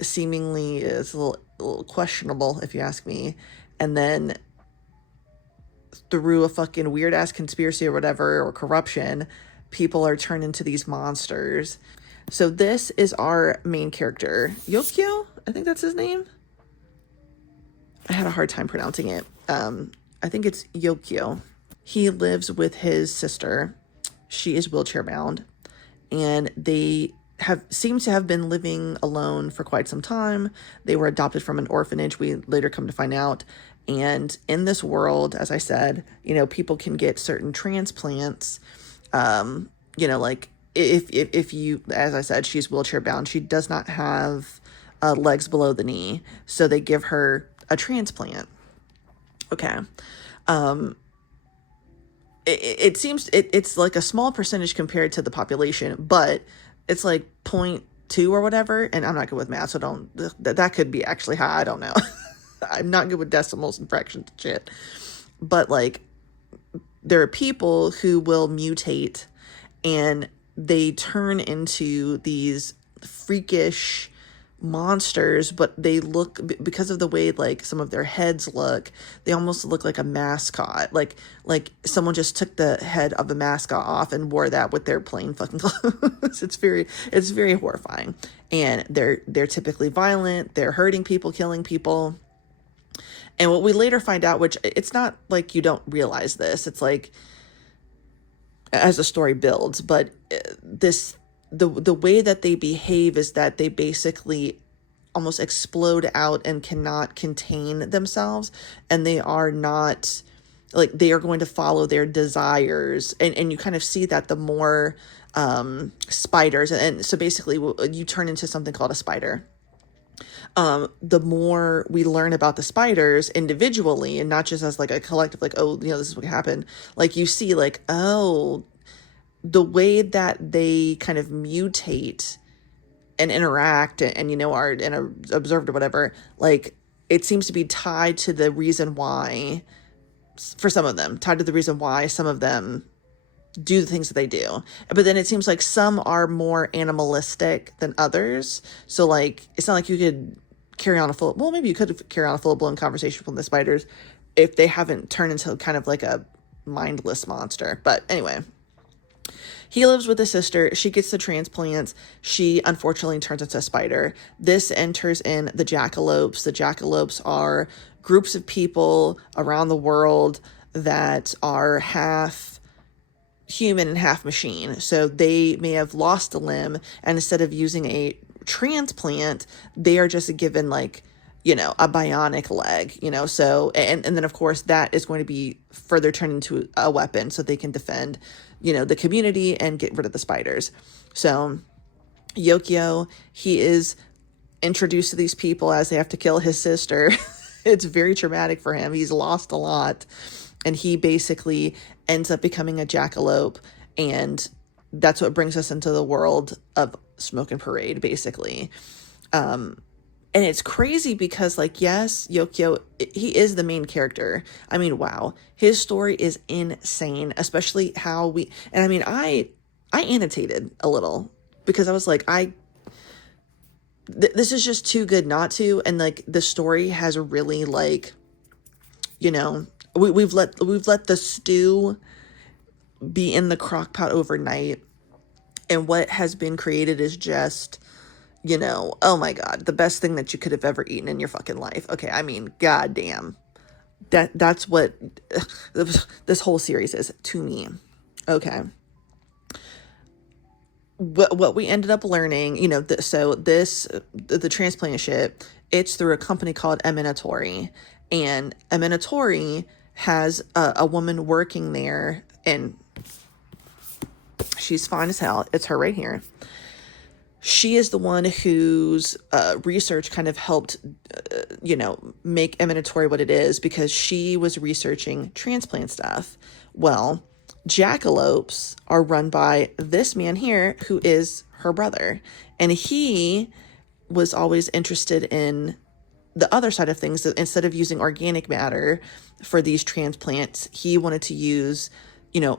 Seemingly is a little questionable, if you ask me. And then through a fucking weird ass conspiracy or whatever, or corruption, people are turned into these monsters. So this is our main character, Yokyo, I think that's his name. I had a hard time pronouncing it. I I think it's Yokio. He lives with his sister. She is wheelchair bound, and they seem to have been living alone for quite some time. They were adopted from an orphanage, we later come to find out. And in this world, as I said, people can get certain transplants. Like if you, as I said, she's wheelchair bound. She does not have legs below the knee, so they give her a transplant. Okay. It seems it's like a small percentage compared to the population, but it's like 0.2 or whatever. And I'm not good with math, so that could be actually high. I don't know. I'm not good with decimals and fractions and shit. But like, there are people who will mutate and they turn into these freakish monsters, but they look, because of the way like some of their heads look, they almost look like a mascot, like someone just took the head of a mascot off and wore that with their plain fucking clothes. It's very horrifying. And they're typically violent, they're hurting people, killing people. And what we later find out, which it's not like you don't realize this, it's like as the story builds, but the way that they behave is that they basically almost explode out and cannot contain themselves, and they are not, like, they are going to follow their desires, and you kind of see that the more spiders, and so basically you turn into something called a spider. The more we learn about the spiders individually and not just as like a collective, like, oh, this is what happened. Like, you see like, oh, the way that they kind of mutate and interact and are observed or whatever, like, it seems to be tied to the reason why, for some of them, tied to the reason why some of them do the things that they do. But then it seems like some are more animalistic than others. So like, it's not like you could carry on maybe you could carry on a full-blown conversation with the spiders if they haven't turned into kind of like a mindless monster. But anyway, he lives with his sister. She gets the transplants. She unfortunately turns into a spider. This enters in the jackalopes. The jackalopes are groups of people around the world that are half human and half machine. So they may have lost a limb, and instead of using a transplant, they are just given like, a bionic leg, so, and then of course that is going to be further turned into a weapon so they can defend, the community and get rid of the spiders. So Yokio, he is introduced to these people as they have to kill his sister. It's very traumatic for him. He's lost a lot, and he basically ends up becoming a jackalope, and that's what brings us into the world of Smoke and Parade, basically. And it's crazy because, like, yes, Yokio, he is the main character. I mean, wow, his story is insane, especially how I annotated a little because I was like, this is just too good not to. And like, the story has really, like, we've let the stew be in the crock pot overnight, and what has been created is just, oh my God, the best thing that you could have ever eaten in your fucking life. Okay, I mean, goddamn, that's what this whole series is to me. Okay, what we ended up learning, the transplant shit, it's through a company called Eminatori, and Eminatori has a woman working there, and she's fine as hell. It's her right here. She is the one whose research kind of helped, make Eminatori what it is, because she was researching transplant stuff. Well, jackalopes are run by this man here, who is her brother. And he was always interested in the other side of things. Instead of using organic matter for these transplants, he wanted to use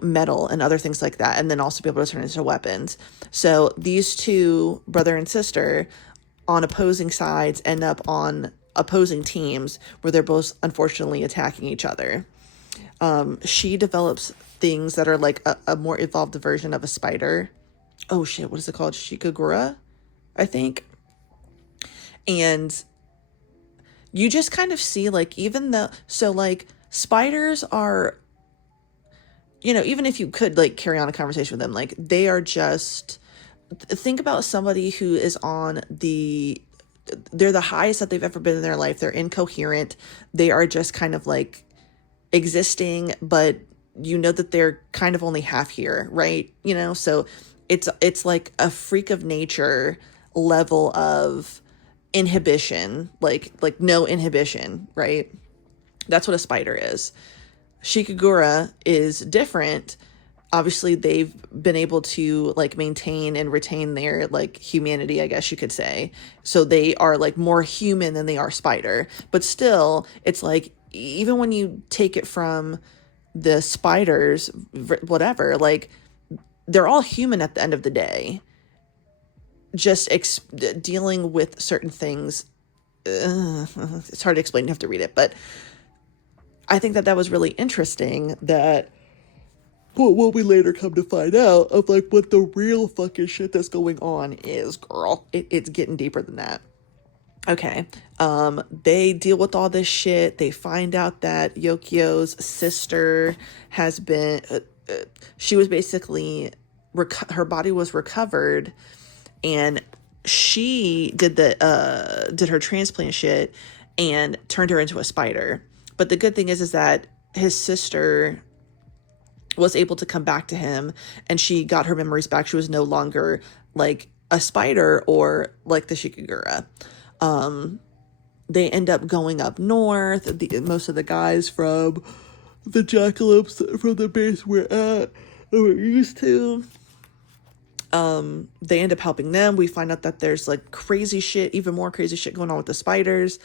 metal and other things like that, and then also be able to turn into weapons. So these two, brother and sister, on opposing sides, end up on opposing teams where they're both unfortunately attacking each other. She develops things that are like a more evolved version of a spider. Oh shit, what is it called? Shikagura, I think. And you just kind of see, like, even though, so like, spiders are, you know, even if you could like carry on a conversation with them, like they are just, think about somebody who is on they're the highest that they've ever been in their life. They're incoherent. They are just kind of like existing, but you know that they're kind of only half here, right? You know, so it's like a freak of nature level of inhibition, like no inhibition, right? That's what a spider is. Shikigura is different. Obviously they've been able to like maintain and retain their like humanity, I guess you could say. So they are like more human than they are spider. But still, it's like, even when you take it from the spiders, whatever, like they're all human at the end of the day. Just dealing with certain things. It's hard to explain. You have to read it. But I think that was really interesting, that what we later come to find out of like what the real fucking shit that's going on is, girl. It's getting deeper than that. Okay. They deal with all this shit. They find out that Yokio's sister has been, she was basically, her body was recovered, and she did her transplant shit and turned her into a spider. But the good thing is that his sister was able to come back to him, and she got her memories back. She was no longer like a spider or like the Shikigura. They end up going up north. Most of the guys from the Jackalopes from the base we're used to. They end up helping them. We find out that there's like crazy shit, even more crazy shit going on with the spiders.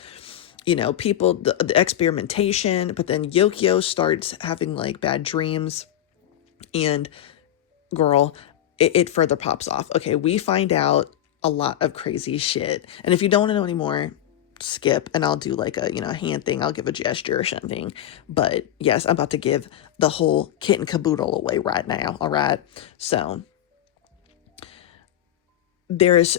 You know, people, the experimentation, but then Yokio starts having like bad dreams, and girl, it further pops off. Okay, we find out a lot of crazy shit. And if you don't want to know anymore, skip, and I'll do like a hand thing. I'll give a gesture or something. But yes, I'm about to give the whole kit and caboodle away right now. All right. So there's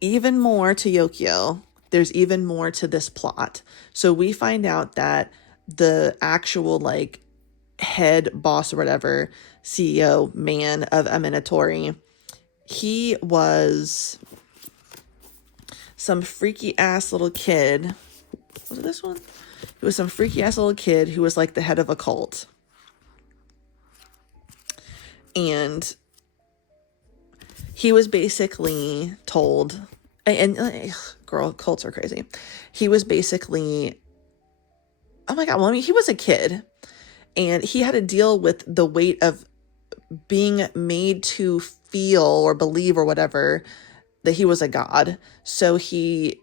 even more to Yokio. There's even more to this plot. So we find out that the actual like head boss or whatever, CEO man of Aminatori, he was some freaky ass little kid. Was it this one? He was some freaky ass little kid who was like the head of a cult. And he was basically told, and girl, cults are crazy. He was basically, oh my God, well, I mean, he was a kid, and he had to deal with the weight of being made to feel or believe or whatever that he was a god. So he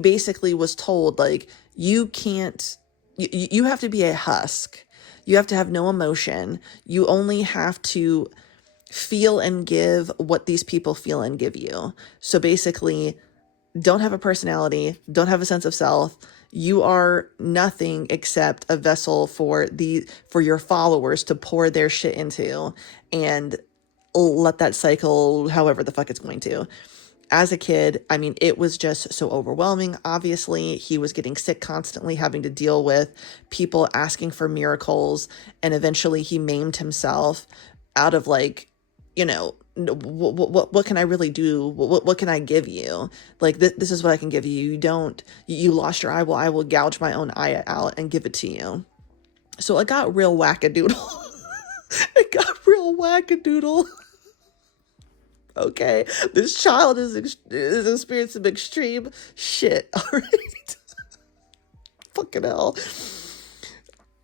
basically was told, like, you can't, you have to be a husk. You have to have no emotion. You only have to feel and give what these people feel and give you. So basically, don't have a personality, don't have a sense of self. You are nothing except a vessel for your followers to pour their shit into, and let that cycle however the fuck it's going to. As a kid, I mean, it was just so overwhelming. Obviously, he was getting sick constantly, having to deal with people asking for miracles, and eventually he maimed himself out of like, you know, what can I really do? What can I give you? Like, this is what I can give you. You lost your eye. Well, I will gouge my own eye out and give it to you. So it got real wackadoodle. It got real wackadoodle. Okay, this child is experiencing some extreme shit. All right. Fucking hell.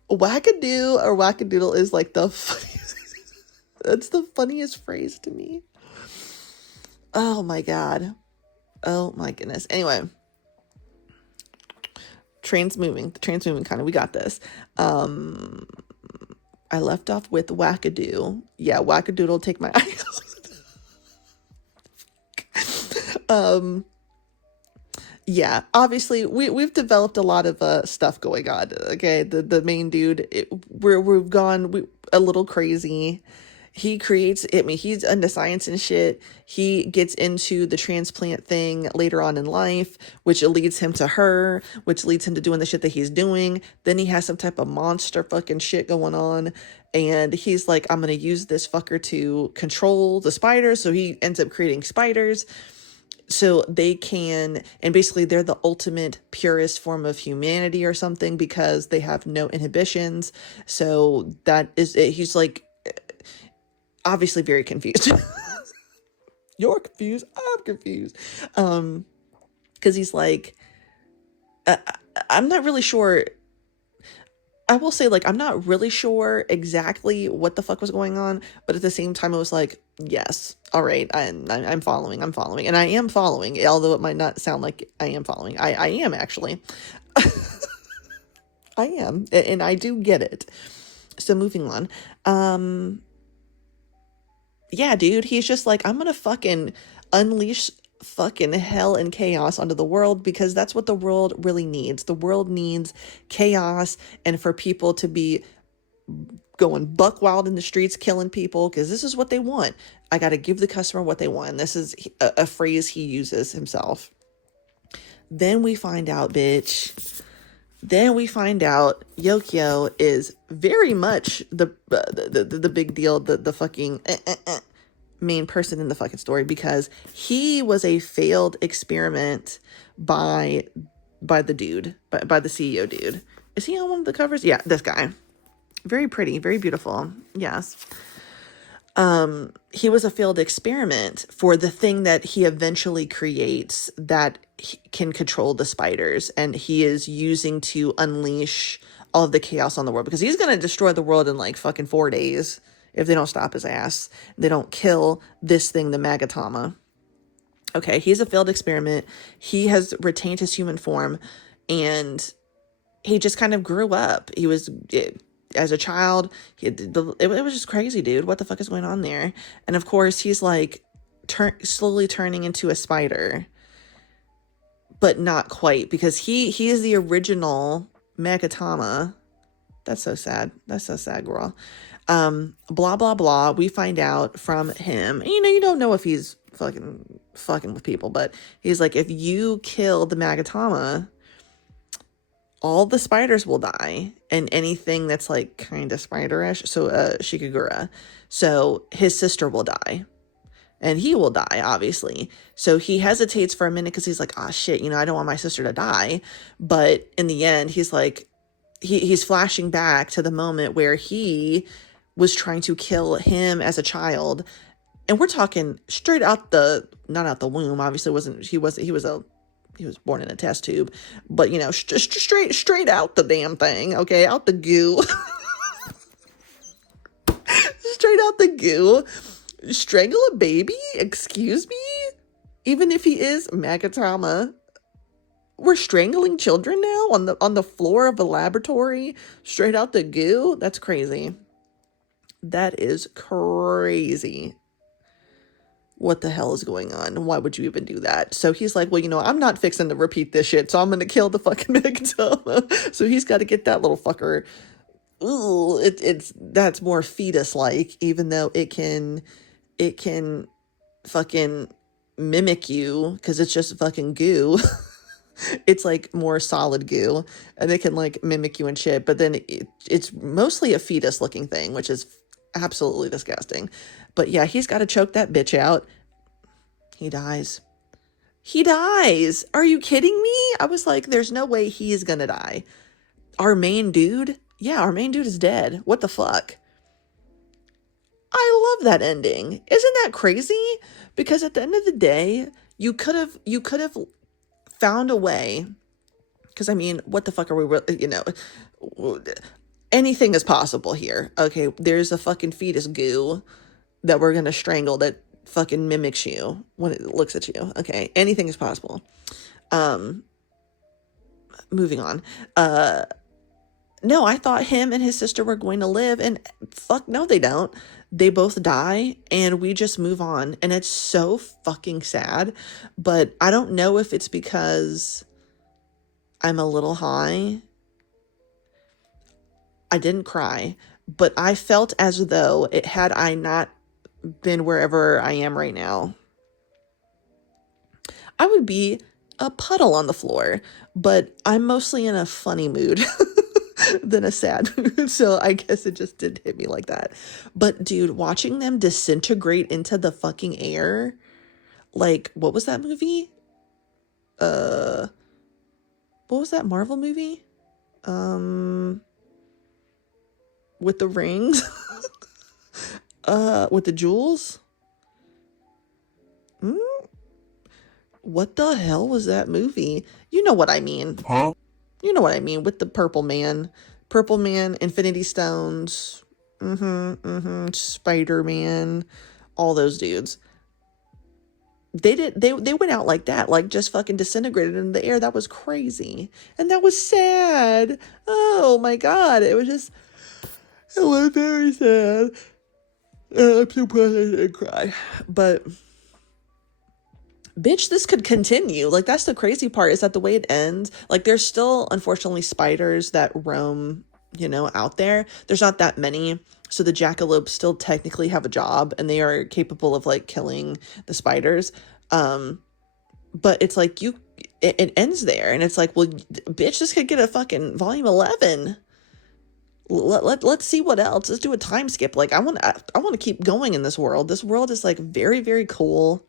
Wackadoo or wackadoodle is like the funniest. That's the funniest phrase to me. Oh my God. Oh my goodness. Anyway. The train's moving kind of. We got this. I left off with wackadoo. Yeah, wackadoodle, take my eye out. Yeah, obviously we've developed a lot of stuff going on. Okay, the main dude, we've gone a little crazy. he creates, I mean, he's into science and shit. He gets into the transplant thing later on in life, which leads him to her, which leads him to doing the shit that he's doing. Then he has some type of monster fucking shit going on. And he's like, I'm going to use this fucker to control the spiders. So he ends up creating spiders so they can, and basically they're the ultimate purest form of humanity or something because they have no inhibitions. So that is it. He's like, obviously very confused. You're confused. I'm confused. Because he's like, I'm not really sure. I will say, like, I'm not really sure exactly what the fuck was going on, but at the same time, I was like, yes, all right, I'm following, and I am following, although it might not sound like I am following. I am actually. I am, and I do get it. So moving on. Yeah, dude, he's just like, I'm gonna fucking unleash fucking hell and chaos onto the world because that's what the world really needs. The world needs chaos and for people to be going buck wild in the streets, killing people, because this is what they want. I got to give the customer what they want. This is a phrase he uses himself. Then we find out, bitch. Then we find out Yokio is very much the big deal, the fucking main person in the fucking story because he was a failed experiment by the dude, by the CEO dude. Is he on one of the covers? Yeah, this guy. Very pretty, very beautiful. Yes. He was a failed experiment for the thing that he eventually creates that can control the spiders, and he is using to unleash all of the chaos on the world because he's going to destroy the world in like fucking 4 days if they don't stop his ass. They don't kill this thing, the Magatama. Okay, he's a failed experiment. He has retained his human form, and he just kind of grew up. As a child, it was just crazy, dude. What the fuck is going on there? And of course, he's like slowly turning into a spider, but not quite because he is the original Magatama. That's so sad. That's so sad, girl. Blah blah blah. We find out from him. You don't know if he's fucking with people, but he's like, if you kill the Magatama, all the spiders will die, and anything that's like kind of spiderish. So Shikagura. So his sister will die, and he will die, obviously. So he hesitates for a minute because he's like, ah, shit, I don't want my sister to die. But in the end, he's like, he's flashing back to the moment where he was trying to kill him as a child. And we're talking straight out not out the womb. Obviously he was born in a test tube, but straight out the damn thing. Okay. Out the goo. Straight out the goo. Strangle a baby? Excuse me? Even if he is Magatama, we're strangling children now on the floor of a laboratory, straight out the goo? That's crazy. That is crazy. What the hell is going on? Why would you even do that? So he's like, well, I'm not fixing to repeat this shit, so I'm going to kill the fucking Magatama. So he's got to get that little fucker. Ooh, that's more fetus-like, even though it can fucking mimic you, because it's just fucking goo. It's like more solid goo, and it can like mimic you and shit, but then it's mostly a fetus looking thing, which is absolutely disgusting. But yeah, he's got to choke that bitch out. He dies. Are you kidding me? I was like, there's no way he's gonna die. Our main dude? Yeah, our main dude is dead. What the fuck? I love that ending. Isn't that crazy? Because at the end of the day, you could have found a way. Because I mean, what the fuck are we, anything is possible here. Okay, there's a fucking fetus goo that we're gonna strangle that fucking mimics you when it looks at you. Okay, anything is possible. Moving on. No, I thought him and his sister were going to live, and fuck no, they don't. They both die, and we just move on, and it's so fucking sad. But I don't know if it's because I'm a little high. I didn't cry, But I felt as though had I not been wherever I am right now, I would be a puddle on the floor. But I'm mostly in a funny mood than a sad mood. So I guess it just didn't hit me like that. But dude, watching them disintegrate into the fucking air, like, what was that movie? What was that Marvel movie? With the rings? With the jewels? What the hell was that movie? You know what I mean. Huh? You know what I mean, with the purple man. Purple Man, Infinity Stones, Spider-Man, all those dudes. They went out like that, like just fucking disintegrated in the air. That was crazy. And that was sad. Oh my God. It was very sad. I'm surprised I didn't cry. But bitch, this could continue. Like, that's the crazy part, is that the way it ends, like, there's still unfortunately spiders that roam, out there. There's not that many. So the jackalopes still technically have a job, and they are capable of like killing the spiders. But it's like it ends there, and it's like, well, bitch, this could get a fucking volume 11. Let's see what else. Let's do a time skip. Like, I want to keep going in this world. This world is like very, very cool.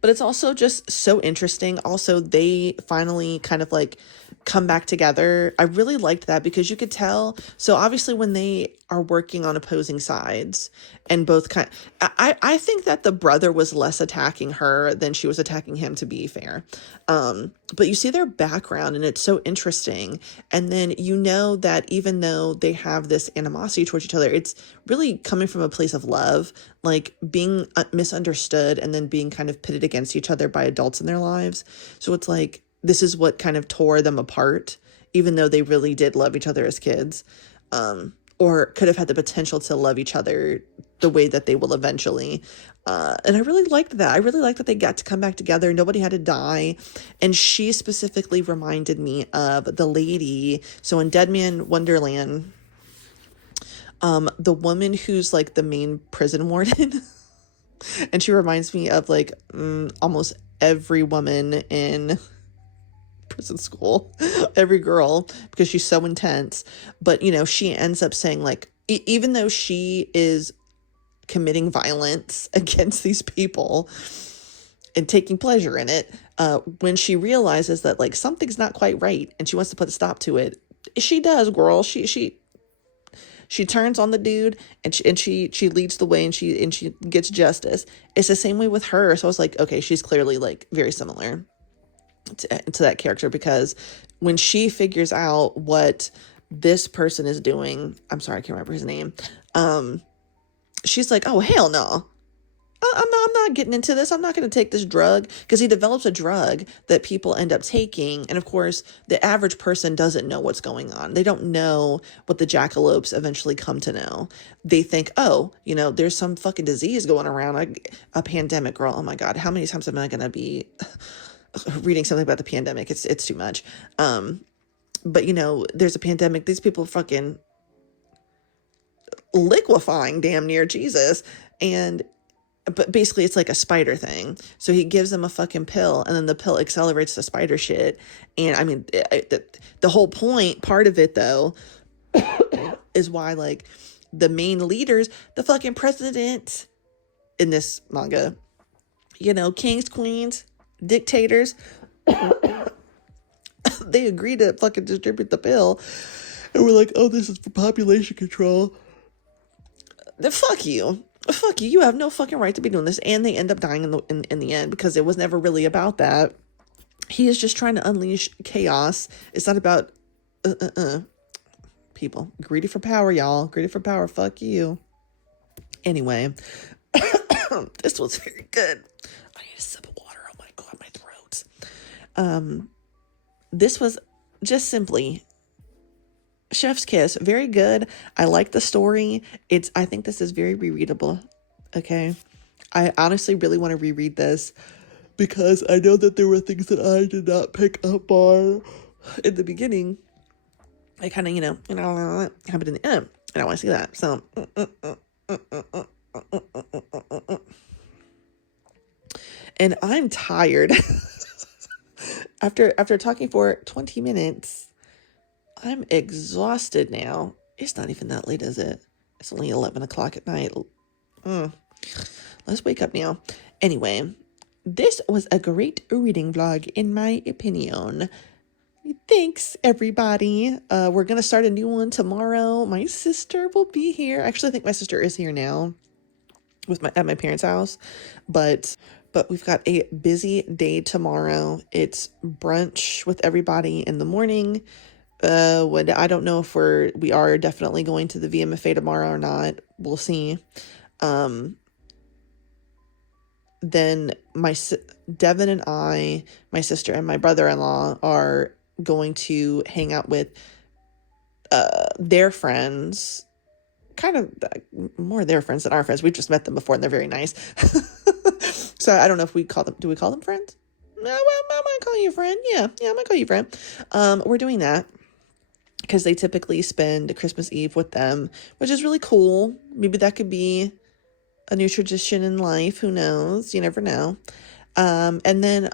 But it's also just so interesting. Also, they finally kind of like come back together. I really liked that, because you could tell. So obviously when they are working on opposing sides and both I think that the brother was less attacking her than she was attacking him, to be fair. But you see their background, and it's so interesting. And then that even though they have this animosity towards each other, it's really coming from a place of love, like being misunderstood and then being kind of pitted against each other by adults in their lives. So it's like, this is what kind of tore them apart, even though they really did love each other as kids, or could have had the potential to love each other the way that they will eventually. And I really liked that. I really liked that they got to come back together. Nobody had to die. And she specifically reminded me of the lady. So in Dead Man Wonderland, the woman who's like the main prison warden, and she reminds me of like almost every woman in prison school, every girl, because she's so intense. But she ends up saying, like, even though she is committing violence against these people and taking pleasure in it, when she realizes that like something's not quite right and she wants to put a stop to it, she does, girl. She turns on the dude, and she leads the way, and she gets justice. It's the same way with her. So I was like, okay, she's clearly like very similar to that character, because when she figures out what this person is doing, I'm sorry, I can't remember his name. She's like, oh, hell no. I'm not getting into this. I'm not going to take this drug, because he develops a drug that people end up taking. And of course, the average person doesn't know what's going on. They don't know what the jackalopes eventually come to know. They think, oh, there's some fucking disease going around, a pandemic, girl. Oh my God. How many times am I going to be reading something about the pandemic? It's too much. But there's a pandemic. These people fucking liquefying damn near, Jesus. But basically it's like a spider thing. So he gives them a fucking pill, and then the pill accelerates the spider shit. And I mean, the whole part of it though, is why like the main leaders, the fucking president in this manga, kings, queens, dictators, they agree to fucking distribute the pill. And we're like, oh, this is for population control. Then fuck you. Fuck you. You have no fucking right to be doing this. And they end up dying in the end, because it was never really about that. He is just trying to unleash chaos. It's not about people. Greedy for power, y'all. Greedy for power. Fuck you. Anyway, this was very good. I need a sip of water. Oh my God, my throat. This was just simply chef's kiss. Very good. I like the story. I think this is very rereadable. Okay. I honestly really want to reread this, because I know that there were things that I did not pick up on in the beginning. I kind of, happened in the end. And I want to see that. So, and I'm tired. After talking for 20 minutes, I'm exhausted now. It's not even that late, is it? It's only 11 o'clock at night. Let's wake up now. Anyway, this was a great reading vlog, in my opinion. Thanks, everybody. We're going to start a new one tomorrow. My sister will be here. Actually, I think my sister is here now at my parents' house. But we've got a busy day tomorrow. It's brunch with everybody in the morning. I don't know if we are definitely going to the VMFA tomorrow or not. We'll see. Then Devin and I, my sister and my brother-in-law are going to hang out with their friends, kind of more their friends than our friends. We've just met them before and they're very nice. So I don't know if do we call them friends? No, I might call you a friend. Yeah, I might call you a friend. We're doing that because they typically spend Christmas Eve with them, which is really cool. Maybe that could be a new tradition in life. Who knows? You never know. And then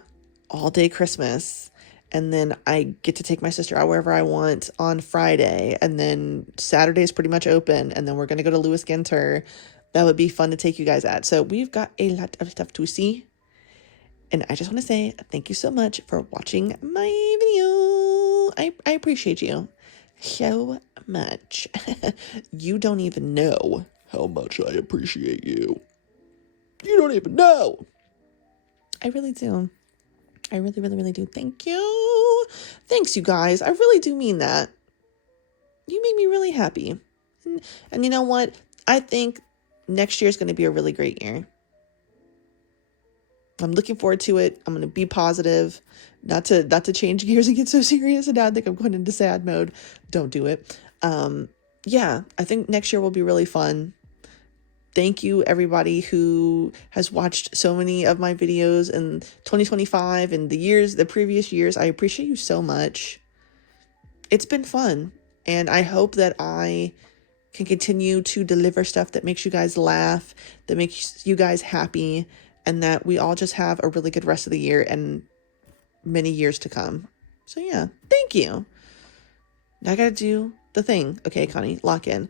all day Christmas. And then I get to take my sister out wherever I want on Friday. And then Saturday is pretty much open. And then we're going to go to Lewis Ginter. That would be fun to take you guys at. So we've got a lot of stuff to see. And I just want to say thank you so much for watching my video. I appreciate you so much. You don't even know how much I appreciate you. You don't even know. I really do. I really, really, really do. Thank you. Thanks, you guys. I really do mean that. You make me really happy. And you know what? I think next year is going to be a really great year. I'm looking forward to it. I'm going to be positive. Not to change gears and get so serious, and now I think I'm going into sad mode. Don't do it. Yeah, I think next year will be really fun. Thank you, everybody who has watched so many of my videos in 2025 and the previous years. I appreciate you so much. It's been fun. And I hope that I can continue to deliver stuff that makes you guys laugh, that makes you guys happy, and that we all just have a really good rest of the year and many years to come. So yeah, thank you. Now I gotta do the thing. Okay, Connie, lock in.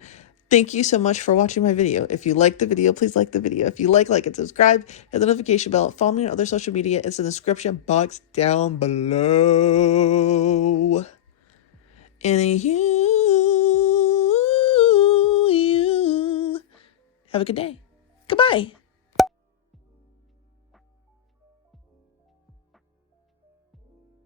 Thank you so much for watching my video. If you like the video, please like the video. If you like and subscribe, hit the notification bell. Follow me on other social media. It's in the description box down below. And you have a good day. Goodbye.